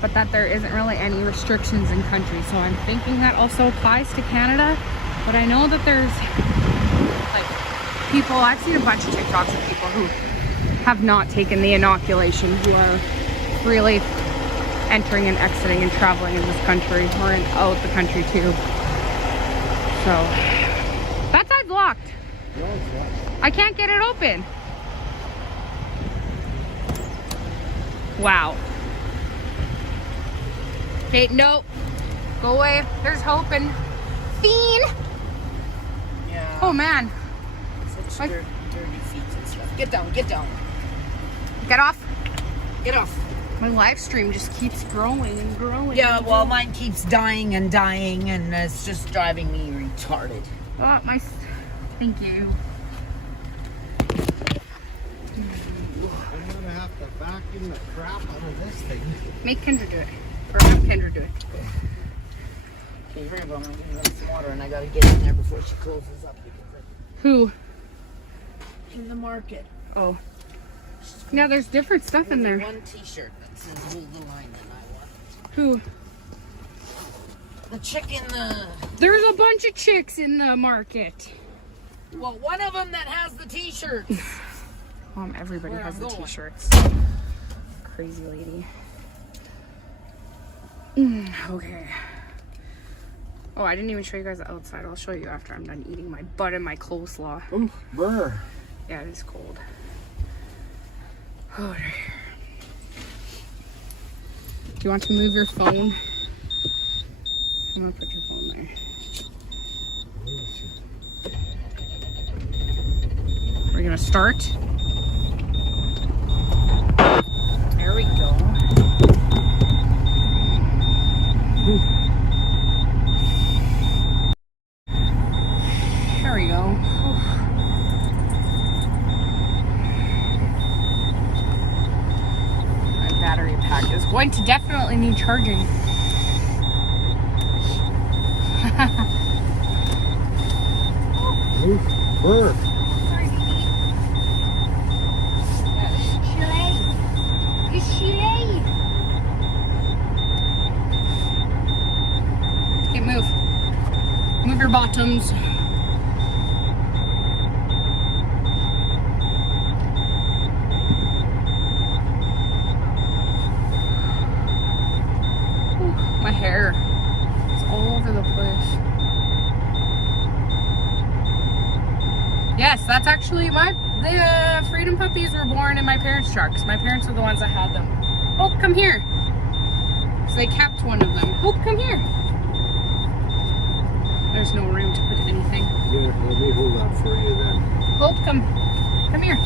but that there isn't really any restrictions in country. So I'm thinking that also applies to Canada. But I know that there's like people, I've seen a bunch of TikToks of people who have not taken the inoculation who are freely entering and exiting and traveling in this country or out the country too. So that side's locked. I can't get it open. Wow. Okay, no. Go away. There's Hope and Fiend. Yeah. Oh man. Such dirty feet and stuff. Get down, get down. Get off. Get off. My live stream just keeps growing and growing. Yeah, well, mine keeps dying and dying, and it's just driving me retarded. Oh, thank you. I'm gonna have to vacuum the crap out of this thing. Make Kendra do it. Or have Kendra do it. Okay, hurry up, I'm gonna give her some water, and I gotta get in there before she closes up. Who? In the market. Oh. Now there's different stuff in there. One t-shirt that says hold the line that I want. Who? The chick in the... There's a bunch of chicks in the market. Well, one of them that has the t-shirts. Mom, everybody has the t-shirts. Crazy lady. Okay. Oh, I didn't even show you guys the outside. I'll show you after I'm done eating my butt and my coleslaw. Brr. Yeah, it is cold. Oh, dear. Do you want to move your phone? I'm gonna put your phone there. We're gonna start. There we go. There we go. My battery pack is going to definitely need charging. Brr. Okay, move. Move your bottoms. My hair is all over the place. Yes, that's actually the Freedom puppies were born in my parents' trucks. My parents are the ones that had them. Hope, come here. So they kept one of them. Hope, come here. There's no room to put anything. Yeah, let me hold that for you then. Hope, come here.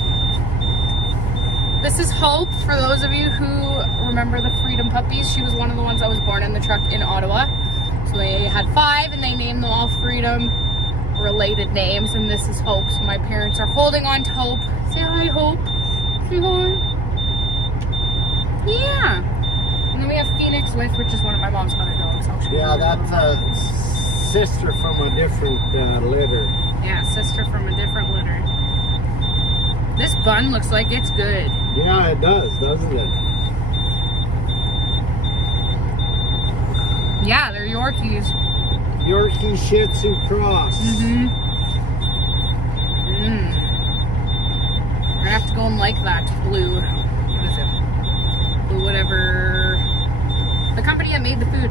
This is Hope, for those of you who remember the Freedom puppies. She was one of the ones that was born in the truck in Ottawa. So they had 5 and they named them all Freedom related names, and this is Hope. So my parents are holding on to Hope. Say hi, Hope. Say hi. Yeah. And then we have Phoenix with, which is one of my mom's other dogs. Yeah, that's a sister from a different litter. Yeah, sister from a different litter. This bun looks like it's good. Yeah, it does, doesn't it? Yeah, they're Yorkies. Yorkie Shih Tzu cross. We're gonna have to go and like that blue. What is it? Blue whatever. The company that made the food.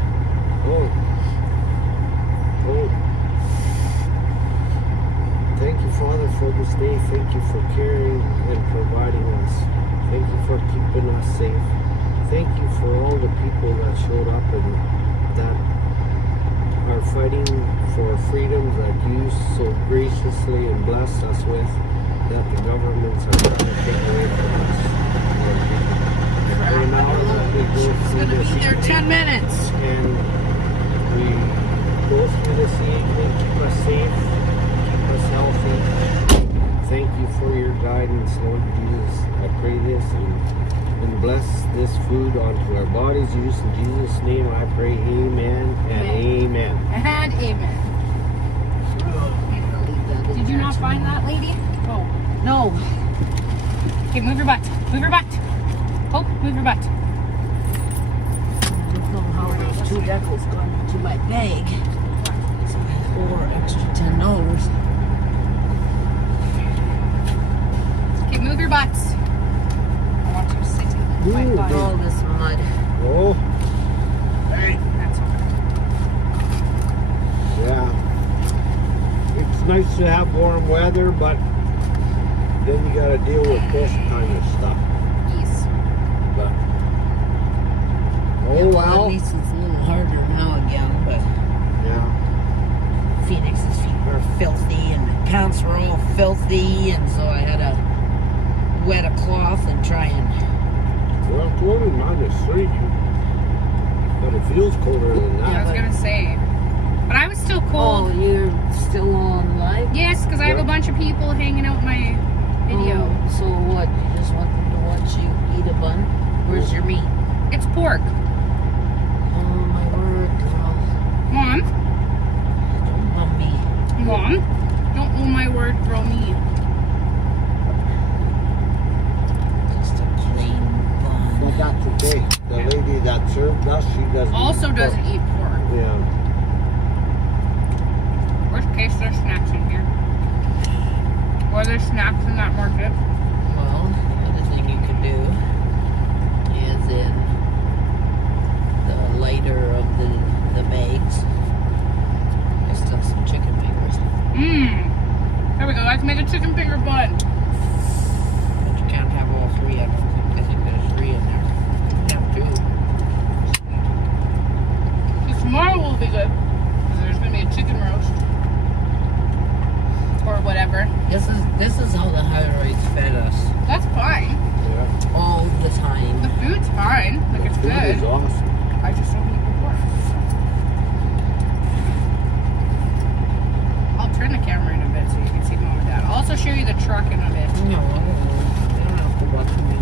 Thank you, Father, for this day. Thank you for caring and providing us. Thank you for keeping us safe. Thank you for all the people that showed up and that are fighting for freedoms that you so graciously and blessed us with, that the governments are trying to take away from us. Right now, that we go through this, Be there 10 minutes. and we go through this evening, keep us safe, keep us healthy. Thank you for your guidance, Lord Jesus. I pray this and bless this food onto our bodies. Use in Jesus' name I pray, amen and amen. And amen. Did you not find that lady? Oh. No. Okay, move your butt. Move your butt. Hope, move your butt. I don't know how those 2 decals got into my bag. So I had 4 extra $10. Okay, move your butts. all this mud. Oh. Hey. That's okay. Yeah. It's nice to have warm weather, but then you gotta deal with this kind of stuff. Yes. But Yeah, well, at least it's a little harder now again, but yeah. Phoenix's feet were filthy and the pants were all filthy, and so I had to wet a cloth and try and... Well, it's only -3, but it feels colder than that. I was gonna say, but I was still cold. Oh, you're still on live? Yes, because I have a bunch of people hanging out my video. Oh, so what? You just want them to watch you eat a bun? Where's your meat? It's pork. Oh my word, girl. Mom. Don't mum me. Mom. Don't oh my word, girl me. Just a plain bun. But that's okay. The lady that served us, she doesn't Also eat doesn't pork. eat pork. Yeah. Worst case, there's snacks in here. Or there's snacks in that market. Well, the other thing you could do is in the lighter of the bags, just have some chicken fingers. Mmm. There we go. Let's make a chicken finger bun. But you can't have all 3. I think there's 3 in there. You can have 2. So tomorrow will be good. Because there's going to be a chicken roast. Or whatever. This is how the high-rights fed us. That's fine. Yeah. All the time. The food's fine. Like, it's Food good. is awesome. I just don't eat the pork. I'll turn the camera in a bit so you can see Mom and Dad. I'll also show you the truck in a bit. No, I don't have to watch me.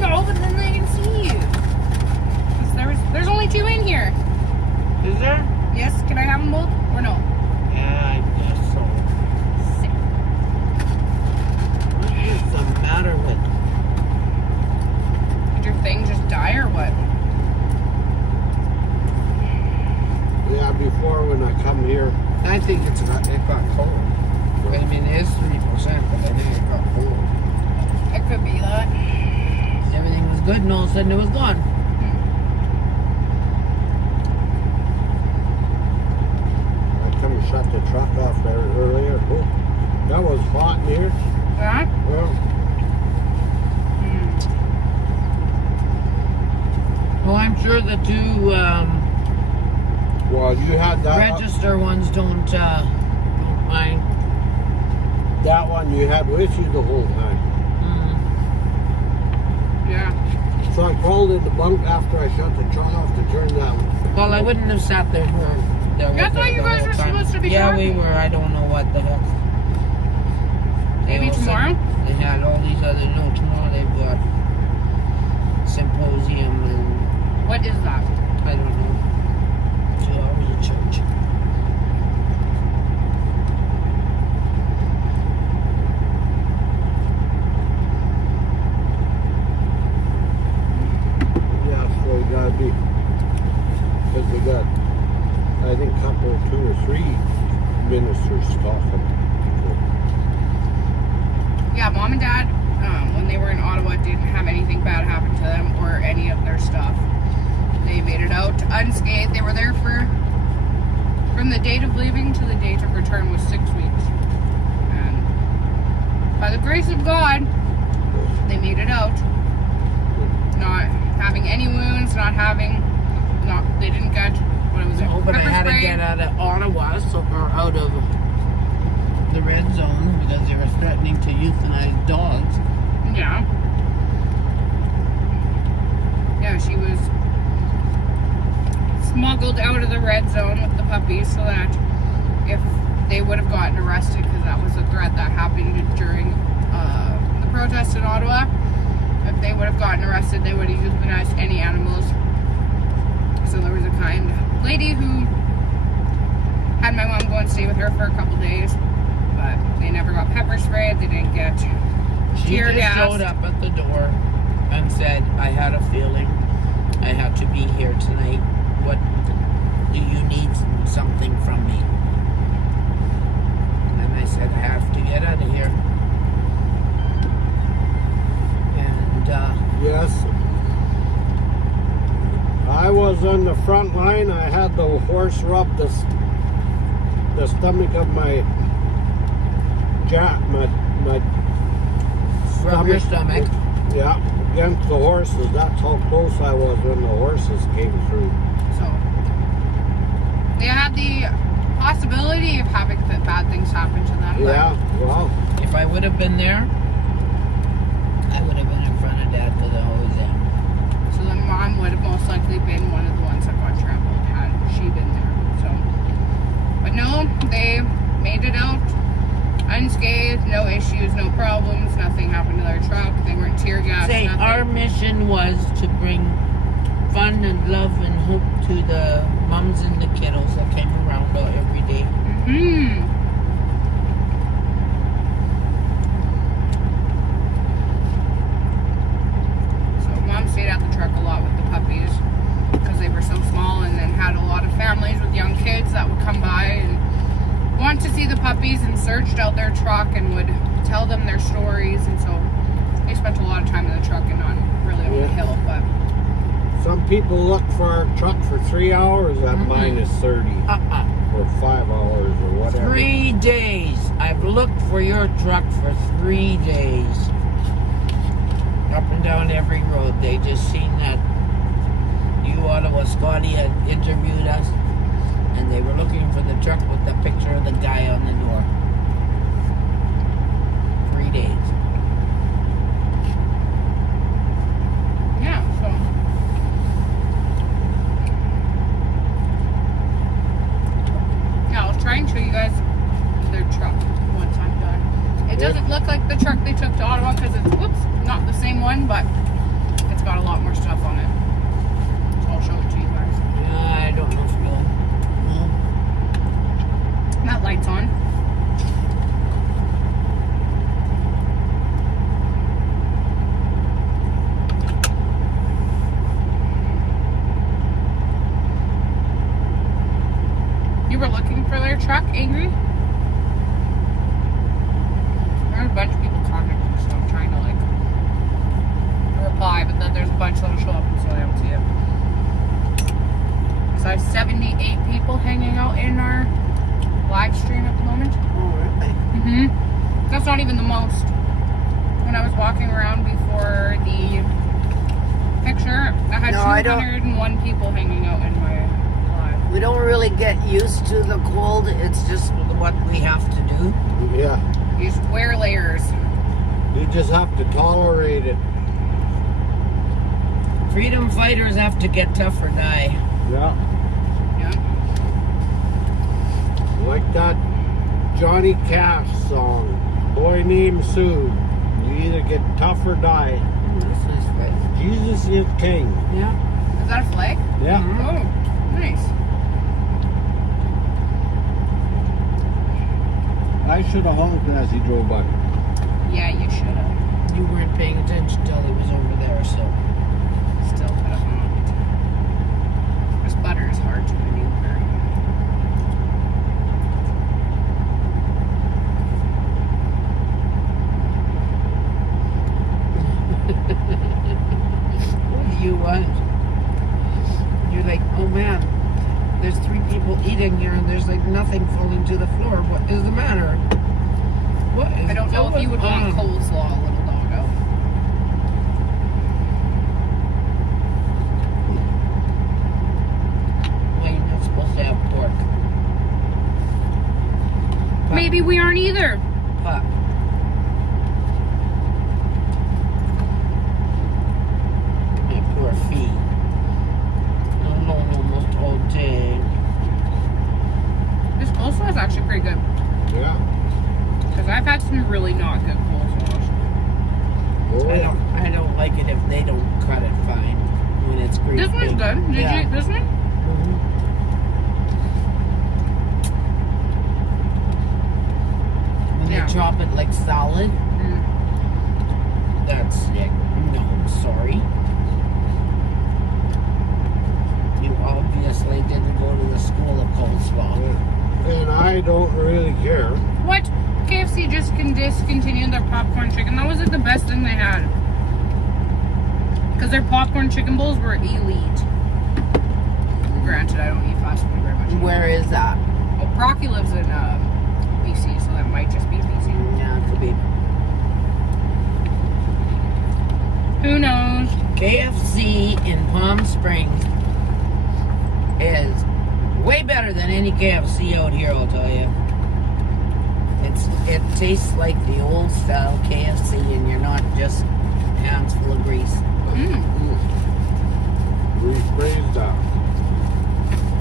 No, but then they can see you. 'Cause there's only 2 in here. Is there? Yes, can I have them both? Or no? Yeah, I guess so. What is the matter with... Did your thing just die or what? Yeah, before when I come here. I think it got cold. I mean, it is 3%, but I think it got cold. It could be that. Everything was good, and all of a sudden it was gone. I come and shut the truck off there earlier. Oh, that was hot in here. Yeah? Well, Well, I'm sure the 2 well, you had that register ones don't mind. That one you had with you the whole time. Yeah. So I called in the bunk after I shut the truck off to turn that one. Well, I wouldn't have sat there for... I thought you guys were supposed to be Yeah, talking. we were. I don't know what the heck. Maybe tomorrow? They had all these other... No, tomorrow they've got symposium and... What is that? I don't know. 2 hours of church. Yeah, so we gotta be. Because we got, I think, couple, 2 or 3 ministers talking. Yeah, Mom and Dad, when they were in Ottawa, didn't have anything bad happen to them or any of their stuff. They made it out unscathed. They were there from the date of leaving to the date of return was 6 weeks. And by the grace of God, they made it out. Not having any wounds, they didn't get, what was it? No, but I pepper had to spray. get out of Ottawa, or out of the red zone, because they were threatening to euthanize dogs. Yeah. Yeah, she was smuggled out of the red zone with the puppies so that if they would have gotten arrested, because that was a threat that happened during the protest in Ottawa, if they would have gotten arrested, they would have euthanized any animals. So there was a kind lady who had my mom go and stay with her for a couple days, but they never got pepper sprayed, they didn't get tear gas. She just showed up at the door and said, I had a feeling I had to be here tonight. What do you need something from me? And then I said, I have to get out of here. And yes, I was on the front line. I had the horse rub the stomach of my Rub your stomach. Yeah, against the horses. That's how close I was when the horses came through. So they had the possibility of having bad things happen to them. Yeah, well. If I would have been there, I would have been in front of Dad to the hose end. So then Mom would have most likely been one of the ones that got trampled had she been there. So, but no, they made it out unscathed, no issues, no problems, nothing happened to their truck. They weren't tear gassed. Say, nothing. our mission was to bring fun and love and hope to the mums and the kiddos that came around every day. Mm-hmm. So Mom stayed at the truck a lot with the puppies because they were so small, and then had a lot of families with young kids that would come by and want to see the puppies, and searched out their truck and would tell them their stories. And so they spent a lot of time in the truck and not really on the hill. But some people look for our truck for 3 hours at minus 30 or 5 hours or whatever. 3 days. I've looked for your truck for 3 days. Up and down every road. They just seen that you, Ottawa Scotty, had interviewed us, and they were looking for the truck with the picture of the guy on the door. 3 days. yeah, so yeah, I'll try and show you guys their truck once I'm done. It doesn't look like the truck they took to Ottawa because it's, whoops, not the same one, but it's got a lot more stuff on it. So I'll show it to you guys. I don't know if you'll. That light's on. You were looking for their truck, Angry? There's a bunch of people commenting, so I'm trying to like reply, but then there's a bunch that'll show up, so I don't see it. So I have 78 people hanging out in our live stream at the moment. Oh, really? Mm-hmm. That's not even the most. When I was walking around before the picture, I had 201 people hanging out in my live. We don't really get used to the cold. It's just what we have to do. Yeah. You just wear layers. You just have to tolerate it. Freedom fighters have to get tough or die. Yeah. Like that Johnny Cash song, Boy Named Sue. You either get tough or die. That's nice flag. Jesus is king. Yeah. Is that a flag? Yeah. Oh, nice. I should have honked as he drove by. Yeah, you should have. You weren't paying attention till he was over there, so. Still could have honked. This butter is hard to maneuver. What do you want? You're like, oh man, there's 3 people eating here and there's like nothing falling to the floor. What is the matter? What is I don't know if you would want on? coleslaw, little doggo. Well, you're not supposed to have pork. Maybe we aren't either. Pup. My poor feet. Alone almost all day. This coleslaw is actually pretty good. Yeah. Because I've had some really not good coleslaws. I don't like it if they don't cut it fine when it's green. This one's good. Did you eat this one? When they chop it like solid, that's sick. No, sorry. You obviously didn't go to the school of coleslaw. And I don't really care. What? KFC just discontinued their popcorn chicken. That was like the best thing they had. Because their popcorn chicken bowls were elite. granted, I don't eat fast food very much. Where is that? Well, Brocky lives in BC, so that might just be BC. Yeah, it could be. Who knows? KFC in Palm Springs is way better than any KFC out here, I'll tell you. It tastes like the old style KFC, and you're not just hands full of grease. Rephrase that.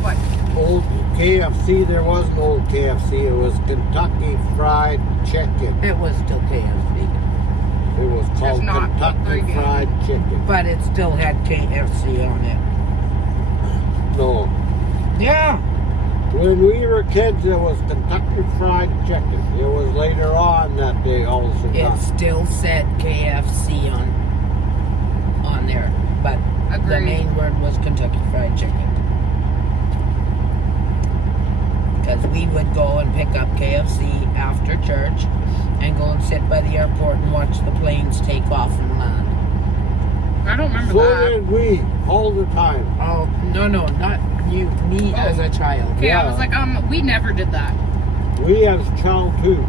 What? Old KFC, there was no old KFC. It was Kentucky Fried Chicken. It was still KFC. It was called Kentucky Fried Chicken. But it still had KFC on it. No. Yeah. When we were kids, it was Kentucky Fried Chicken. It was later on that they also It got. still said KFC on there, but the main word was Kentucky Fried Chicken. Because we would go and pick up KFC after church and go and sit by the airport and watch the planes take off and land. I don't remember So that. did we, all the time. Oh, no, not you, me as a child. Okay, I was like, we never did that. We as a child too.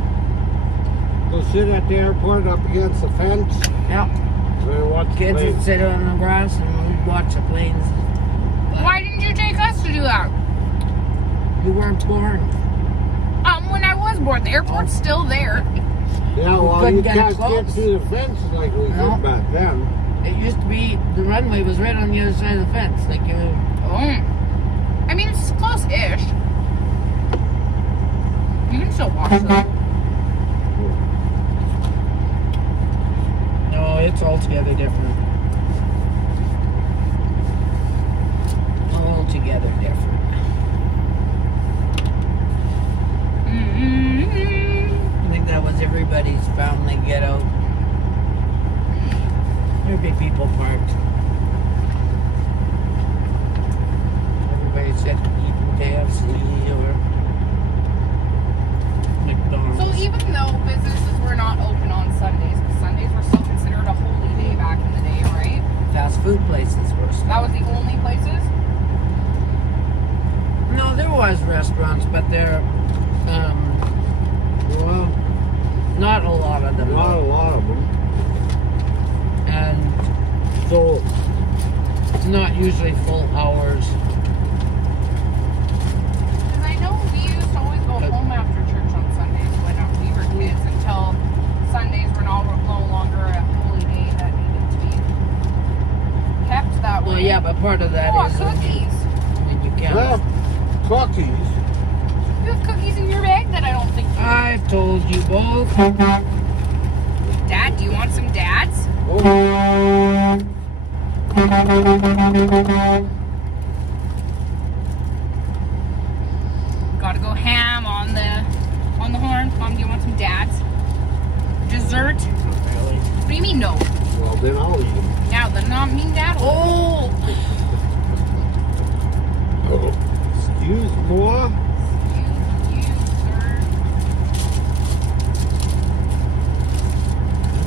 Go sit at the airport up against the fence. Yeah. And watch Kids planes. would sit on the grass and we'd watch the planes. Why didn't you take us to do that? You weren't born. When I was born, the airport's still there. Yeah, well, couldn't you get can't close. get through the fence like we did back then. It used to be, the runway was right on the other side of the fence. Like you. I mean, it's close-ish. You can still watch them. No, it's altogether different. Altogether different. I think that was everybody's family get out. There'd be people parked. Everybody sitting eating KFC or McDonald's. So even though businesses were not open on Sundays, because Sundays were still considered a holy day back in the day, right? Fast food places were still. That was the only places? No, there was restaurants, but they're, well, not a lot of them. Not a lot of them. And so, it's not usually full hours. Because I know we used to always go home after church on Sundays when we were kids until Sundays were no longer a holy day that needed to be kept that way. Well, yeah, but part of that is cookies. that you can't. Well, cookies. You have cookies in your bag that I don't think you I've told you both. Dad, do you want some dads? Gotta go ham on the horn. Mom, do you want some dads? Dessert? What do you mean no? Well, then I'll eat them. Yeah, then not mean dad. Oh! Excuse moi?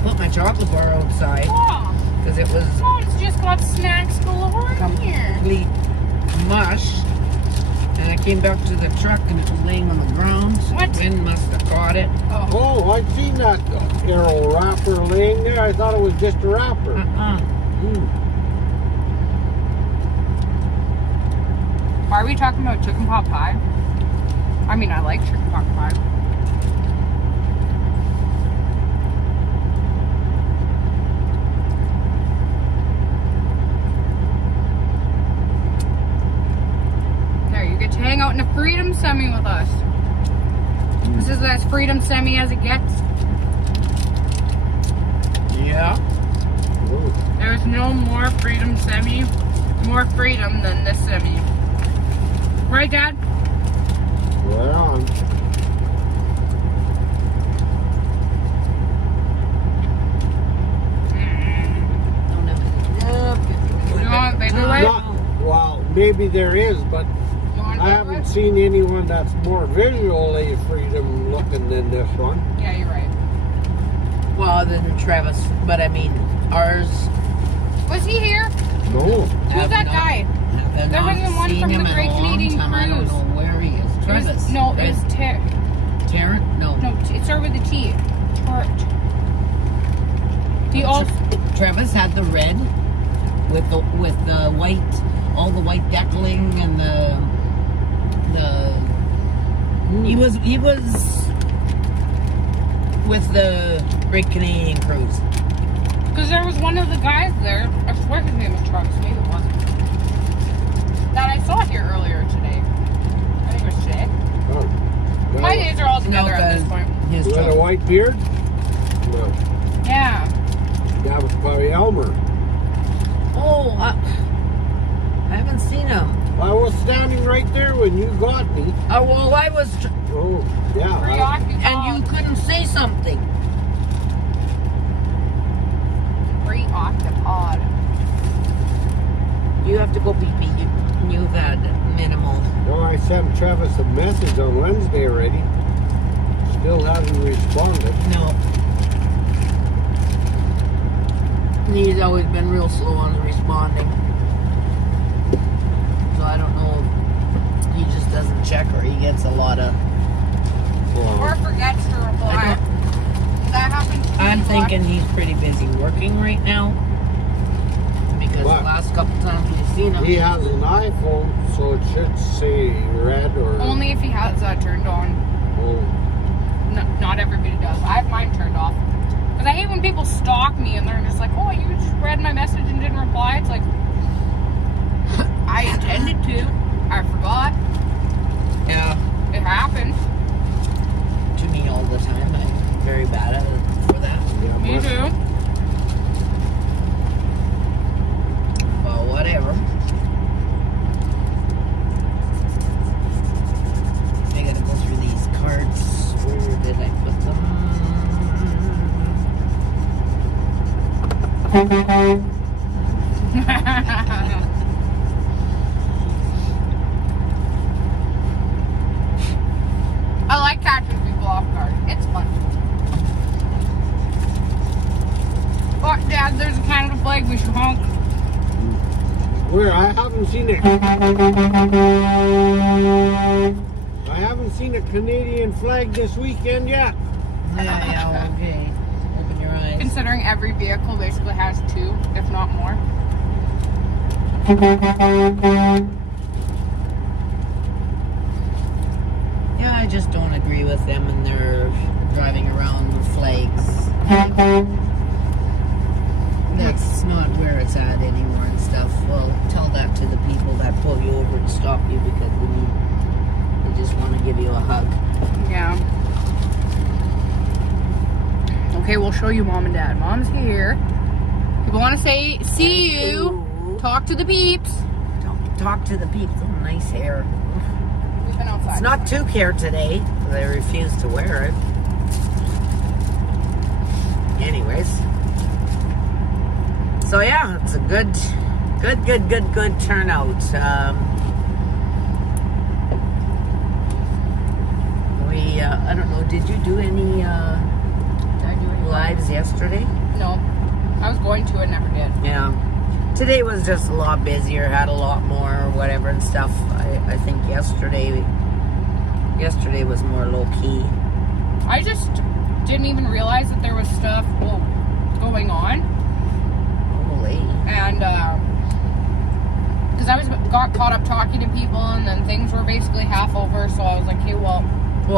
Put my chocolate bar outside because it was Mom's just got snacks galore in here. complete mush. And I came back to the truck and it was laying on the ground. So the wind must have caught it. Oh, I'd seen that arrow wrapper laying there. I thought it was just a wrapper. Why are we talking about chicken pot pie? I mean, I like chicken pot pie. There, you get to hang out in a Freedom Semi with us. This is as Freedom Semi as it gets. Yeah. There's no more Freedom Semi, more freedom than this Semi. Right, Dad? Right on. You want baby light? Well, maybe there is, but I haven't seen anyone that's more visually freedom looking than this one. Yeah, you're right. Well, other than Travis, but I mean, ours. Was he here? No. Who's that guy? I've There not wasn't one seen from him the in Great a long Canadian time. I don't Cruise. know where he is. Travis. No, it was Tarrant? No. No, it started with a T. Tart. He also. Travis had the red with the white, all the white deckling and the. He was with the Great Canadian Cruise. Because there was one of the guys there, I swear his name was Travis, maybe it wasn't, that I saw here earlier today. I think it was today. Oh. My days are all together at this point. You had a white beard? No. Yeah. That was probably Elmer. Oh, I haven't seen him. I was standing right there when you got me. Oh, well, I was... Oh, yeah. And you couldn't say something. Preoccupied. You have to go pee-pee. You've had minimal. No, I sent Travis a message on Wednesday already. Still hasn't responded. No. He's always been real slow on responding. So I don't know if he just doesn't check or he gets a lot of... Or forgets to reply. That happens to me I'm a lot. thinking he's pretty busy working right now. Because the last couple times we've seen him... He has an iPhone, so it should say red or... Only if he has that turned on. Oh. No, not everybody does. I have mine turned off. Because I hate when people stalk me and they're just like, oh, you just read my message and didn't reply. It's like, I intended to. I forgot. Yeah. It happens. To me all the time. I'm very bad at it for that. Yeah, Me too. Well, whatever. I gotta go through these cards. Where did I put them? I like catching people off guard. It's fun. Oh, Dad, there's a Canada flag. We should honk. Where? I haven't seen it. I haven't seen a Canadian flag this weekend yet. Yeah, okay. Open your eyes. Considering every vehicle basically has two, if not more. Yeah, I just don't agree with them and they're driving around with flags. That's not where it's at anymore and stuff. Well, tell that to the people that pull you over and stop you because they just want to give you a hug. Yeah. Okay, we'll show you Mom and Dad. Mom's here. People want to say, see you. Talk to the peeps. Talk to the peeps. Oh, nice hair. We've been outside. It's not too care today. They refuse to wear it. Anyways. So yeah, it's a good turnout. I don't know, did you do any lives yesterday? No. I was going to, and never did. Yeah. Today was just a lot busier, had a lot more whatever and stuff. I think yesterday was more low key. I just didn't even realize that there was stuff going on. Holy. And because I got caught up talking to people, and then things were basically half over, so I was like, hey, well,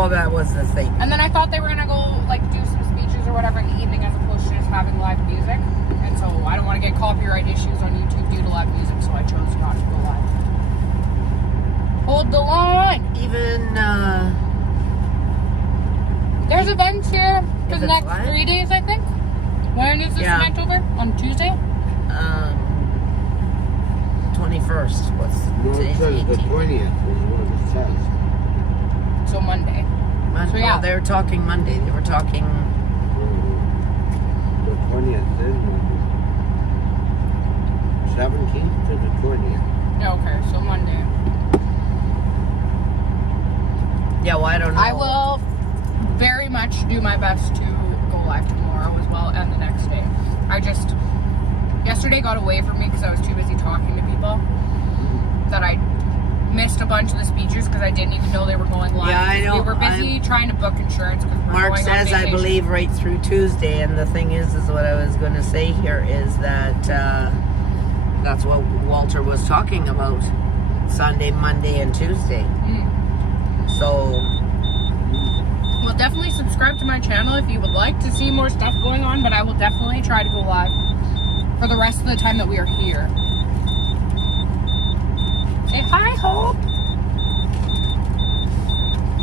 that was the thing. And then I thought they were gonna go like do some speeches or whatever in the evening as opposed to just having live music. And so I don't want to get copyright issues on YouTube due to live music, so I chose not to go live. Hold the line. Even there's events here for the next live? 3 days, I think. When is this event over? On Tuesday? 21st. What's No, it today's says the 20th is what it says. So Monday. So yeah. Oh, they were talking Monday. They were talking... The 20th is Monday. 17th to the 20th. Okay, so Monday. Yeah, well, I don't know. I will very much do my best to go live tomorrow as well, and the next day. Yesterday got away from me because I was too busy talking to people. missed a bunch of the speeches because I didn't even know they were going live. Yeah, I know. We were busy trying to book insurance because we're Mark going on says, I vacation. believe, right through Tuesday, and the thing is what I was going to say here is that that's what Walter was talking about. Sunday, Monday, and Tuesday. So... Well, definitely subscribe to my channel if you would like to see more stuff going on, but I will definitely try to go live for the rest of the time that we are here. Say hi, Hope!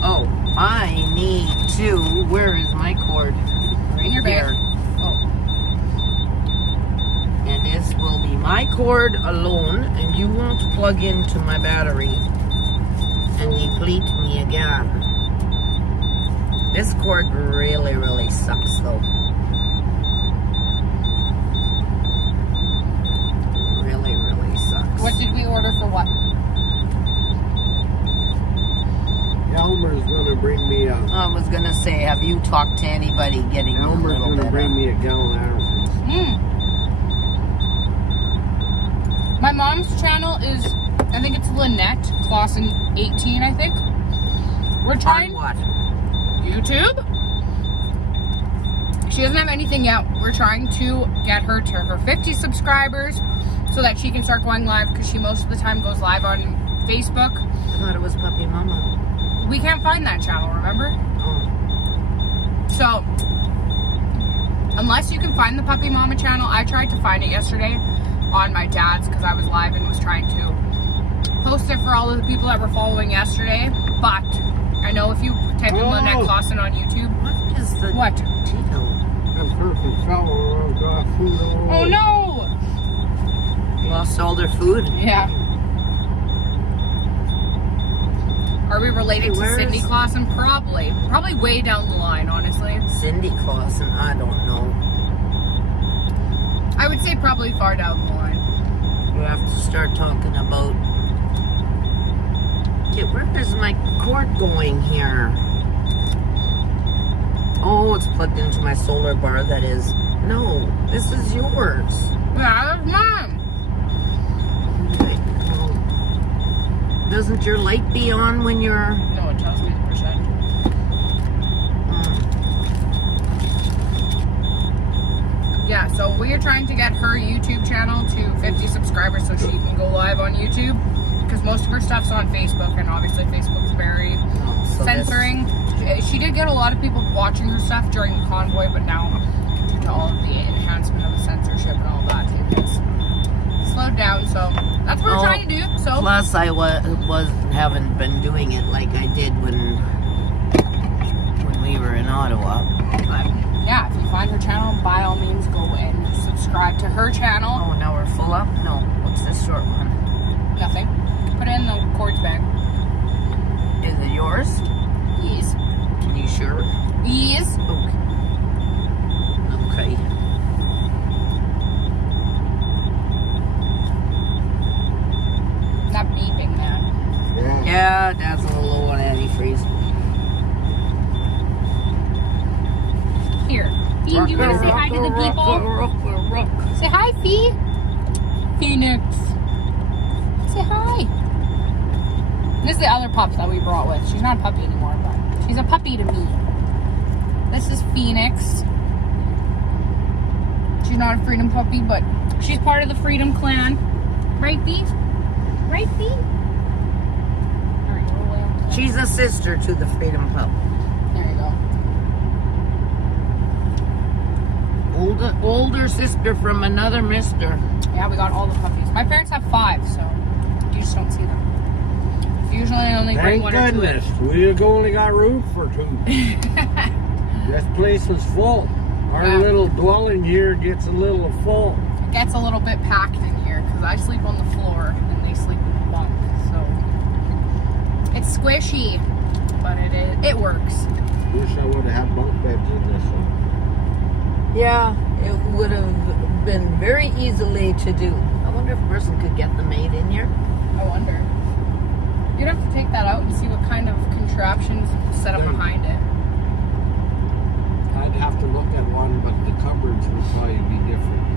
Oh, I need to... Where is my cord? Right In your bag. here. Oh. And this will be my cord alone, and you won't plug into my battery and deplete me again. This cord really, really sucks, though. Really, really sucks. What did we order for what? Elmer's gonna bring me a... I was gonna say, have you talked to anybody getting Elmer's gonna bring me a gallon of Arrowhead. My mom's channel is, I think it's Lynette Clausen 18, I think. We're trying... On what? YouTube? She doesn't have anything yet. We're trying to get her to her 50 subscribers so that she can start going live because she most of the time goes live on Facebook. I thought it was Puppy Mama. We can't find that channel, remember? Oh. So, unless you can find the Puppy Mama channel, I tried to find it yesterday on my dad's because I was live and was trying to post it for all of the people that were following yesterday. But I know if you type in Lynette Clausen on YouTube. What is the... What? That person fell and got food all over. Oh no! Lost all their food? Yeah. Are we related to Cindy Clausen? Probably. Probably way down the line, honestly. Cindy Clausen? I don't know. I would say probably far down the line. We'll have to start talking about... Okay, where is my cord going here? Oh, it's plugged into my solar bar, that is. No, this is yours. Yeah, that's mine. Doesn't your light be on when you're... No, it tells me the percent. Yeah, so we are trying to get her YouTube channel to 50 subscribers so she can go live on YouTube. Because most of her stuff's on Facebook, and obviously Facebook's very censoring. She did get a lot of people watching her stuff during the convoy, but now, due to all of the enhancement of the censorship and all that, it's slowed down. So that's what we're trying to do. So plus, I haven't been doing it like I did when we were in Ottawa. Yeah, if you find her channel, by all means, go and subscribe to her channel. Oh, now we're full up? No. What's this short one? Nothing. Put it in the cords bag. Is it yours? Yes. Can you sure? Yes. Okay. Not beeping, man. Yeah, Dad's a little low on antifreeze. Here. Fee, do you want to say hi to the people? Say hi, Fee. Phoenix. Say hi. This is the other pup that we brought with. She's not a puppy anymore, but she's a puppy to me. This is Phoenix. She's not a freedom puppy, but she's part of the Freedom Clan. Right, Fee? Right, Fee? She's a sister to the Freedom Pup. There you go. Older sister from another mister. Yeah, we got all the puppies. My parents have 5, so you just don't see them. Usually I only bring Thank 1 or 2. goodness, we've only got room for 2. This place was full. Our little dwelling here gets a little full. It gets a little bit packed in here because I sleep on the floor and they sleep in the bunk. So it's squishy, but it works. Wish I would have had bunk beds in this one. Yeah, it would have been very easily to do. I wonder if a person could get the maid in here. I wonder. You'd have to take that out and see what kind of contraptions set up behind it. I'd have to look at one, but the cupboards would probably be different.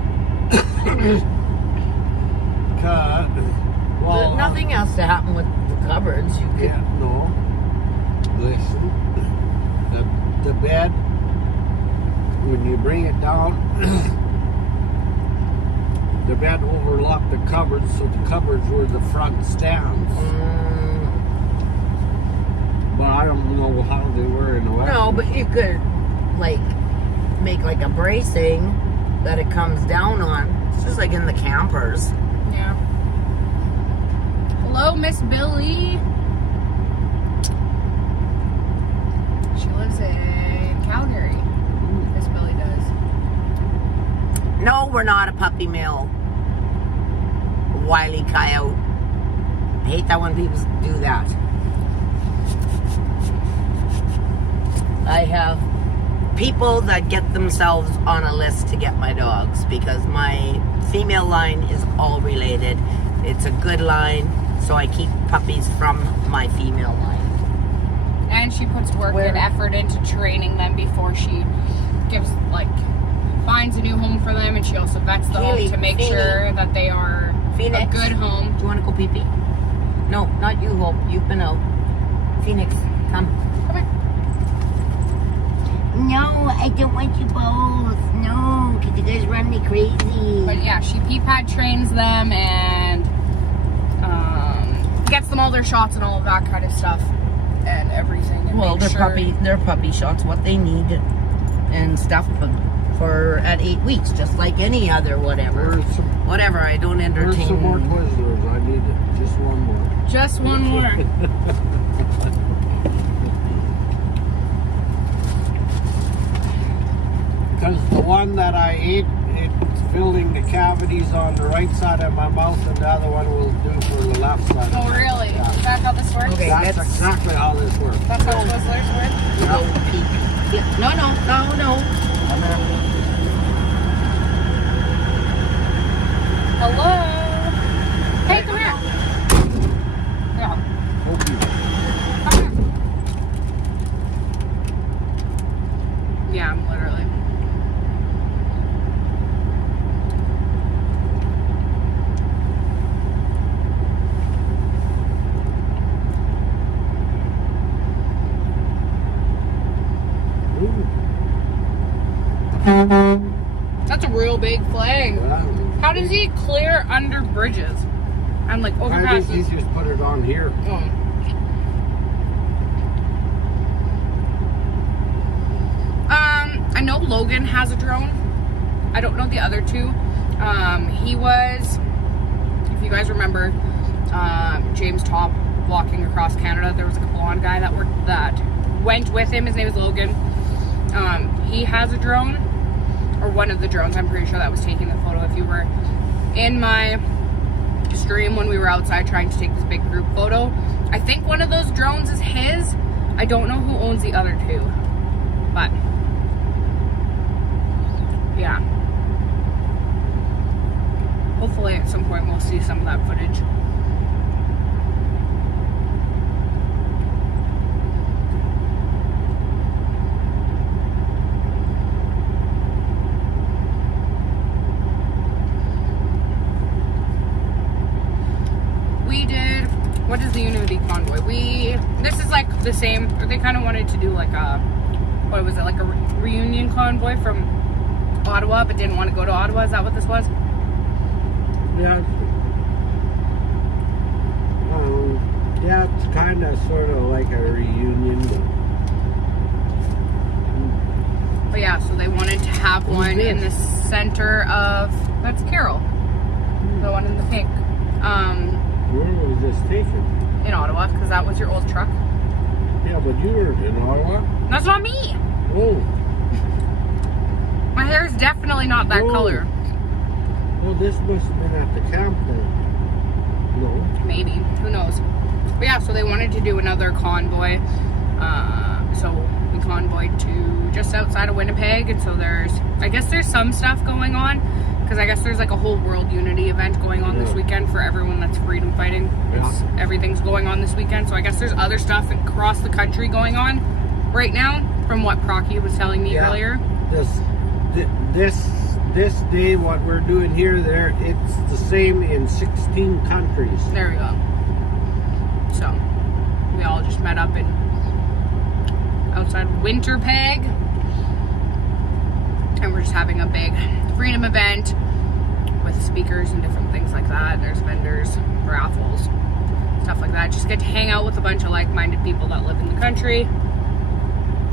Well, nothing else to happen with the cupboards. You could. Yeah, no. Listen, the bed, when you bring it down, the bed overlocked the cupboards, so the cupboards were the front stands. But I don't know how they were in the way. No, but you could, like, make like a bracing that it comes down on. It's just like in the campers. Yeah. Hello, Miss Billy. She lives in Calgary. Miss Billy does. No, we're not a puppy mill. Wily coyote. I hate that when people do that. I have people that get themselves on a list to get my dogs because my female line is all related. It's a good line, so I keep puppies from my female line. And she puts work and effort into training them before she gives, like, finds a new home for them, and she also vets the home to make sure that they are a good home. Do you want to go pee-pee? No, not you, Hope. You've been out. Phoenix, come. Come here. No, I don't want you both. No, because you guys run me crazy. But yeah, she pee pad trains them and gets them all their shots and all of that kind of stuff and everything. And Well, they're puppy shots, what they need and stuff for at 8 weeks, just like any other whatever. Whatever, I don't entertain. Where's some more Twizzlers? I need it. Just one more. Just one more. Because the one that I ate, it's filling the cavities on the right side of my mouth, and the other one will do for the left side. Oh, really? Yeah. Is that how this works? Okay, that's exactly how this works. That's how Twizzlers work? Yeah. No. Hello? Hey, come here. Yeah. Come here. Yeah, I'm literally. That's a real big flag. How does he clear under bridges and like overpasses? I think he just put it on here. Oh. I know Logan has a drone. I don't know the other two. He was, if you guys remember, James Top walking across Canada. There was a blonde guy that went with him. His name is Logan. He has a drone, or one of the drones. I'm pretty sure that was taking the photo. If you were in my stream when we were outside trying to take this big group photo, I think one of those drones is his. I don't know who owns the other two, but yeah. Hopefully at some point we'll see some of that footage. What is the Unity Convoy? This is like the same, they kind of wanted to do like a, what was it, like a reunion convoy from Ottawa, but didn't want to go to Ottawa. Is that what this was? Yeah. Yeah, it's kind of sort of like a reunion. But yeah, so they wanted to have one in the center of, that's Carol, the one in the pink. Where was this taken? In Ottawa, because that was your old truck. Yeah, but you were in Ottawa? That's not me! Oh. My hair is definitely not that color. Well, this must have been at the camp then. No. Maybe. Who knows? But yeah, so they wanted to do another convoy. So we convoyed to just outside of Winnipeg, and so I guess there's some stuff going on. Because I guess there's like a whole World Unity event going on this weekend for everyone that's freedom fighting. Everything's going on this weekend. So I guess there's other stuff across the country going on right now, from what Procky was telling me earlier. This day, what we're doing here, it's the same in 16 countries. There we go. So we all just met up in outside Winnipeg, and we're just having a big freedom event with speakers and different things like that. There's vendors, raffles, stuff like that. Just get to hang out with a bunch of like-minded people that live in the country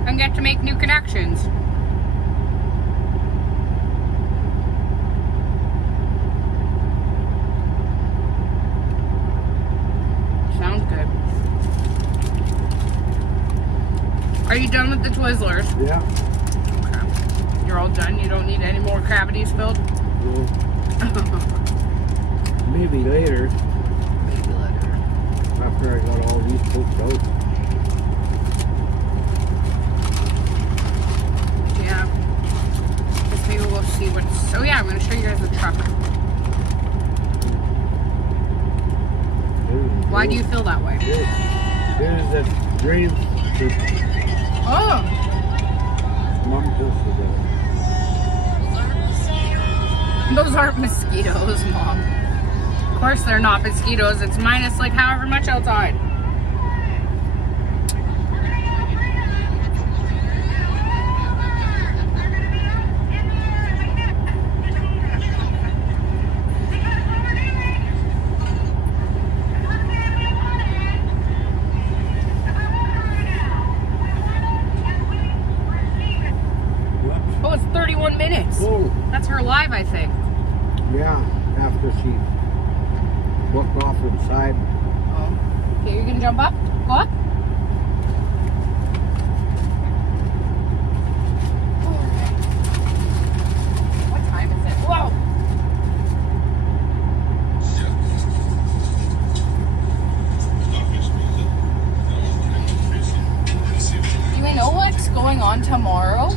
and get to make new connections. Sounds good. Are you done with the Twizzlers? Yeah. Okay. You're all done? You don't need any more cavities filled? No. Maybe later. Maybe later. After I got all these poked out. Yeah. Guess maybe we'll see what's... Oh yeah, I'm going to show you guys the truck. Why do you feel that way? There's a grave. Oh! Mom posted that. Those aren't mosquitoes, Mom. Of course they're not mosquitoes. It's minus like however much outside. Oh, it's 31 minutes. Oh. That's her live, I think. Yeah, after she walked off inside. Oh. Okay, you're gonna jump up? Go up? What time is it? Whoa! Do we know what's going on tomorrow?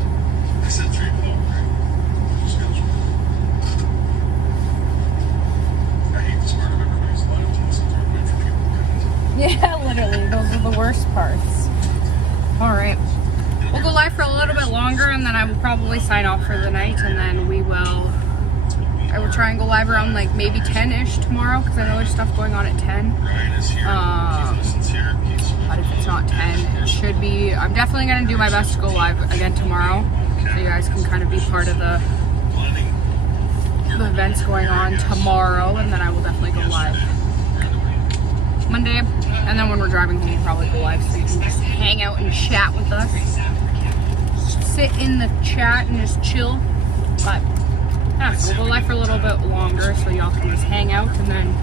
Yeah, literally, those are the worst parts. Alright, we'll go live for a little bit longer and then I will probably sign off for the night, and then I will try and go live around like maybe 10-ish tomorrow, because I know there's stuff going on at 10. But if it's not 10, it should be. I'm definitely going to do my best to go live again tomorrow, so you guys can kind of be part of the events going on tomorrow, and then I will definitely go live Monday, and then when we're driving home, we'll probably go live so you can just hang out and chat with us. Sit in the chat and just chill. But yeah, so we'll go live for a little bit longer so y'all can just hang out, and then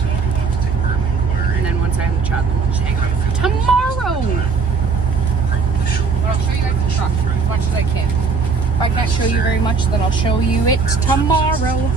once I end the chat, then we'll just hang out tomorrow. But I'll show you guys the truck as much as I can. If I can't show you very much, then I'll show you it tomorrow.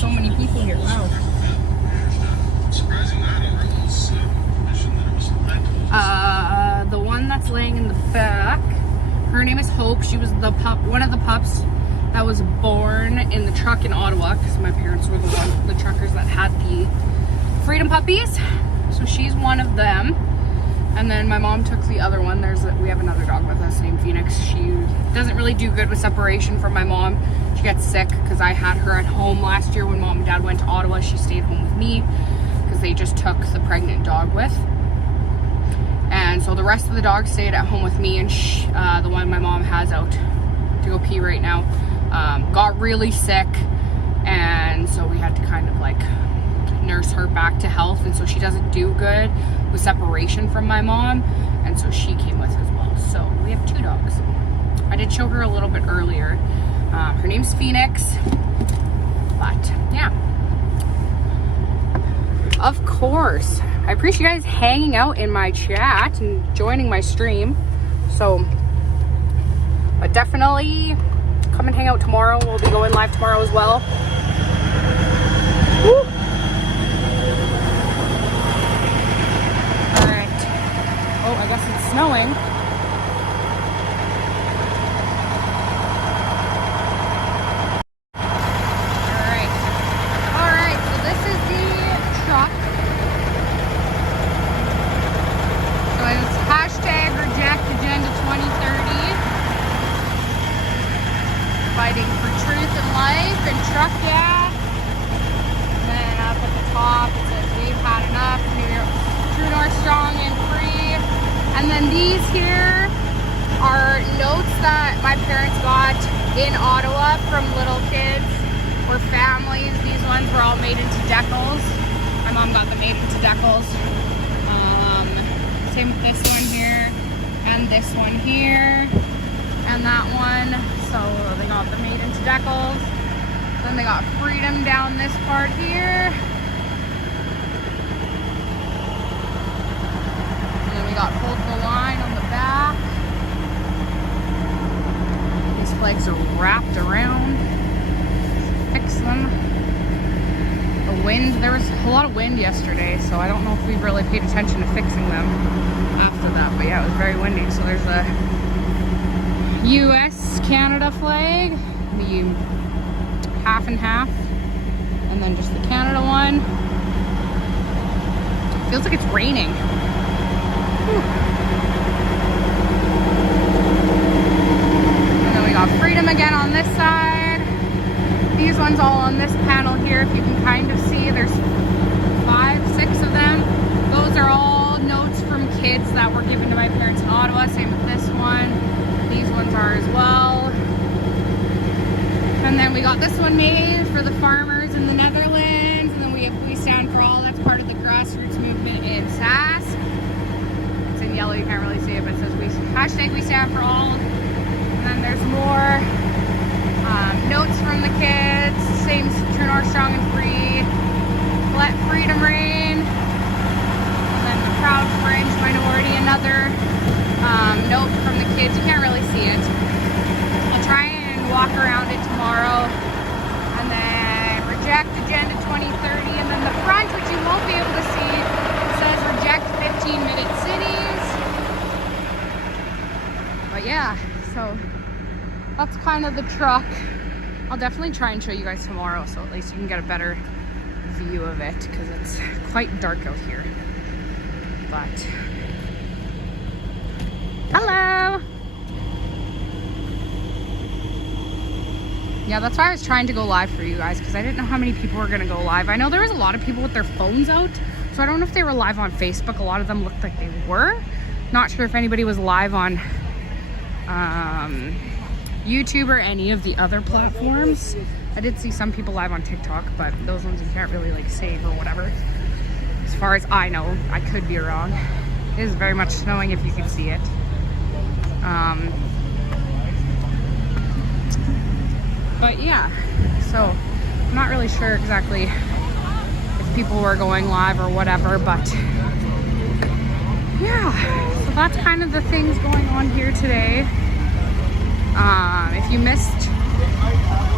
So many people here. Wow. The one that's laying in the back, her name is Hope. She was one of the pups that was born in the truck in Ottawa, because my parents were the truckers that had the Freedom puppies. So she's one of them. And then my mom took the other one. We have another dog with us named Phoenix. She doesn't really do good with separation from my mom. She gets sick because I had her at home last year when Mom and Dad went to Ottawa. She stayed home with me because they just took the pregnant dog with. And so the rest of the dogs stayed at home with me, and the one my mom has out to go pee right now got really sick, and so we had to kind of like nurse her back to health, and so she doesn't do good with separation from my mom, and so she came with as well. So we have 2 dogs. I did show her a little bit earlier. Her name's Phoenix, but yeah. Of course, I appreciate you guys hanging out in my chat and joining my stream. So, but definitely come and hang out tomorrow. We'll be going live tomorrow as well. Woo! Oh, I guess it's snowing. All right, so this is strong and free. And then these here are notes that my parents got in Ottawa from little kids or families. These ones were all made into decals. My mom got them made into decals. Same with this one here, and this one here, and that one. So they got them made into decals. Then they got freedom down this part here. And then we got hold the line on the back. These flags are wrapped around. Fix them. The wind, there was a lot of wind yesterday, so I don't know if we've really paid attention to fixing them after that. But yeah, it was very windy. So there's a US Canada flag, the half and half, and then just the Canada one. Feels like it's raining. Whew. And then we got freedom again on this side. These ones all on this panel here, if you can kind of see, there's 5, 6 of them. Those are all notes from kids that were given to my parents in Ottawa. Same with this one. These ones are as well. And then we got this one made for the farmers in the Netherlands. And then we have We Stand for All. That's part of the grassroots movement in Sask. It's in yellow, you can't really see it, but it says hashtag We Stand for All. And then there's more notes from the kids. Same, True North, strong and free. Let freedom reign. And then the proud fringe minority, another note from the kids. You can't really see it. I'll try and walk around it tomorrow. And then reject Agenda 2030. And then the front, which you won't be able to see, says reject 15-minute cities. But yeah, so that's kind of the truck. I'll definitely try and show you guys tomorrow, so at least you can get a better view of it, because it's quite dark out here. But hello. Yeah, that's why I was trying to go live for you guys, because I didn't know how many people were gonna go live. I know there was a lot of people with their phones out, so I don't know if they were live on Facebook. A lot of them looked like they were. Not sure if anybody was live on YouTube or any of the other platforms. I did see some people live on TikTok, but those ones you can't really like save or whatever. As far as I know, I could be wrong. It is very much snowing if you can see it. But yeah, so I'm not really sure exactly if people were going live or whatever, but yeah, so that's kind of the things going on here today. If you missed,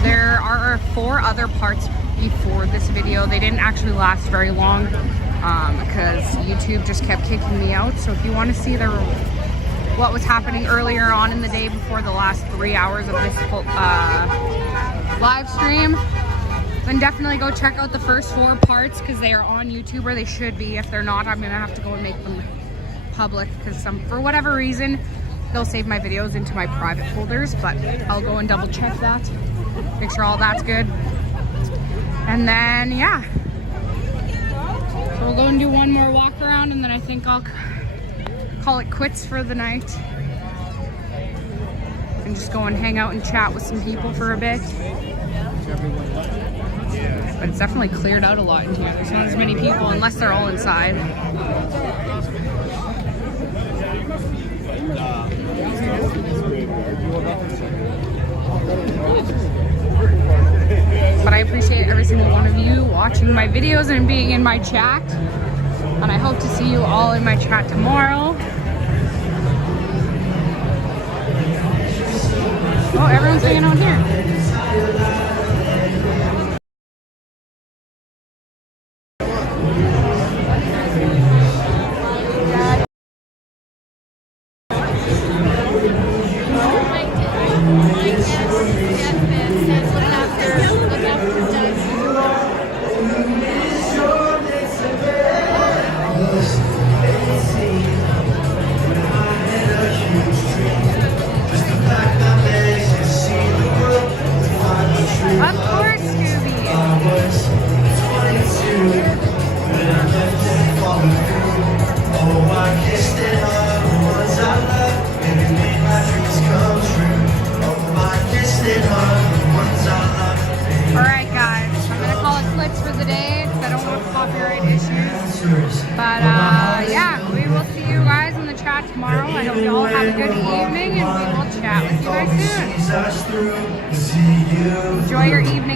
there are 4 other parts before this video. They didn't actually last very long because YouTube just kept kicking me out. So if you want to see what was happening earlier on in the day before the last 3 hours of this live stream, then definitely go check out the first 4 parts, because they are on YouTube, or they should be. If they're not, I'm gonna have to go and make them public, because for whatever reason they'll save my videos into my private folders, but I'll go and double check that, make sure all that's good. And then yeah, so we'll go and do one more walk around, and then I think I'll call it quits for the night and just go and hang out and chat with some people for a bit. But it's definitely cleared out a lot in here. There's not as many people unless they're all inside. But I appreciate every single one of you watching my videos and being in my chat. And I hope to see you all in my chat tomorrow. Oh, everyone's hanging out here. But yeah, we will see you guys in the chat tomorrow. I hope you all have a good evening, and we will chat with you guys soon. Enjoy your evening.